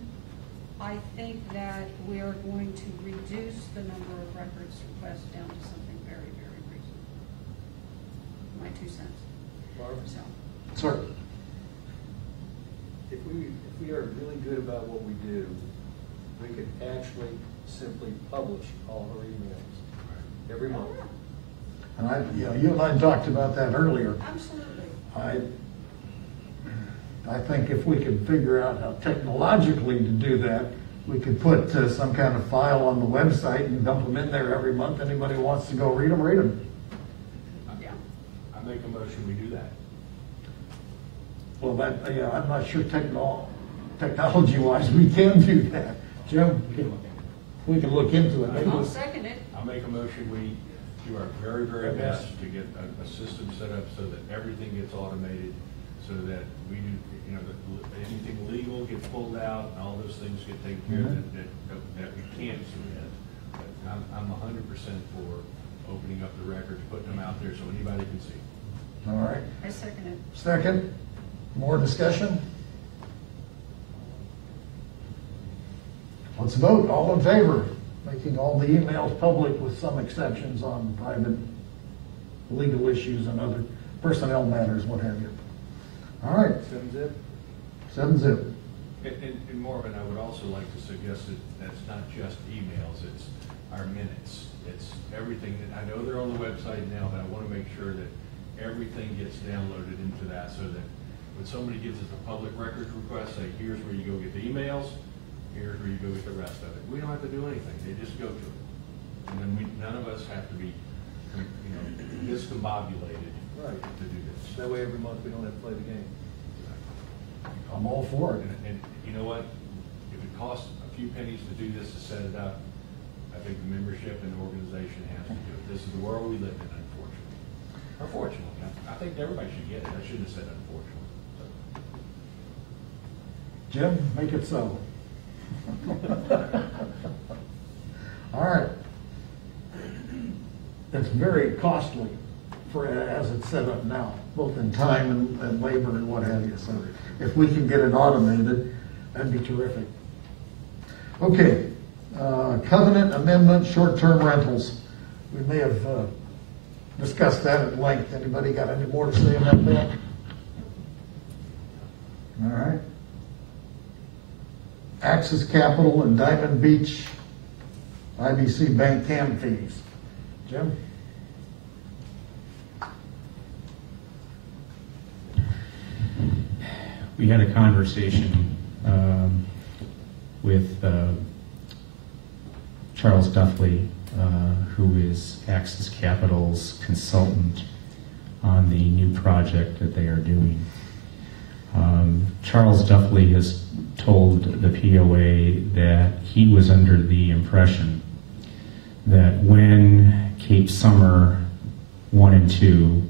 I think that we are going to reduce the number of records requests down to something very, very reasonable. My 2 cents. Barbara? So. Sir. If we are really good about what we do, we could actually simply publish all our emails every month. And you and I talked about that earlier. Absolutely. I think if we could figure out how technologically to do that, we could put some kind of file on the website and dump them in there every month. Anybody who wants to go read them, read them. Yeah. I make a motion, we do that. Well, I'm not sure technology-wise we can do that. Jim, we can look into it. I'll second it. I'll make a motion, we do our very, very best to get a system set up so that everything gets automated, so that we do, anything legal gets pulled out, and all those things get taken care of that we can't submit. But I'm 100% for opening up the records, putting them out there so anybody can see. All right. I second it. Second, more discussion? Let's vote, all in favor, making all the emails public with some exceptions on private legal issues and other personnel matters, what have you. All right, 7-zip? 7-zip. And Marvin, I would also like to suggest that that's not just emails, it's our minutes. It's everything that, I know they're on the website now, but I want to make sure that everything gets downloaded into that so that when somebody gives us a public records request, say, here's where you go get the emails, here's where you go get the rest of it. We don't have to do anything, they just go to it. And then none of us have to be, discombobulated Right. to do this. That way every month we don't have to play the game. I'm all for it. And you know what? If it costs a few pennies to do this, to set it up, I think the membership and the organization has to do it. This is the world we live in, unfortunately. Unfortunately, I think everybody should get it. I shouldn't have said unfortunately. Jim, make it so. All right. It's very costly for, as it's set up now, both in time and labor and what have you. So if we can get it automated, that'd be terrific. Okay, covenant amendment, short-term rentals. We may have discussed that at length. Anybody got any more to say about that? All right. Access Capital and Diamond Beach IBC bank cam fees. Jim? We had a conversation with Charles Duffley, who is Access Capital's consultant on the new project that they are doing. Charles Duffley has told the POA that he was under the impression that when Cape Summer 1 and 2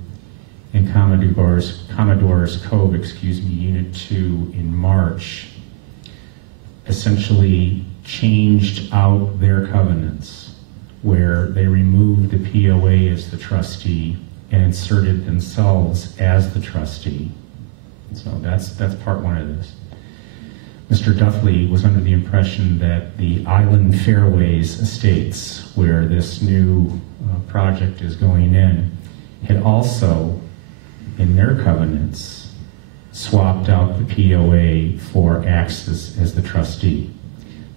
and Commodore's Cove, Unit 2 in March, essentially changed out their covenants, where they removed the POA as the trustee and inserted themselves as the trustee. So that's part one of this. Mr. Duffley was under the impression that the Island Fairways Estates, where this new project is going in, had also, in their covenants, swapped out the POA for Access as the trustee.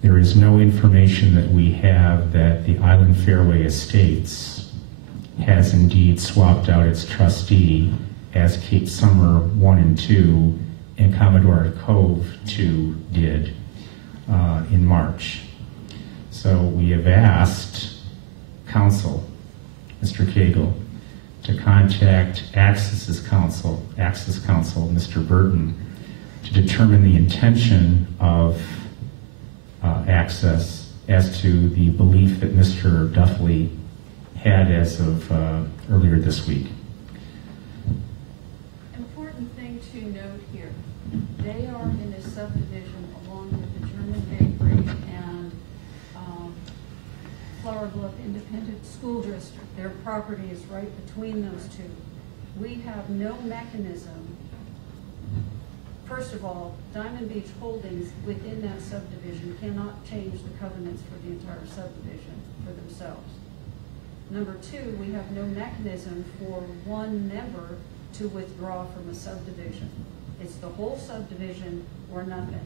There is no information that we have that the Island Fairway Estates has indeed swapped out its trustee as Cape Summer 1 and 2 and Commodore Cove 2 did in March. So we have asked counsel, Mr. Cagle, to contact Access counsel, Mr. Burton, to determine the intention of Access as to the belief that Mr. Duffley had as of earlier this week. Important thing to note here, they are in a subdivision along with the German Bakery and Flower Bluff Independent School District. Their property is right between those two. We have no mechanism. First of all, Diamond Beach Holdings within that subdivision cannot change the covenants for the entire subdivision for themselves. Number two, we have no mechanism for one member to withdraw from a subdivision. It's the whole subdivision or nothing.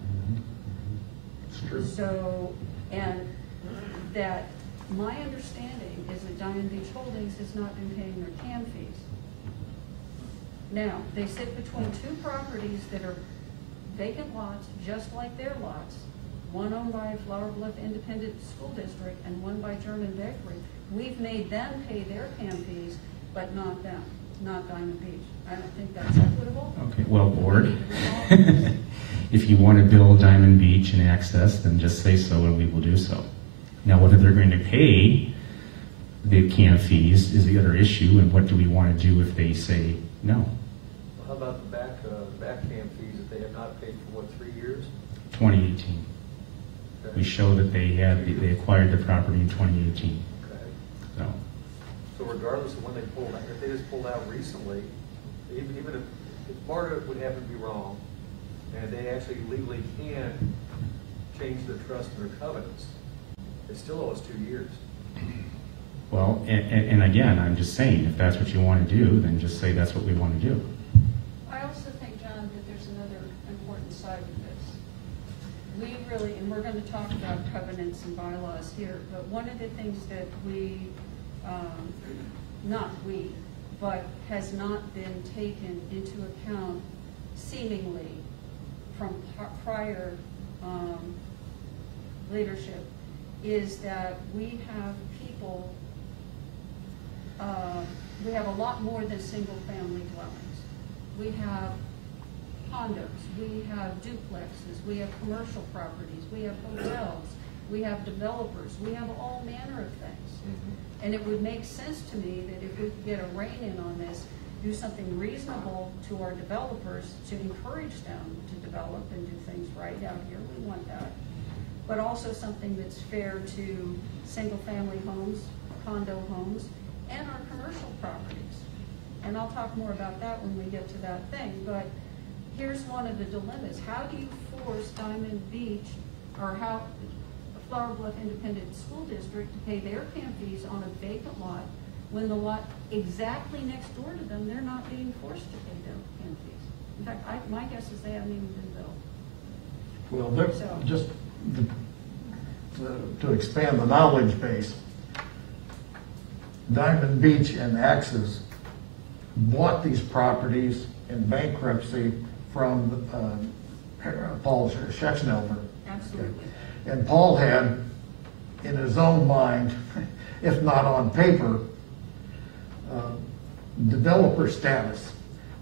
It's true. So, and that my understanding is that Diamond Beach Holdings has not been paying their CAM fees. Now, they sit between two properties that are vacant lots, just like their lots, one owned by Flower Bluff Independent School District and one by German Bakery. We've made them pay their CAM fees, but not them, not Diamond Beach. I don't think that's equitable. Okay, well, board, if you want to build Diamond Beach and Access, then just say so and we will do so. Now, whether they're going to pay the CAM fees is the other issue, and what do we want to do if they say no? How about the back cam fees that they have not paid for, what, 3 years? 2018. Okay. We show that they acquired the property in 2018. Okay. So, So regardless of when they pulled out, if they just pulled out recently, even if Marta would happen to be wrong, and they actually legally can change their trust and their covenants, they still owe us 2 years. Well, and again, I'm just saying, if that's what you want to do, then just say that's what we want to do. I also think, John, that there's another important side of this. We really, and we're going to talk about covenants and bylaws here, but one of the things that we, not we, but has not been taken into account seemingly from prior leadership is that we have people, we have a lot more than single-family dwellings. We have condos, we have duplexes, we have commercial properties, we have hotels, we have developers, we have all manner of things. And it would make sense to me that if we could get a rein-in on this, do something reasonable to our developers to encourage them to develop and do things right out here. We want that. But also something that's fair to single-family homes, condo homes, and our commercial properties. And I'll talk more about that when we get to that thing. But here's one of the dilemmas. How do you force Diamond Beach, or how Flower Bluff Independent School District to pay their camp fees on a vacant lot when the lot exactly next door to them, they're not being forced to pay their camp fees? In fact, my guess is they haven't even been billed. Well, just to expand the knowledge base, Diamond Beach and Accc bought these properties in bankruptcy from Paul Schexnelber. Absolutely. And Paul had, in his own mind, if not on paper, developer status.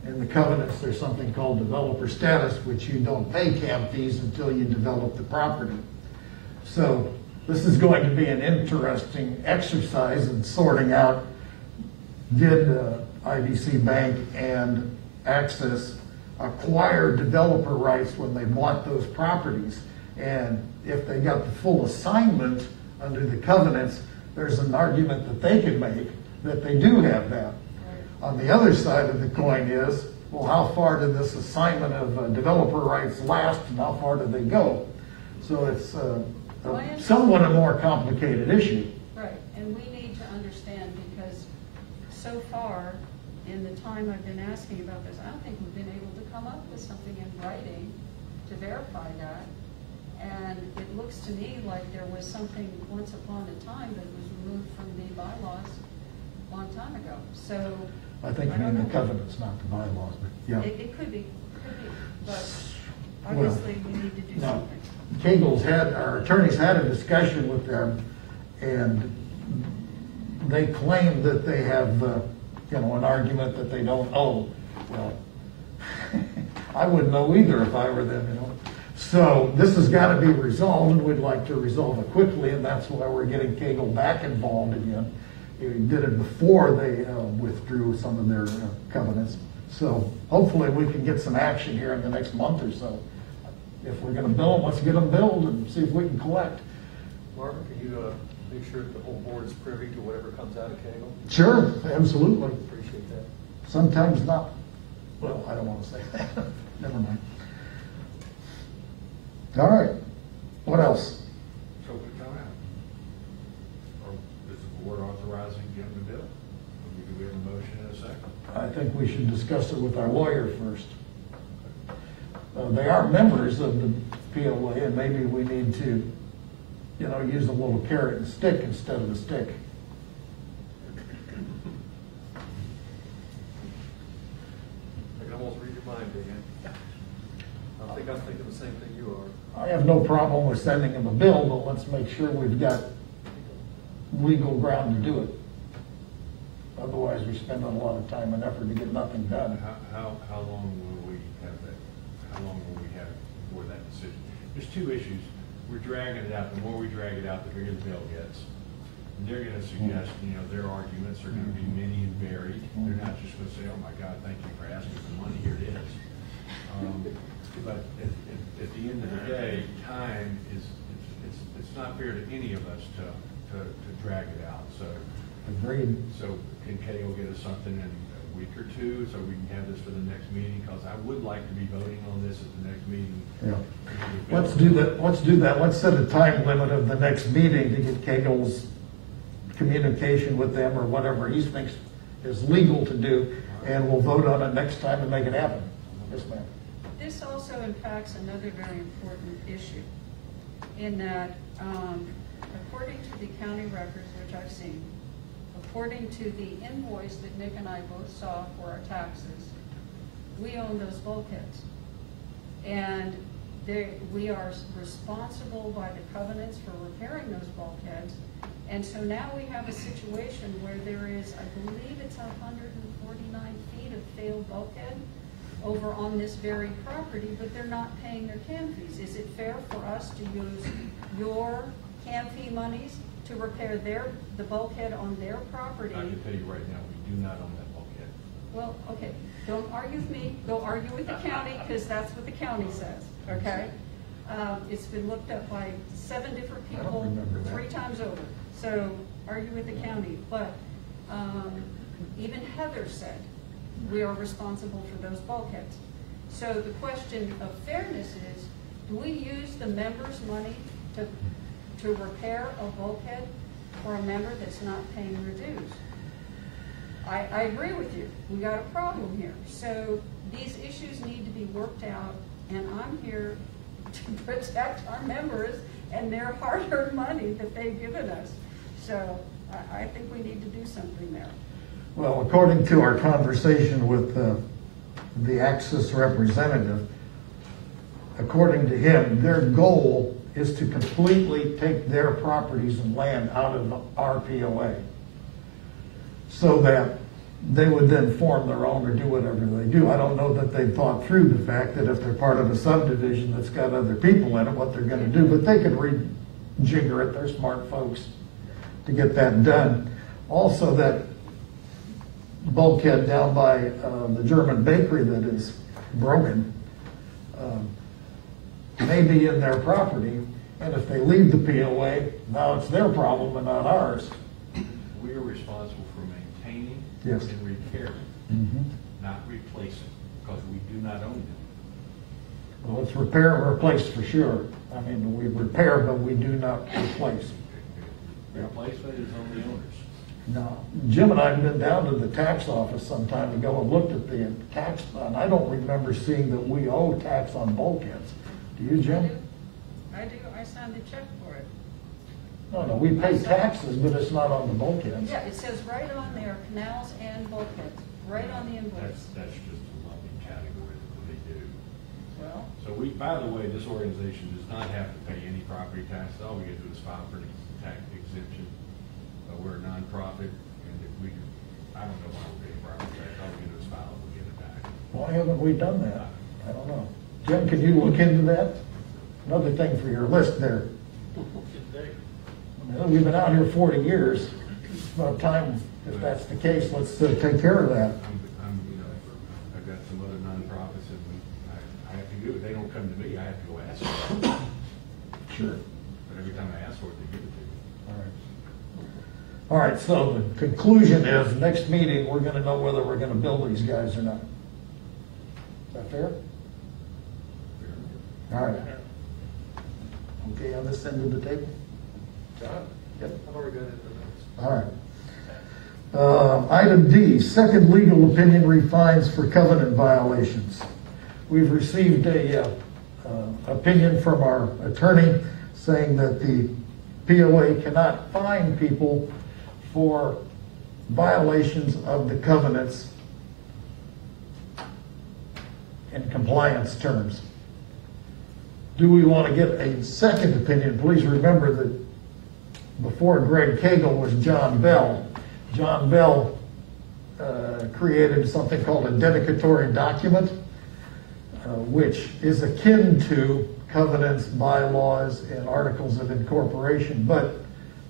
In the covenants, there's something called developer status, which you don't pay camp fees until you develop the property. So this is going to be an interesting exercise in sorting out, did IBC Bank and Access acquire developer rights when they bought those properties? And if they got the full assignment under the covenants, there's an argument that they could make that they do have that. On the other side of the coin is, well, how far did this assignment of developer rights last and how far did they go? So it's somewhat a more complicated issue. Right, and we need to understand, because so far, in the time I've been asking about this, I don't think we've been able to come up with something in writing to verify that. And it looks to me like there was something once upon a time that was removed from the bylaws a long time ago. So I think you mean the covenants, not the bylaws, but yeah. It could be, but obviously we need to do something. Kegel's our attorneys had a discussion with them, and they claim that they have, an argument that they don't owe. Well, I wouldn't know either if I were them, So this has got to be resolved, and we'd like to resolve it quickly, and that's why we're getting Kegel back involved again. He did it before they withdrew some of their covenants. So hopefully we can get some action here in the next month or so. If we're going to bill them, let's get them billed and see if we can collect. Martin, can you make sure that the whole board is privy to whatever comes out of Kegel? Sure, absolutely. Appreciate that. Sometimes not. Well, I don't want to say that. Never mind. All right. What else? So we come out. Or is the board authorizing them to bill? Do we have a motion in a second? I think we should discuss it with our lawyer first. They are members of the POA, and maybe we need to, use a little carrot and stick instead of a stick. I can almost read your mind, Dan. I think I'm thinking the same thing you are. I have no problem with sending them a bill, but let's make sure we've got legal ground to do it. Otherwise, we're spending a lot of time and effort to get nothing done. How long will we have that? How long will we have before that decision? There's two issues. We're dragging it out. The more we drag it out, the bigger the bill gets. And they're going to suggest, their arguments are going to be many and varied. They're not just going to say, "Oh my God, thank you for asking for money. Here it is." But at the end of the day, time is it's not fair to any of us to drag it out. So agreed. So can Kale get us something in week or two so we can have this for the next meeting? Because I would like to be voting on this at the next meeting. Yeah. Let's do that. Let's set a time limit of the next meeting to get Kegel's communication with them or whatever he thinks is legal to do, and we'll vote on it next time and make it happen. Yes, ma'am. This also impacts another very important issue, in that, according to the county records, which I've seen, according to the invoice that Nick and I both saw for our taxes, we own those bulkheads. And we are responsible by the covenants for repairing those bulkheads. And so now we have a situation where there is, I believe it's 149 feet of failed bulkhead over on this very property, but they're not paying their CAM fees. Is it fair for us to use your CAM fee monies to repair the bulkhead on their property? I can tell you right now, we do not own that bulkhead. Well, okay, don't argue with me, go argue with the county, because that's what the county says, okay? It's been looked up by 7 different people 3 times over, so argue with the county. But even Heather said we are responsible for those bulkheads. So the question of fairness is, do we use the members' money to repair a bulkhead for a member that's not paying their dues? I agree with you. We got a problem here. So these issues need to be worked out, and I'm here to protect our members and their hard-earned money that they've given us. So I think we need to do something there. Well, according to our conversation with the Accc representative, according to him, their goal is to completely take their properties and land out of our POA, so that they would then form their own or do whatever they do. I don't know that they've thought through the fact that if they're part of a subdivision that's got other people in it, what they're going to do, but they could rejigger it. They're smart folks to get that done. Also, that bulkhead down by the German bakery that is broken may be in their property, and if they leave the POA, now it's their problem and not ours. We are responsible for maintaining Yes. and repairing, not replacing, because we do not own them. Well, it's repair and replace for sure. I mean, we repair, but we do not replace. Replacement is on the owners. No, Jim and I have been down to the tax office some time ago and looked at the tax, and I don't remember seeing that we owe tax on bulkheads. Do you, Jim? I do. I signed a check for it. No, we pay taxes, but it's not on the bulkheads. Yeah, it says right on there, canals and bulkheads, right on the invoice. That's just a lumping category that they do. Well, So by the way, this organization does not have to pay any property tax. All we have to do is file for an tax exemption. We're a nonprofit, and if I don't know why we're paying property tax. All we do is file it, we get it back. Why haven't we done that? I don't know. Jim, can you look into that? Another thing for your list there. We've been out here 40 years. It's about time, if that's the case, let's take care of that. I've got some other nonprofits, and I have to do it. They don't come to me. I have to go ask for it. Sure. But every time I ask for it, they give it to me. All right. All right, so the conclusion is, next meeting, we're gonna know whether we're gonna bill these guys or not. Is that fair? All right. Okay, on this end of the table? John? Yep. I've already got it. All right. Item D, second legal opinion refines for covenant violations. We've received a opinion from our attorney saying that the POA cannot fine people for violations of the covenants in compliance terms. Do we want to get a second opinion? Please remember that before Greg Cagle was John Bell. John Bell created something called a dedicatory document, which is akin to covenants, bylaws, and articles of incorporation, but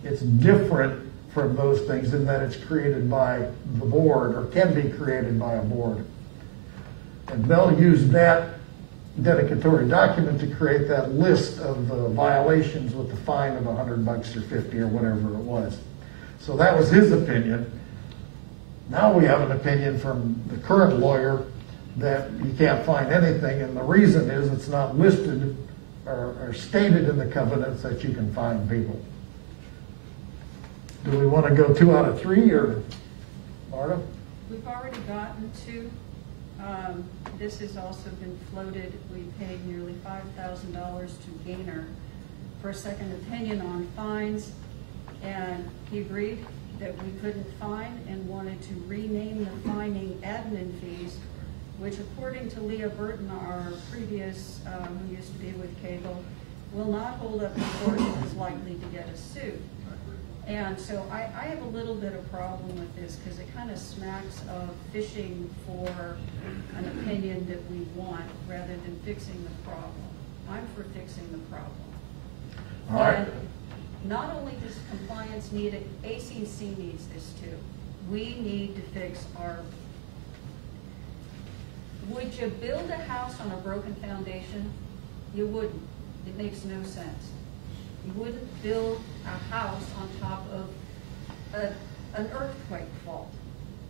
it's different from those things in that it's created by the board, or can be created by a board. And Bell used that dedicatory document to create that list of violations with the fine of $100 or $50 or whatever it was. So that was his opinion. Now we have an opinion from the current lawyer that you can't find anything, and the reason is it's not listed or stated in the covenants that you can find people. Do we want to go 2 out of 3, or Marta? We've already gotten to, this has also been floated. We paid nearly $5,000 to Gaynor for a second opinion on fines, and he agreed that we couldn't fine and wanted to rename the fining admin fees, which according to Leah Burton, our previous, who used to be with Cable, will not hold up in court and is likely to get us sued. And so I have a little bit of problem with this because it kind of smacks of fishing for an opinion that we want rather than fixing the problem. I'm for fixing the problem. All right. And not only does compliance need it, ACC needs this too. We need to fix our, would you build a house on a broken foundation? You wouldn't. It makes no sense. You wouldn't build a house on top of an earthquake fault.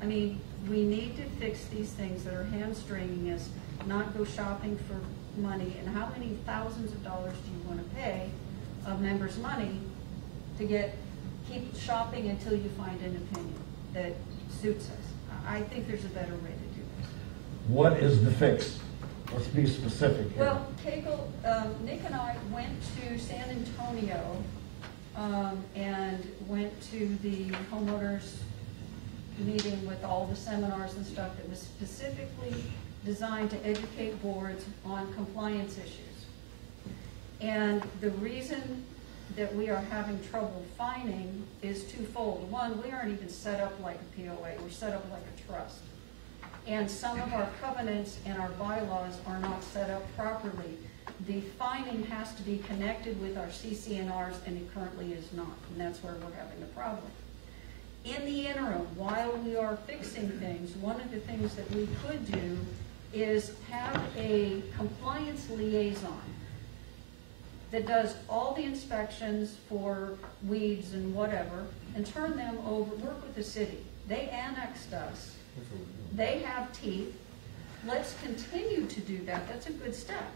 I mean, we need to fix these things that are hamstringing us, not go shopping for money. And how many thousands of dollars do you want to pay of members' money to keep shopping until you find an opinion that suits us? I think there's a better way to do this. What is the fix? Let's be specific here. Well, Keiko, Nick and I went to San Antonio and went to the homeowners meeting with all the seminars and stuff that was specifically designed to educate boards on compliance issues. And the reason that we are having trouble fining is twofold. One, we aren't even set up like a POA, we're set up like a trust. And some of our covenants and our bylaws are not set up properly. The fining has to be connected with our CC&Rs, and it currently is not, and that's where we're having the problem. In the interim, while we are fixing things, one of the things that we could do is have a compliance liaison that does all the inspections for weeds and whatever, and turn them over, work with the city. They annexed us. They have teeth. Let's continue to do that. That's a good step.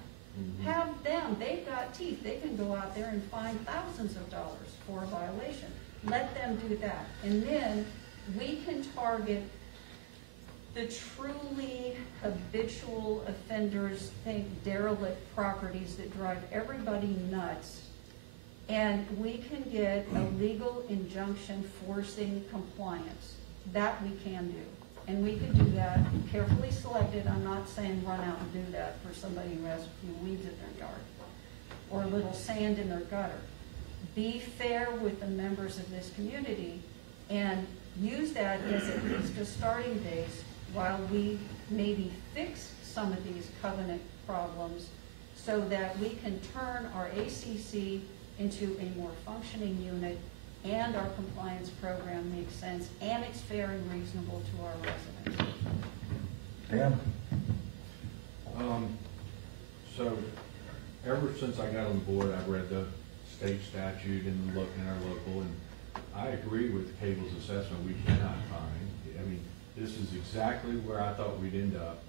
Have them, they've got teeth. They can go out there and fine thousands of dollars for a violation. Let them do that. And then we can target the truly habitual offenders, think derelict properties that drive everybody nuts. And we can get a legal injunction forcing compliance. That we can do. And we could do that carefully selected. I'm not saying run out and do that for somebody who has a few weeds in their yard or a little sand in their gutter. Be fair with the members of this community and use that as at least a starting base while we maybe fix some of these covenant problems so that we can turn our ACC into a more functioning unit and our compliance program makes sense, and it's fair and reasonable to our residents. Dan? So, ever since I got on the board, I've read the state statute and looked in our local, and I agree with Cable's assessment. We cannot find. I mean, this is exactly where I thought we'd end up.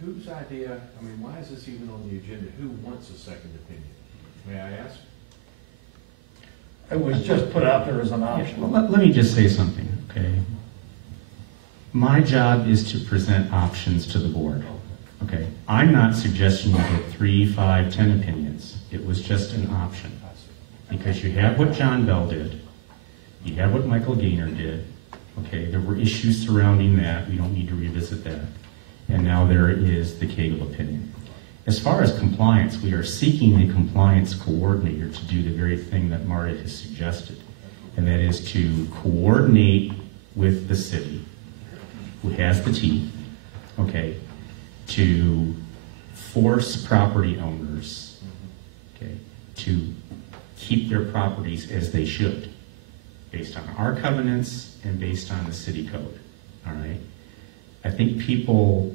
Whose idea, I mean, why is this even on the agenda? Who wants a second opinion? May I ask? It was just put out there as an option. Well, let me just say something, okay? My job is to present options to the board, okay? I'm not suggesting you get 3, 5, 10 opinions. It was just an option. Because you have what John Bell did, you have what Michael Gaynor did, okay? There were issues surrounding that. We don't need to revisit that. And now there is the Cagle opinion. As far as compliance, we are seeking a compliance coordinator to do the very thing that Marta has suggested, and that is to coordinate with the city, who has the teeth, okay, to force property owners, okay, to keep their properties as they should, based on our covenants and based on the city code, all right? I think people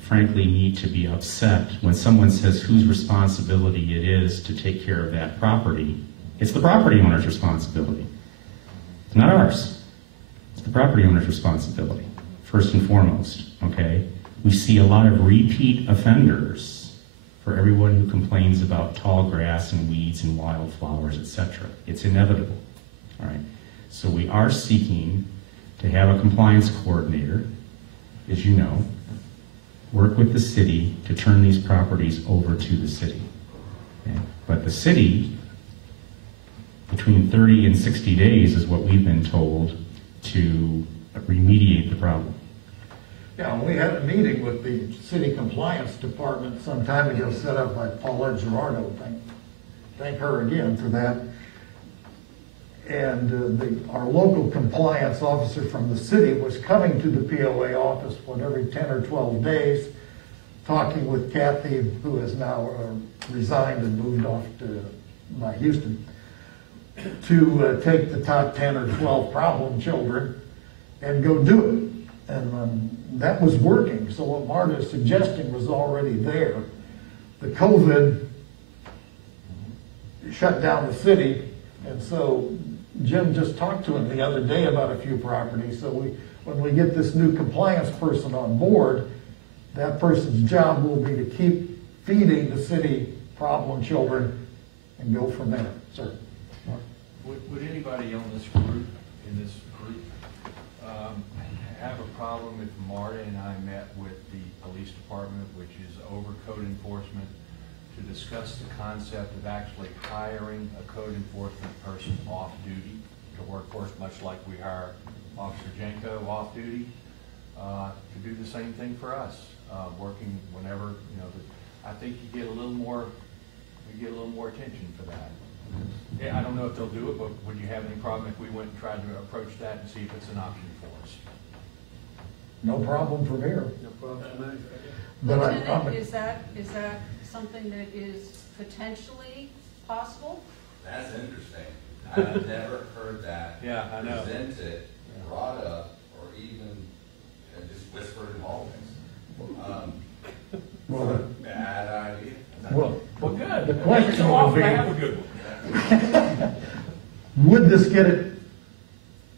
frankly need to be upset when someone says whose responsibility it is to take care of that property. It's the property owner's responsibility. It's not ours. It's the property owner's responsibility, first and foremost, okay? We see a lot of repeat offenders for everyone who complains about tall grass and weeds and wildflowers, etc. It's inevitable, all right? So we are seeking to have a compliance coordinator, as you know, work with the city to turn these properties over to the city. Okay? But the city, between 30 and 60 days is what we've been told to remediate the problem. Yeah, we had a meeting with the city compliance department some time ago, set up by Paulette Gerardo. Thank her again for that. And our local compliance officer from the city was coming to the POA office every 10 or 12 days, talking with Kathy, who has now resigned and moved off to Houston, to take the top 10 or 12 problem children and go do it. And that was working. So what Marta is suggesting was already there. The COVID shut down the city, and so Jim just talked to him the other day about a few properties. So when we get this new compliance person on board, that person's job will be to keep feeding the city problem children and go from there. Sir. Would anybody on this group, have a problem if Marta and I met with the police department, which is over code enforcement, to discuss the concept of actually hiring a code enforcement person off duty to work for us, much like we hire Officer Jenko off duty, to do the same thing for us, working whenever, I think you get a little more attention for that. Yeah, I don't know if they'll do it, but would you have any problem if we went and tried to approach that and see if it's an option for us? No problem from here. No problem. But Lieutenant, is that something that is potentially possible? That's interesting. I've never heard that presented, brought up, or even just whispered in hallways. Well, Bad idea. Well, good. The question So often would I be, have a good one. would this get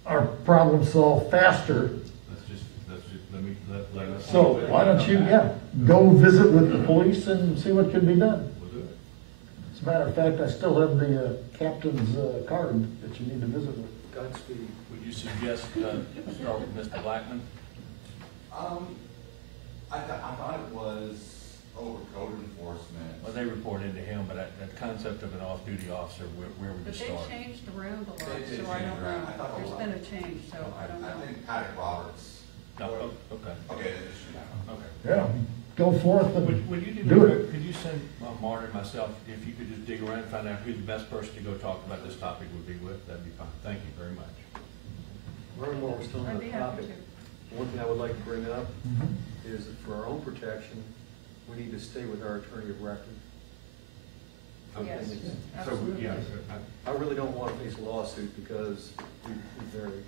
our problem solved faster? Let us. So why don't you, go visit with the police and see what can be done. We'll do it. As a matter of fact, I still have the captain's card that you need to visit with. Godspeed. Would you suggest start with Mr. Blackman? I thought it was over code enforcement. Well, they report into him, but that concept of an off-duty officer, where would you But start? they've changed around a lot, They did so I change don't around. know. I thought There's a been lot. a change, so I don't know. I think Patrick Roberts. No, okay. Okay, then just, Okay. Yeah, go forth and Would you do it. Could you send Marta and myself, if you could just dig around and find out who the best person to go talk about this topic would be with, that'd be fine. Thank you very much. Learn more, we're still on I'd the be happy topic. to. One thing I would like to bring up is that for our own protection, we need to stay with our attorney of record. Yes, So, absolutely. yeah, I really don't want to face a lawsuit because we vary.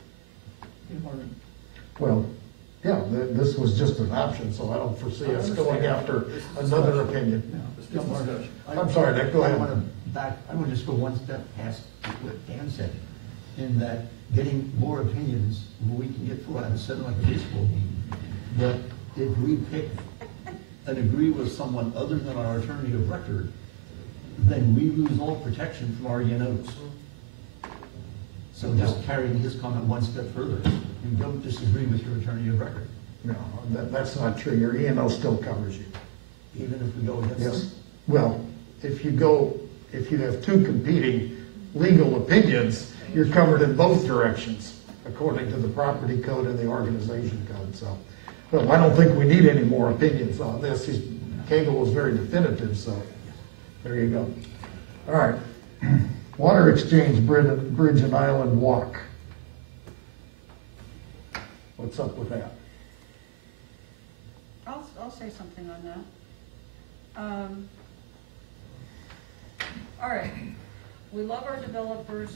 Well, this was just an option, so I don't foresee us going after another opinion. This discussion. I'm sorry, Nick, go ahead. I want to just go one step past what Dan said, in that getting more opinions, we can get 4 out of 7 like a baseball game. But if we pick and agree with someone other than our attorney of record, then we lose all protection from our E&Os. So just carrying his comment one step further, you don't disagree with your attorney of record, No, that's not true. Your E&O still covers you. even if we go against them. Yes. Well, if you have two competing legal opinions, you're covered in both directions, according to the property code and the organization code, so. Well, I don't think we need any more opinions on this. Cagle was very definitive, so there you go. All right. Water Exchange Bridge and Island Walk. What's up with that? I'll say something on that. All right, we love our developers,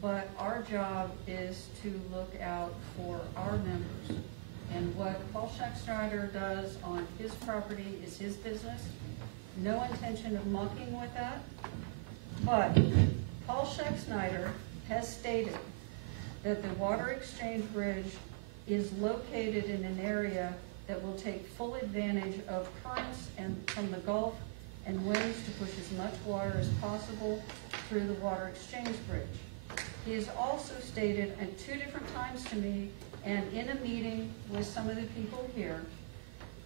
but our job is to look out for our members. And what Paul Scheck-Snyder does on his property is his business. No intention of mucking with that. But Paul Scheck-Snyder has stated that the water exchange bridge is located in an area that will take full advantage of currents and from the Gulf and winds to push as much water as possible through the water exchange bridge. He has also stated at 2 different times to me and in a meeting with some of the people here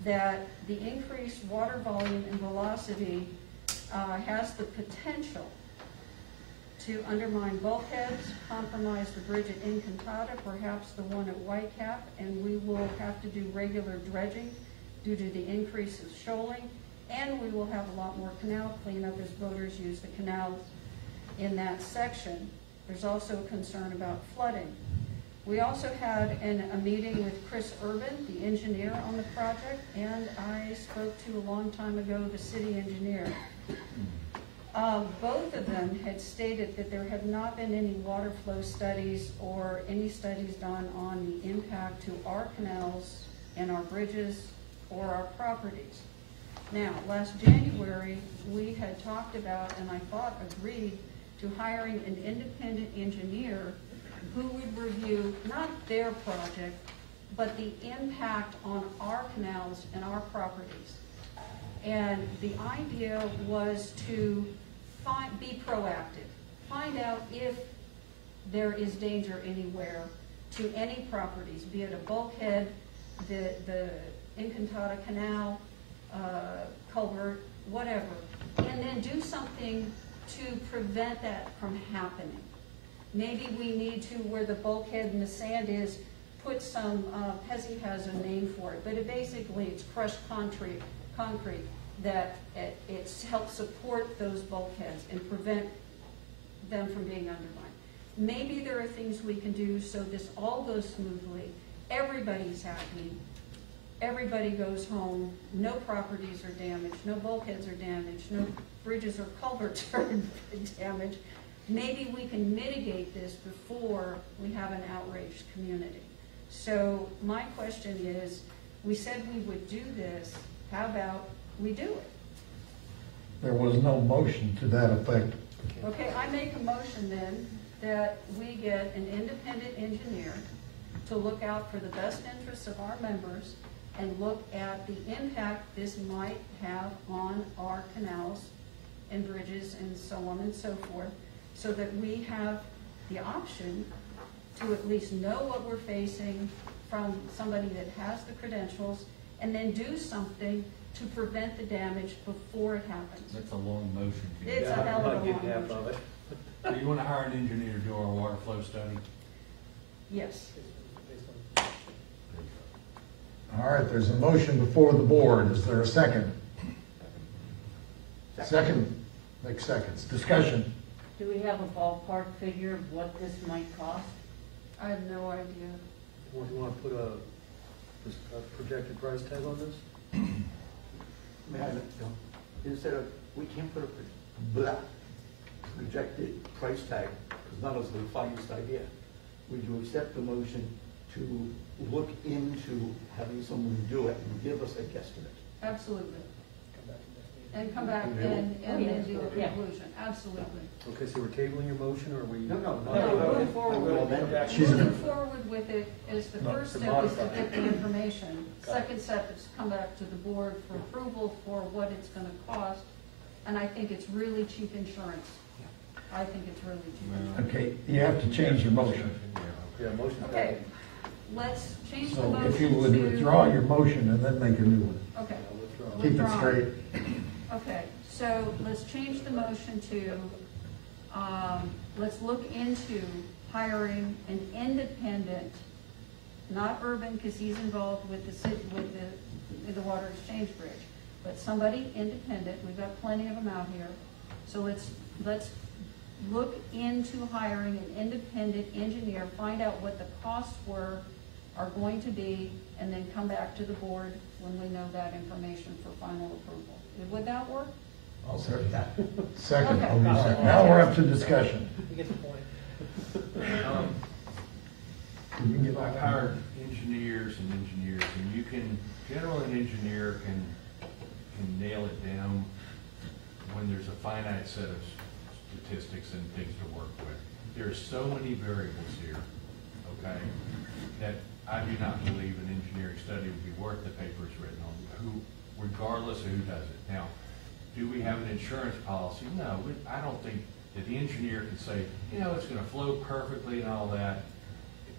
that the increased water volume and velocity has the potential to undermine bulkheads, compromise the bridge at Encantada, perhaps the one at Whitecap, and we will have to do regular dredging due to the increase of shoaling, and we will have a lot more canal cleanup as boaters use the canals in that section. There's also a concern about flooding. We also had a meeting with Chris Urban, the engineer on the project, and I spoke to a long time ago the city engineer. Both of them had stated that there have not been any water flow studies or any studies done on the impact to our canals and our bridges or our properties. Now, last January, we had talked about, and I thought agreed, to hiring an independent engineer who would review not their project, but the impact on our canals and our properties. And the idea was to be proactive, find out if there is danger anywhere to any properties, be it a bulkhead, the Encantada Canal, culvert, whatever, and then do something to prevent that from happening. Maybe we need to, where the bulkhead and the sand is, put some, Pezzi has a name for it, but it's crushed concrete that it helps support those bulkheads and prevent them from being undermined. Maybe there are things we can do so this all goes smoothly, everybody's happy, everybody goes home, no properties are damaged, no bulkheads are damaged, no bridges or culverts are damaged. Maybe we can mitigate this before we have an outraged community. So my question is, we said we would do this, how about we do it? There was no motion to that effect. Okay, I make a motion then that we get an independent engineer to look out for the best interests of our members and look at the impact this might have on our canals and bridges and so on and so forth, so that we have the option to at least know what we're facing from somebody that has the credentials, and then do something to prevent the damage before it happens. That's a long motion. It's a hell of a long motion. So you want to hire an engineer to do our water flow study? Yes. All right, there's a motion before the board. Is there a second? Second. Make seconds. Discussion. Do we have a ballpark figure of what this might cost? I have no idea. You want to put a projected price tag on this? Man, instead of, we can't put a projected price tag, because none of us are the finest idea. Would you accept the motion to look into having someone do it and give us a guesstimate? Absolutely. And come back and then do a conclusion, absolutely. Okay, so we're tabling your motion, or we? No, move forward. She's Moving forward with it is the first step is to get the information. Second step is to come back to the board for approval for what it's gonna cost. And I think it's really cheap insurance. I think it's really cheap. Okay, you have to change your motion. Yeah, motion. Okay, let's change the So motion to. if you would withdraw your motion and then make a new one. Okay. Keep it Withdrawn. straight. Okay, so let's change the motion to, let's look into hiring an independent, not Urban, because he's involved with the city, with the water exchange bridge, but somebody independent. We've got plenty of them out here. So let's look into hiring an independent engineer, find out what the costs are going to be, and then come back to the board when we know that information for final approval. Would that work? I'll second that. Second. Okay. I'll be second. Now we're up to discussion. You get the point. You can get I've hired engineers, and you can, generally an engineer can nail it down when there's a finite set of statistics and things to work with. There's so many variables here okay, that I do not believe an engineering study would be worth the paper it's written on, regardless of who does it. Now, do we have an insurance policy? No, I don't think that the engineer can say, you know, it's gonna flow perfectly and all that.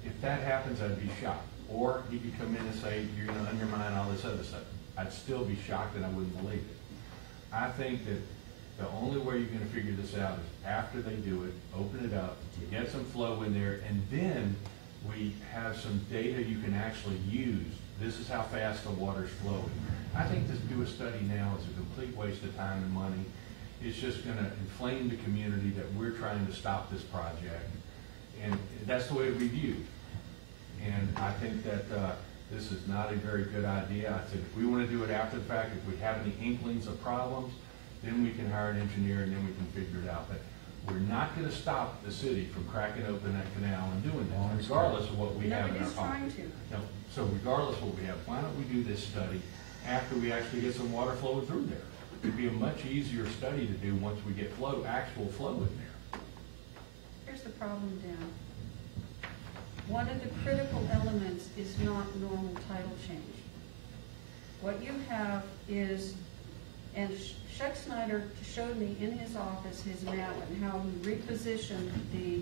If that happens, I'd be shocked. Or he could come in and say, you're gonna undermine all this other stuff. I'd still be shocked and I wouldn't believe it. I think that the only way you're gonna figure this out is after they do it, open it up, we get some flow in there, and then we have some data you can actually use. This is how fast the water's flowing. I think to do a study now is a complete waste of time and money. It's just gonna inflame the community that we're trying to stop this project. And that's the way it'll be viewed. And I think that this is not a very good idea. I said, if we wanna do it after the fact, if we have any inklings of problems, then we can hire an engineer and then we can figure it out. But we're not gonna stop the city from cracking open that canal and doing that, regardless of what we have in our pocket. Nobody's trying to. No, so regardless of what we have, why don't we do this study after we actually get some water flowing through there? It'd be a much easier study to do once we get actual flow in there. Here's the problem, Dan. One of the critical elements is not normal title change. What you have is, and Chuck Snyder showed me in his office his map and how he repositioned the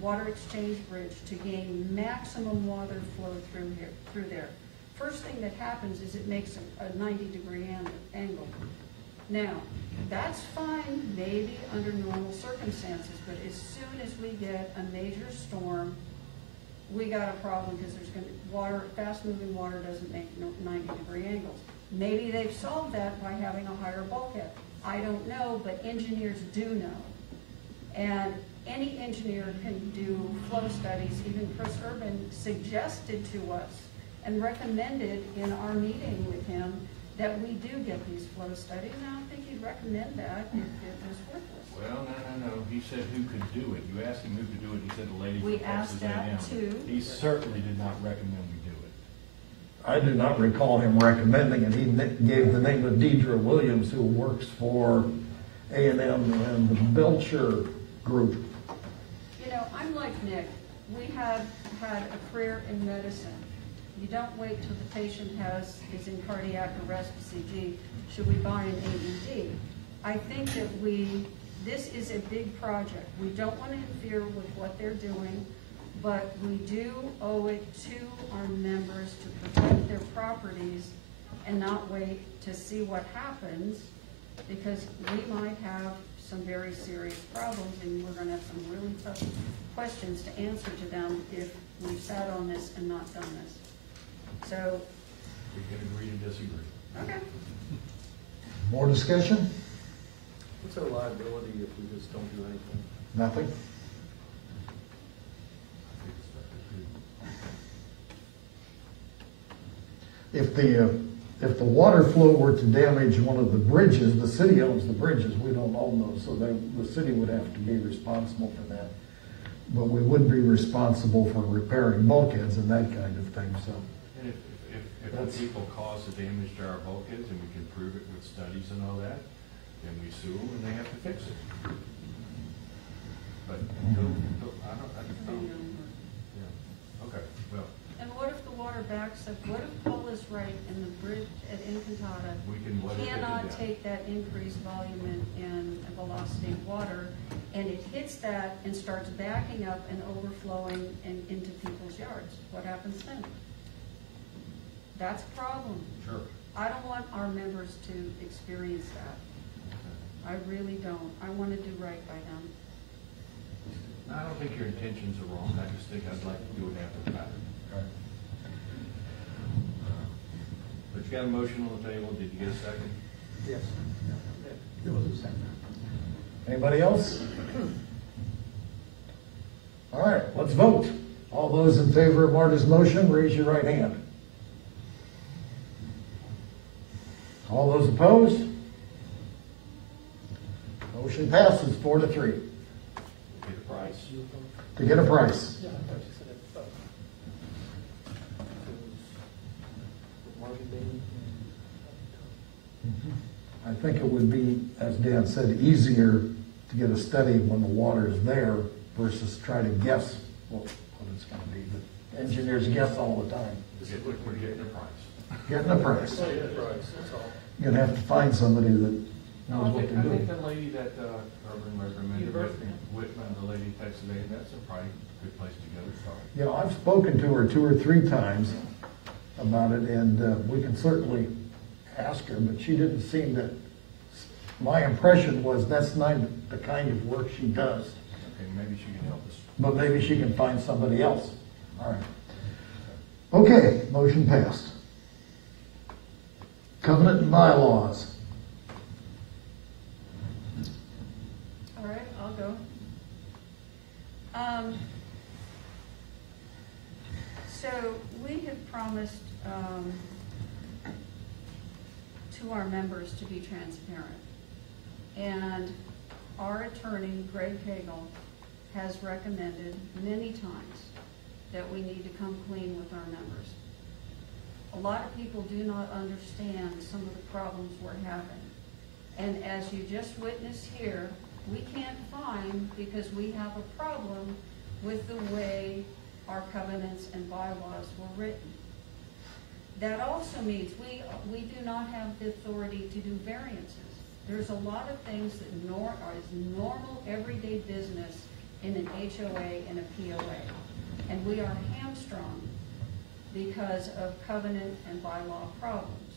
water exchange bridge to gain maximum water flow through there. First thing that happens is it makes a 90-degree angle. Now, that's fine maybe under normal circumstances, but as soon as we get a major storm, we got a problem because there's going to fast-moving water doesn't make 90-degree angles. Maybe they've solved that by having a higher bulkhead. I don't know, but engineers do know. And any engineer can do flow studies. Even Chris Urban suggested to us and recommended in our meeting with him that we do get these flow studies. And I don't think he'd recommend that if it was worthless. Well, no. He said who could do it. You asked him who could do it. He said the lady from We Texas asked that A&M. too. He certainly did not recommend we do it. I do not recall him recommending it. He gave the name of Deidre Williams, who works for A&M and the Belcher Group. You know, I'm like Nick. We have had a career in medicine. You don't wait till the patient is in cardiac arrest, CG. Should we buy an AED? I think that this is a big project. We don't want to interfere with what they're doing, but we do owe it to our members to protect their properties and not wait to see what happens, because we might have some very serious problems and we're going to have some really tough questions to answer to them if we've sat on this and not done this. So We can agree to disagree. okay. More discussion? What's our liability if we just don't do anything? Nothing? If the water flow were to damage one of the bridges, the city owns the bridges, we don't own those, so the city would have to be responsible for that. But we would be responsible for repairing bulkheads and that kind of thing, so. And if the people cause the damage to our bulkheads and we can prove it with studies and all that, then we sue them and they have to fix it. But I don't, yeah, okay, well, And what if the water backs up? What if Paul is right and the bridge at Encantada we can let it cannot down. take that increased volume in velocity of water, and it hits that and starts backing up and overflowing into people's yards? What happens then? That's a problem. Sure. I don't want our members to experience that. I really don't. I want to do right by them. I don't think your intentions are wrong, I just think I'd like to do it after the fact. But you got a motion on the table, did you get a second? Yes. There was a second. Anybody else? All right, let's vote. All those in favor of Marta's motion, raise your right hand. All those opposed? Motion passes 4-3. Get a price. To get a price. Yeah, I thought you said it. Marvin Bain. I think it would be, as Dan said, easier to get a study when the water is there versus try to guess what it's going to be. But engineers guess all the time. We're getting a price. Getting a price. That's all. You're gonna have to find somebody that No, knows I what think, they're I think doing. the lady that, Urban recommended, University. Whitman, the lady texted me, that's probably a good place to go to start. Yeah, I've spoken to her 2 or 3 times about it, and we can certainly ask her, but she didn't seem to, my impression was that's not the kind of work she does. Okay, maybe she can help us. But maybe she can find somebody else. All right. Okay, motion passed. Covenant and bylaws. All right, I'll go. So we have promised to our members to be transparent. And our attorney, Greg Cagle, has recommended many times that we need to come clean with our members. A lot of people do not understand some of the problems we're having. And as you just witnessed here, we can't find because we have a problem with the way our covenants and bylaws were written. That also means we do not have the authority to do variances. There's a lot of things that are normal everyday business in an HOA and a POA. And we are hamstrung because of covenant and bylaw problems.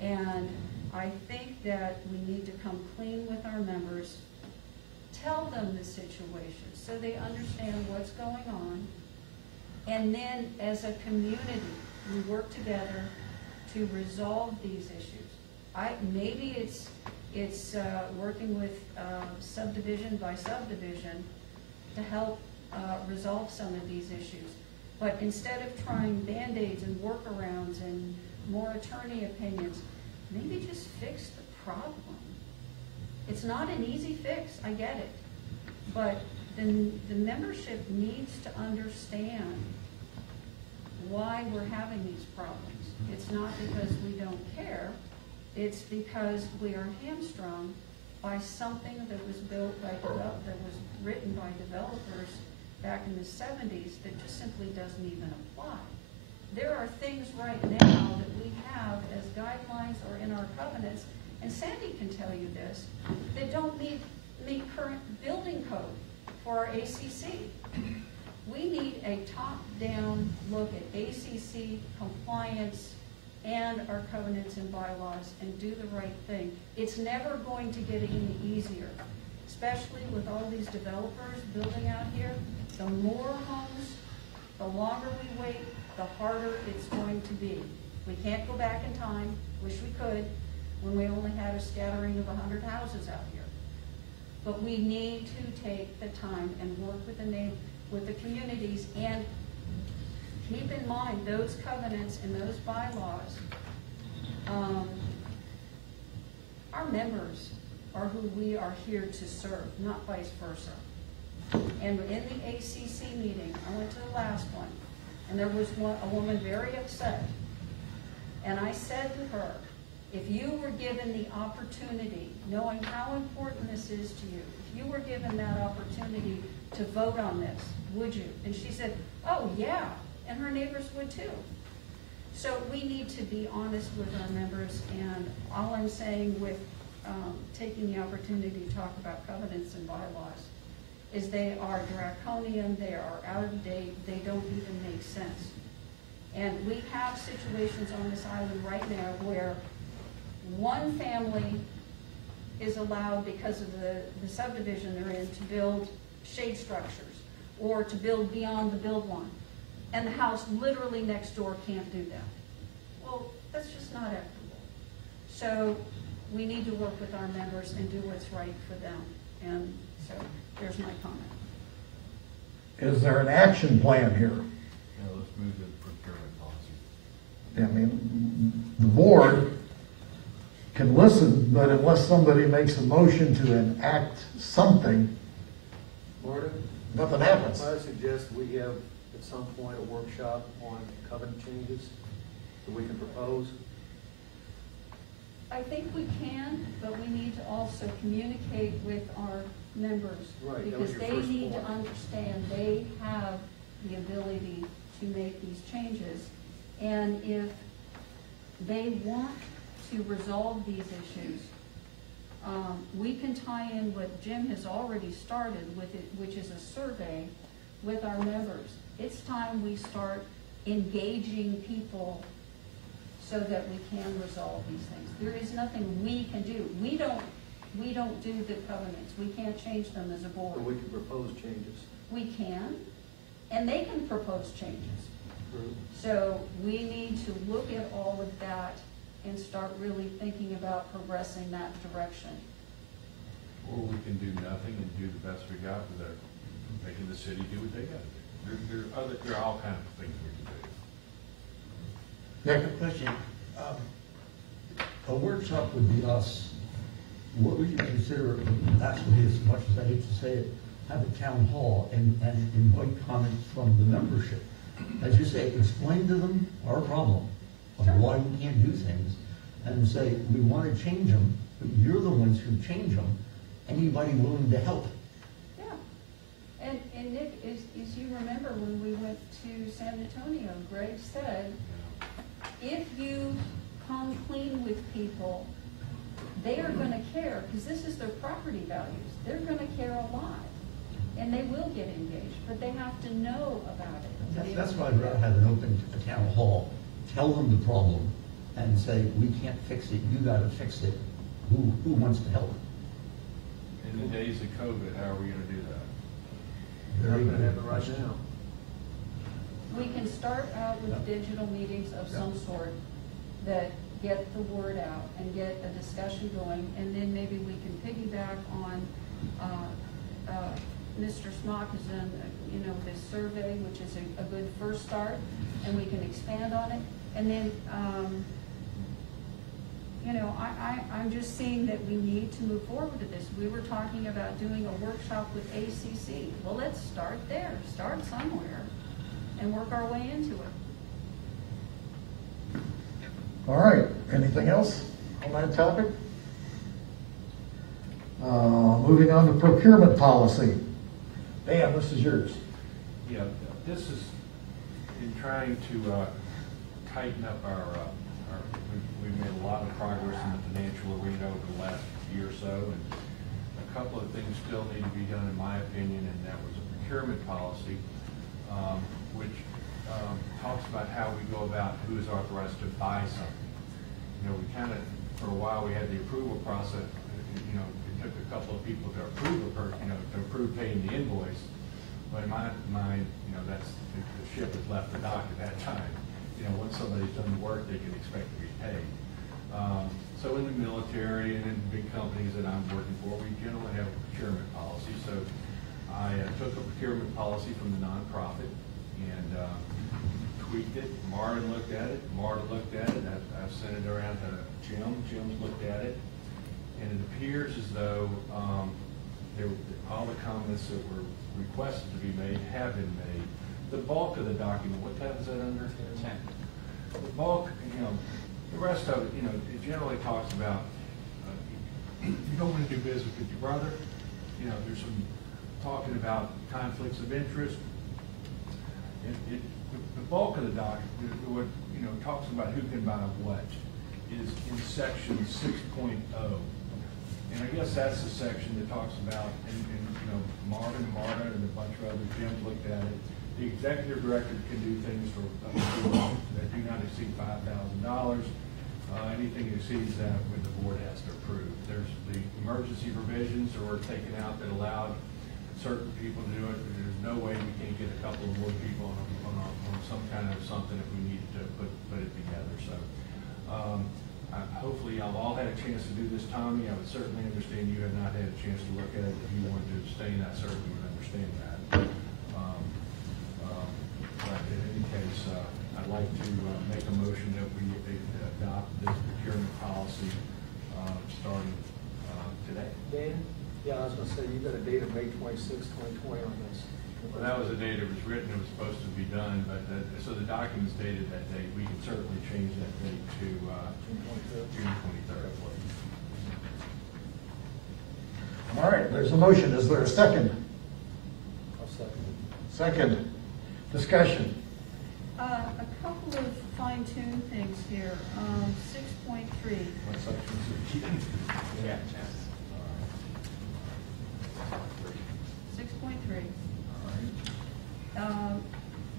And I think that we need to come clean with our members, tell them the situation so they understand what's going on, and then as a community, we work together to resolve these issues. Maybe it's working with subdivision by subdivision to help resolve some of these issues. But instead of trying Band-Aids and workarounds and more attorney opinions, maybe just fix the problem. It's not an easy fix, I get it. But the membership needs to understand why we're having these problems. It's not because we don't care. It's because we are hamstrung by something that was built by that was written by developers back in the 70s that just simply doesn't even apply. There are things right now that we have as guidelines or in our covenants, and Sandy can tell you this, that don't meet current building code for our ACC. We need a top-down look at ACC compliance and our covenants and bylaws and do the right thing. It's never going to get any easier, especially with all these developers building out here. The more homes, the longer we wait, the harder it's going to be. We can't go back in time, wish we could, when we only had a scattering of 100 houses out here. But we need to take the time and work with the communities, and keep in mind those covenants and those bylaws. Our members are who we are here to serve, not vice versa. And in the ACC meeting, I went to the last one, and there was a woman very upset. And I said to her, if you were given the opportunity, knowing how important this is to you, if you were given that opportunity to vote on this, would you? And she said, oh yeah, and her neighbors would too. So we need to be honest with our members, and all I'm saying with taking the opportunity to talk about covenants and bylaws is they are draconian, they are out of date, they don't even make sense. And we have situations on this island right now where one family is allowed, because of the subdivision they're in, to build shade structures or to build beyond the build line. And the house literally next door can't do that. Well, that's just not equitable. So we need to work with our members and do what's right for them. And so there's my comment. Is there an action plan here? Yeah, let's move to procurement policy. I mean, the board can listen, but unless somebody makes a motion to enact something, Marta? nothing happens. I suggest we have at some point a workshop on covenant changes that we can propose. I think we can, but we need to also communicate with our members. Right, that was Because your they first need to point. understand they have the ability to make these changes. And if they want to resolve these issues, we can tie in what Jim has already started with it, which is a survey with our members. It's time we start engaging people so that we can resolve these things. There is nothing we can do. We don't do the covenants. We can't change them as a board. But we can propose changes. We can, and they can propose changes. So we need to look at all of that and start really thinking about progressing that direction. Or we can do nothing and do the best we got with our, making the city do what they gotta do. There are all kinds of things we can do. Yeah, good question. A workshop would be us. What would you consider, actually, as much as I hate to say it, have a town hall and invite comments from the membership? As you say, explain to them our problem of why we can't do things, and say, we want to change them, but you're the ones who change them. Anybody willing to help? Yeah. And Nick, as you remember when we went to San Antonio, Greg said, if you come clean with people, they are going to care, because this is their property values. They're going to care a lot, and they will get engaged, but they have to know about it. That's why I'd rather have an open town hall. Tell them the problem and say, we can't fix it, you got to fix it. Who wants to help? In the days of COVID, how are we gonna do that? We're not gonna have it right now. We can start out with digital meetings of some sort that get the word out and get a discussion going, and then maybe we can piggyback on Mr. Smock is in, this survey, which is a good first start, and we can expand on it. And then, I'm just seeing that we need to move forward with this. We were talking about doing a workshop with ACC. Well, let's start there, start somewhere, and work our way into it. All right, anything else on that topic? Moving on to procurement policy. Dan, this is yours. Yeah, this is in trying to tighten up we've made a lot of progress in the financial arena over the last year or so, and a couple of things still need to be done, in my opinion, and that was a procurement policy, which talks about how we go about who is authorized to buy something. We kind of, for a while, we had the approval process. It took a couple of people to approve paying the invoice. But in my mind, that's the ship has left the dock at that time. Once somebody's done the work, they can expect to be paid. So in the military and in big companies that I'm working for, we generally have a procurement policy. So I took a procurement policy from the nonprofit and tweaked it. Martin looked at it. Marta looked at it. I've sent it around to Jim. Jim's looked at it. And it appears as though all the comments that were requested to be made have been made. The bulk of the document, what tab is that under? 10. The bulk, the rest of it, it generally talks about you don't want to do business with your brother. There's some talking about conflicts of interest. The bulk of the document, what talks about who can buy what, is in section 6.0. And I guess that's the section that talks about, and Marvin and Marta and a bunch of other Jim looked at it. The executive director can do things for that do not exceed $5,000. Anything that exceeds that, the board has to approve. There's the emergency provisions that were taken out that allowed certain people to do it. There's no way we can't get a couple of more people on some kind of something if we need to put it together. So hopefully y'all all had a chance to do this, Tommy. I would certainly understand you have not had a chance to look at it. If you wanted to abstain, I certainly would understand that. But in any case, I'd like to make a motion that we adopt this procurement policy starting today. Dan? Yeah, I was gonna say, you got a date of May 26, 2020 on this. Well, that was the date it was written. It was supposed to be done, but so the document's dated that date. We can certainly change that date to June 23rd. All right, there's a motion. Is there a second? I'll second it. Second. Discussion. A couple of fine-tuned things here. 6.3. What section is it? Yeah. 6.3.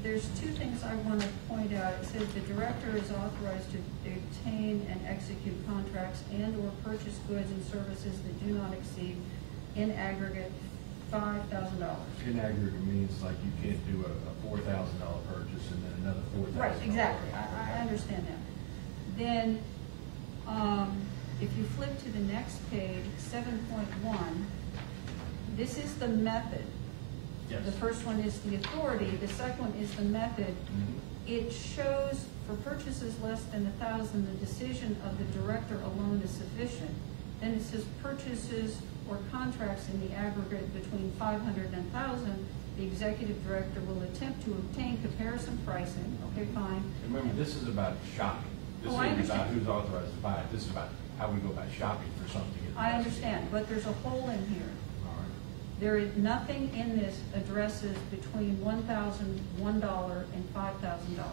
There's two things I want to point out. It says the director is authorized to obtain and execute contracts and/or purchase goods and services that do not exceed in aggregate $5,000. In aggregate means like you can't do a $4,000 purchase and then another $4,000. Right, exactly. I understand that. Then, if you flip to the next page, 7.1, this is the method. Yes. The first one is the authority, the second one is the method. It shows for purchases less than 1,000, the decision of the director alone is sufficient. Then it says purchases or contracts in the aggregate between 500 and 1,000, the executive director will attempt to obtain comparison pricing. Okay, fine. Remember, this is about shopping. This I isn't about understand. who's authorized to buy it. This is about how we go about shopping for something. I understand, but there's a hole in here. All right. There is nothing in this addresses between $1,001 and $5,000.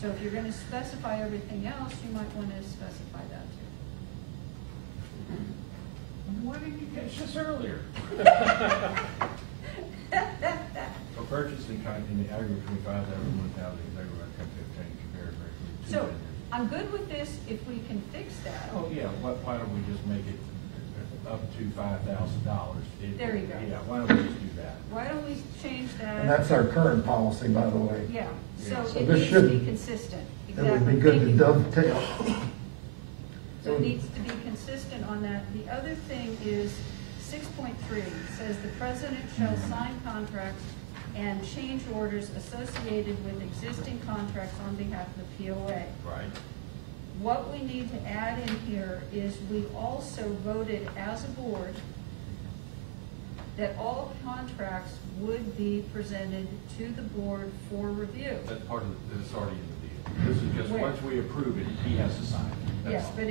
So if you're going to specify everything else, you might want to specify that too. Why didn't you catch this earlier? For purchasing in the aggregate between 5,000 and 1,000, they were going to obtain comparison. So I'm good with this if we can fix that. Oh, yeah, why don't we just make it up to $5,000? There you go. Yeah, why don't we just do that? Why don't we change that? And that's our current policy, by the way. Yeah, so Yeah. So it this needs to should- be consistent. It would Exactly. be good Thank to you. dovetail. So it needs to be consistent on that. The other thing is 6.3 says the president shall sign contracts and change orders associated with existing contracts on behalf of the POA. Right. What we need to add in here is we also voted as a board that all contracts would be presented to the board for review. That's part of this already in the deal. This is just, Where? once we approve it, he has to sign it. That's Yes, all. but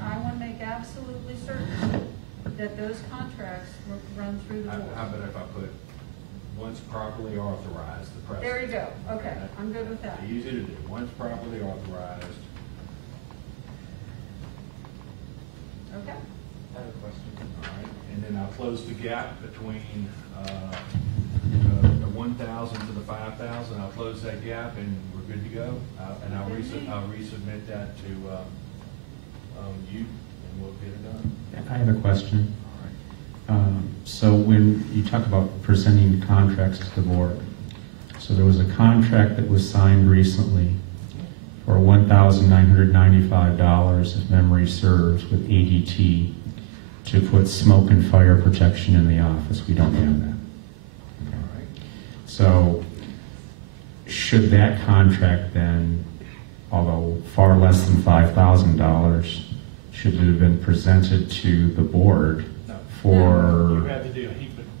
I want to make absolutely certain that those contracts run through the board. How about if I put, once properly authorized, the president? There you go. Okay, I'm good with that. Easy to do, once properly authorized. Okay? I have a question. All right, and then I'll close the gap between the 1,000 to the 5,000. I'll close that gap and we're good to go. And I'll resubmit that to you and we'll get it done. I have a question. So when you talk about presenting contracts to the board, so there was a contract that was signed recently for $1,995, if memory serves, with ADT to put smoke and fire protection in the office. We don't have that. All right. So should that contract then, although far less than $5,000, should it have been presented to the board for? You have to do,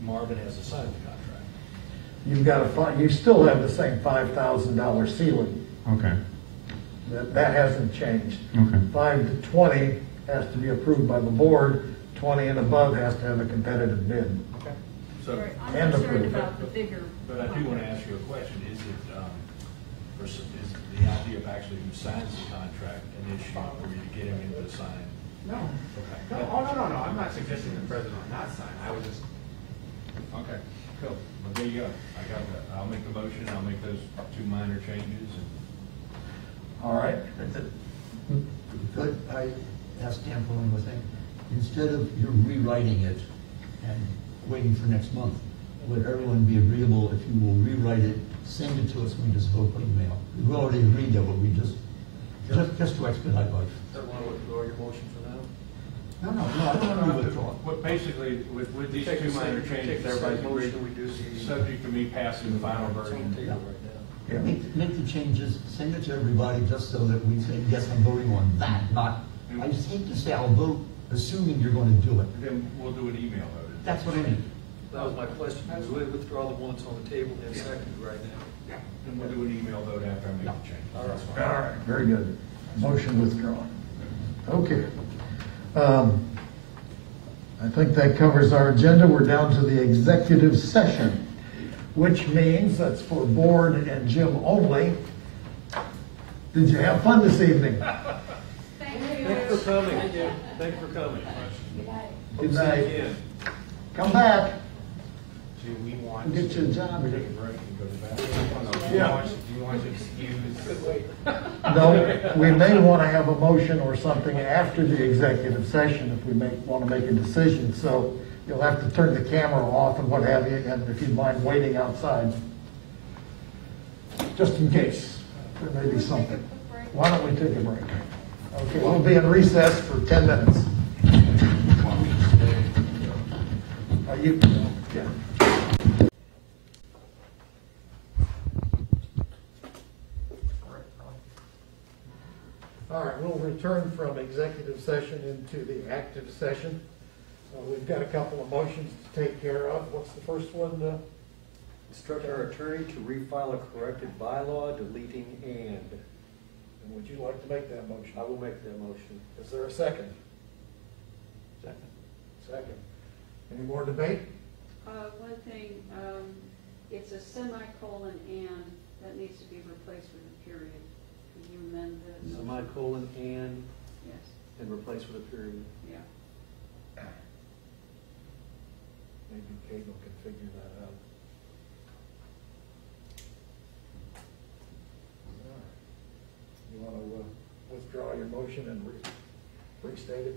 Marvin has to sign the contract. You've got to, you still have the same $5,000 ceiling. Okay. That hasn't changed. Okay. 5 to 20 has to be approved by the board. 20 and above has to have a competitive bid. Okay. So, Sorry, I'm and concerned approved. about the bigger. but I do want to ask you a question. Is it, is the idea of actually who signs the contract an issue for you to get him into the sign? No. Okay. No, oh, no. I'm not suggesting the president not sign. I was just, Okay, cool. Well, there you go. I got that. I'll make the motion. I'll make those two minor changes. All right? Could I ask Dan for one more thing? Instead of you rewriting it and waiting for next month, would everyone be agreeable if you will rewrite it, send it to us, and we just vote by email? We've already agreed that, but we just to expedite life. Everyone withdraw your motion for now? No, I don't want to withdraw. What basically, with these Take two the minor same- changes, take the same everybody's agreed, motion we do the- subject to me passing the final It's on version. the table right now. Yeah. Make the changes, send it to everybody, just so that we say, yes, I'm voting on that, not, I just hate to say I'll vote assuming you're going to do it. Then we'll do an email vote. That's what I mean. That was my question. We withdraw the ones on the table and second right now. And we'll do an email vote after I make the change. All right. All right, very good. Motion withdrawn. Okay. I think that covers our agenda. We're down to the executive session. which means that's for board and Jim only. Did you have fun this evening? Thanks for coming. Thanks for coming. Good night. Come back. Do we want Get to you a job take here. a break and go to the bathroom? Yeah. Do you want to excuse? No, we may want to have a motion or something after the executive session if we want to make a decision. So you'll have to turn the camera off and what have you, and if you'd mind waiting outside. Just in case there may be something. Why don't we take a break? Okay, we'll be in recess for 10 minutes. Yeah. All right, we'll return from executive session into the active session. We've got a couple of motions to take care of. What's the first one? Instruct our attorney to refile a corrected bylaw, deleting and. And would you like to make that motion? I will make that motion. Is there a second? Second. Second. Any more debate? One thing, it's a semicolon and, that needs to be replaced with a period. Can you amend the? Semicolon and, Yes, and replace with a period. yeah. Maybe Cable can figure that out. All right. You want to withdraw your motion and restate it?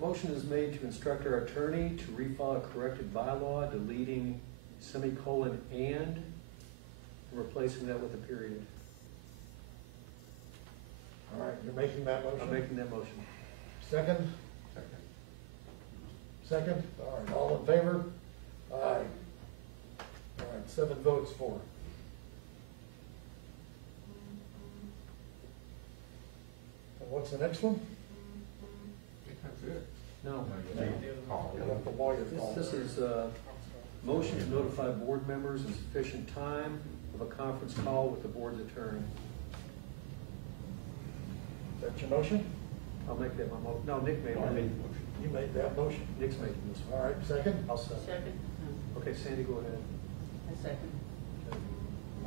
Motion is made to instruct our attorney to refile a corrected bylaw, deleting semicolon and replacing that with a period. All right, you're making that motion? I'm making that motion. Second? Second? All right, all in favor? Aye. All right, 7 votes for. And what's the next one? That's it. No. You have the lawyer call. This is motion to notify board members in sufficient time of a conference call with the board's attorney. Is that your motion? I'll make that my motion. No, Nick made it. You made that motion. Nick's making this one. All right, second? I'll second. Second? Okay, Sandy, go ahead. A second.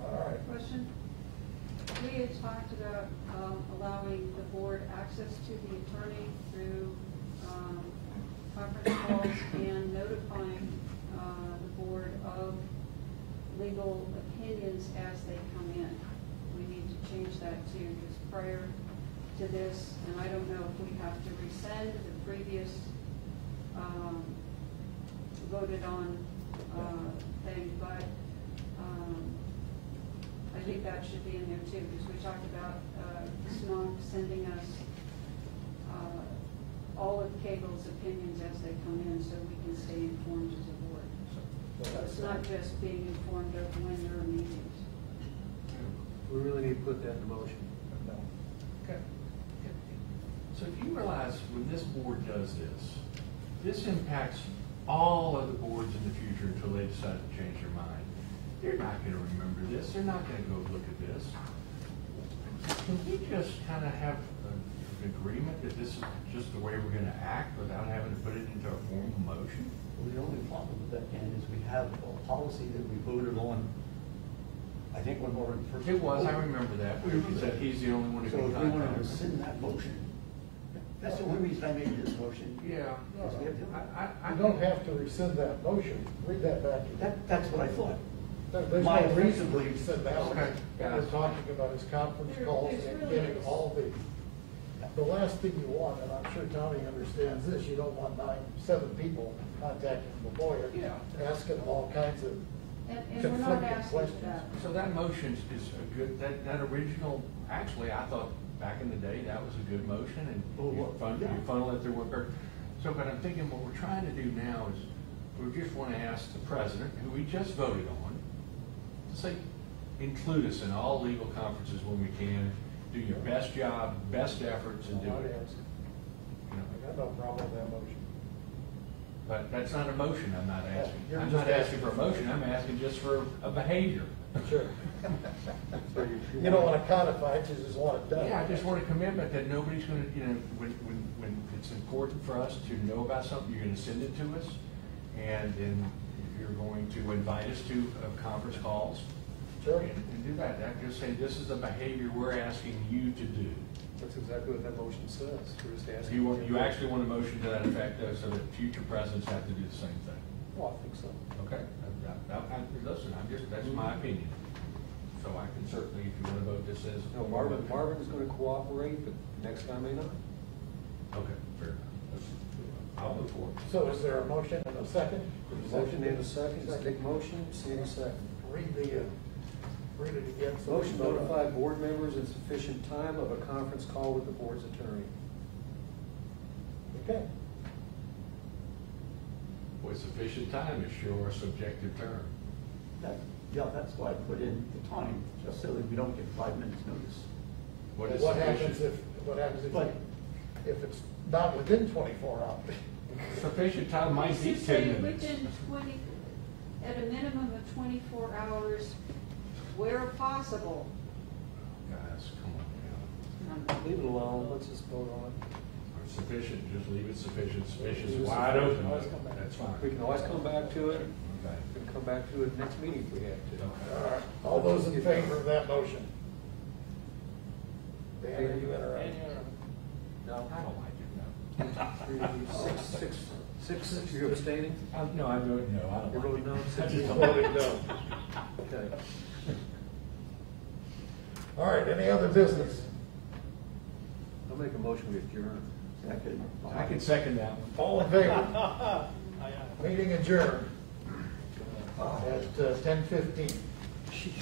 All right. Question? We had talked about allowing the board access to the attorney through conference calls and notifying the board of legal opinions as they come in. We need to change that too, because prior to this, and I don't know if we have to rescind the previous voted on thing, but I think that should be in there too, because we talked about SMOC sending us all of Cable's opinions as they come in, so we can stay informed as a board. So it's not just being informed of when there are meetings. We really need to put that in motion. No. Okay. So if you realize when this board does this, this impacts all other boards in the future until they decide to change their mind. They're not going to remember this. They're not going to go look at this. Can we just kind of have an agreement that this is just the way we're going to act without having to put it into a formal motion? Well, the only problem with that, Ken, is we have a policy that we voted on, I think when Lauren first. It was, I remember that. We said he's the only one who So can if we want to contact. rescind that motion, that's the only reason I made this motion. Yeah. Is we have to- You don't have to rescind that motion. Read that back. That's what I thought. There's My no reason to offensive- rescind that one. Okay, got We're it. talking about his conference calls and getting all the last thing you want, and I'm sure Tommy understands this, you don't want 7 people contacting the lawyer, Yeah. asking all kinds of And we're not conflicting asking for questions. that. So that motion is a good, that original, actually, I thought back in the day, that was a good motion, and you funnel it through worker. So, but I'm thinking what we're trying to do now is, we just want to ask the president, who we just voted on, to say, include us in all legal conferences when we can, do your best job, best efforts, and do I'd it. ask. You know, I got no problem with that motion. But that's not a motion, I'm not asking. You're I'm just not asking for a motion, I'm asking just for a behavior. Sure. You don't want to codify it, you just want it done. Yeah, I just want a commitment that nobody's gonna, when it's important for us to know about something, you're gonna send it to us. And then if you're you're going to invite us to conference calls. Sure. And do that. Just say, this is the behavior we're asking you to do. That's exactly what that motion says. We're just asking. You actually want a motion to that effect, though, so that future presidents have to do the same thing? Well, I think so. Okay? Listen, that's my opinion. So I can certainly, if you want to vote this as. No, Marvin is gonna cooperate, but next time may not. Okay, fair enough. I'll move forward. So is there a motion and a second? Motion and a second, Dick motion, Sandy second. Read it again. so we Motion vote on it. notify board members in sufficient time of a conference call with the board's attorney. Okay. Boy, sufficient time is sure a subjective term. Yeah, that's why I put in the time, just so that we don't get 5 minutes notice. What is What happens sufficient? if it's not within 24 hours? Sufficient time might be Just 10 say minutes. within 20, at a minimum of 24 hours, where possible. Guys, come on now. Leave it alone, let's just vote on it. Sufficient, just leave it sufficient. Sufficient is Leave it wide sufficient. open. Always come back. That's fine. We can always come back to it, Okay. we can come back to it next meeting if we have to. All right, all those in favor of that motion? Dan, are you in or out? No. I don't like it, no. Six, you're abstaining? No, I vote no, I don't You're like voting no? it. I just You're don't voting like it. no. Okay. All right, any other business? I'll make a motion we adjourn. I can second that one. All in favor? Meeting adjourned at 10:15. Jesus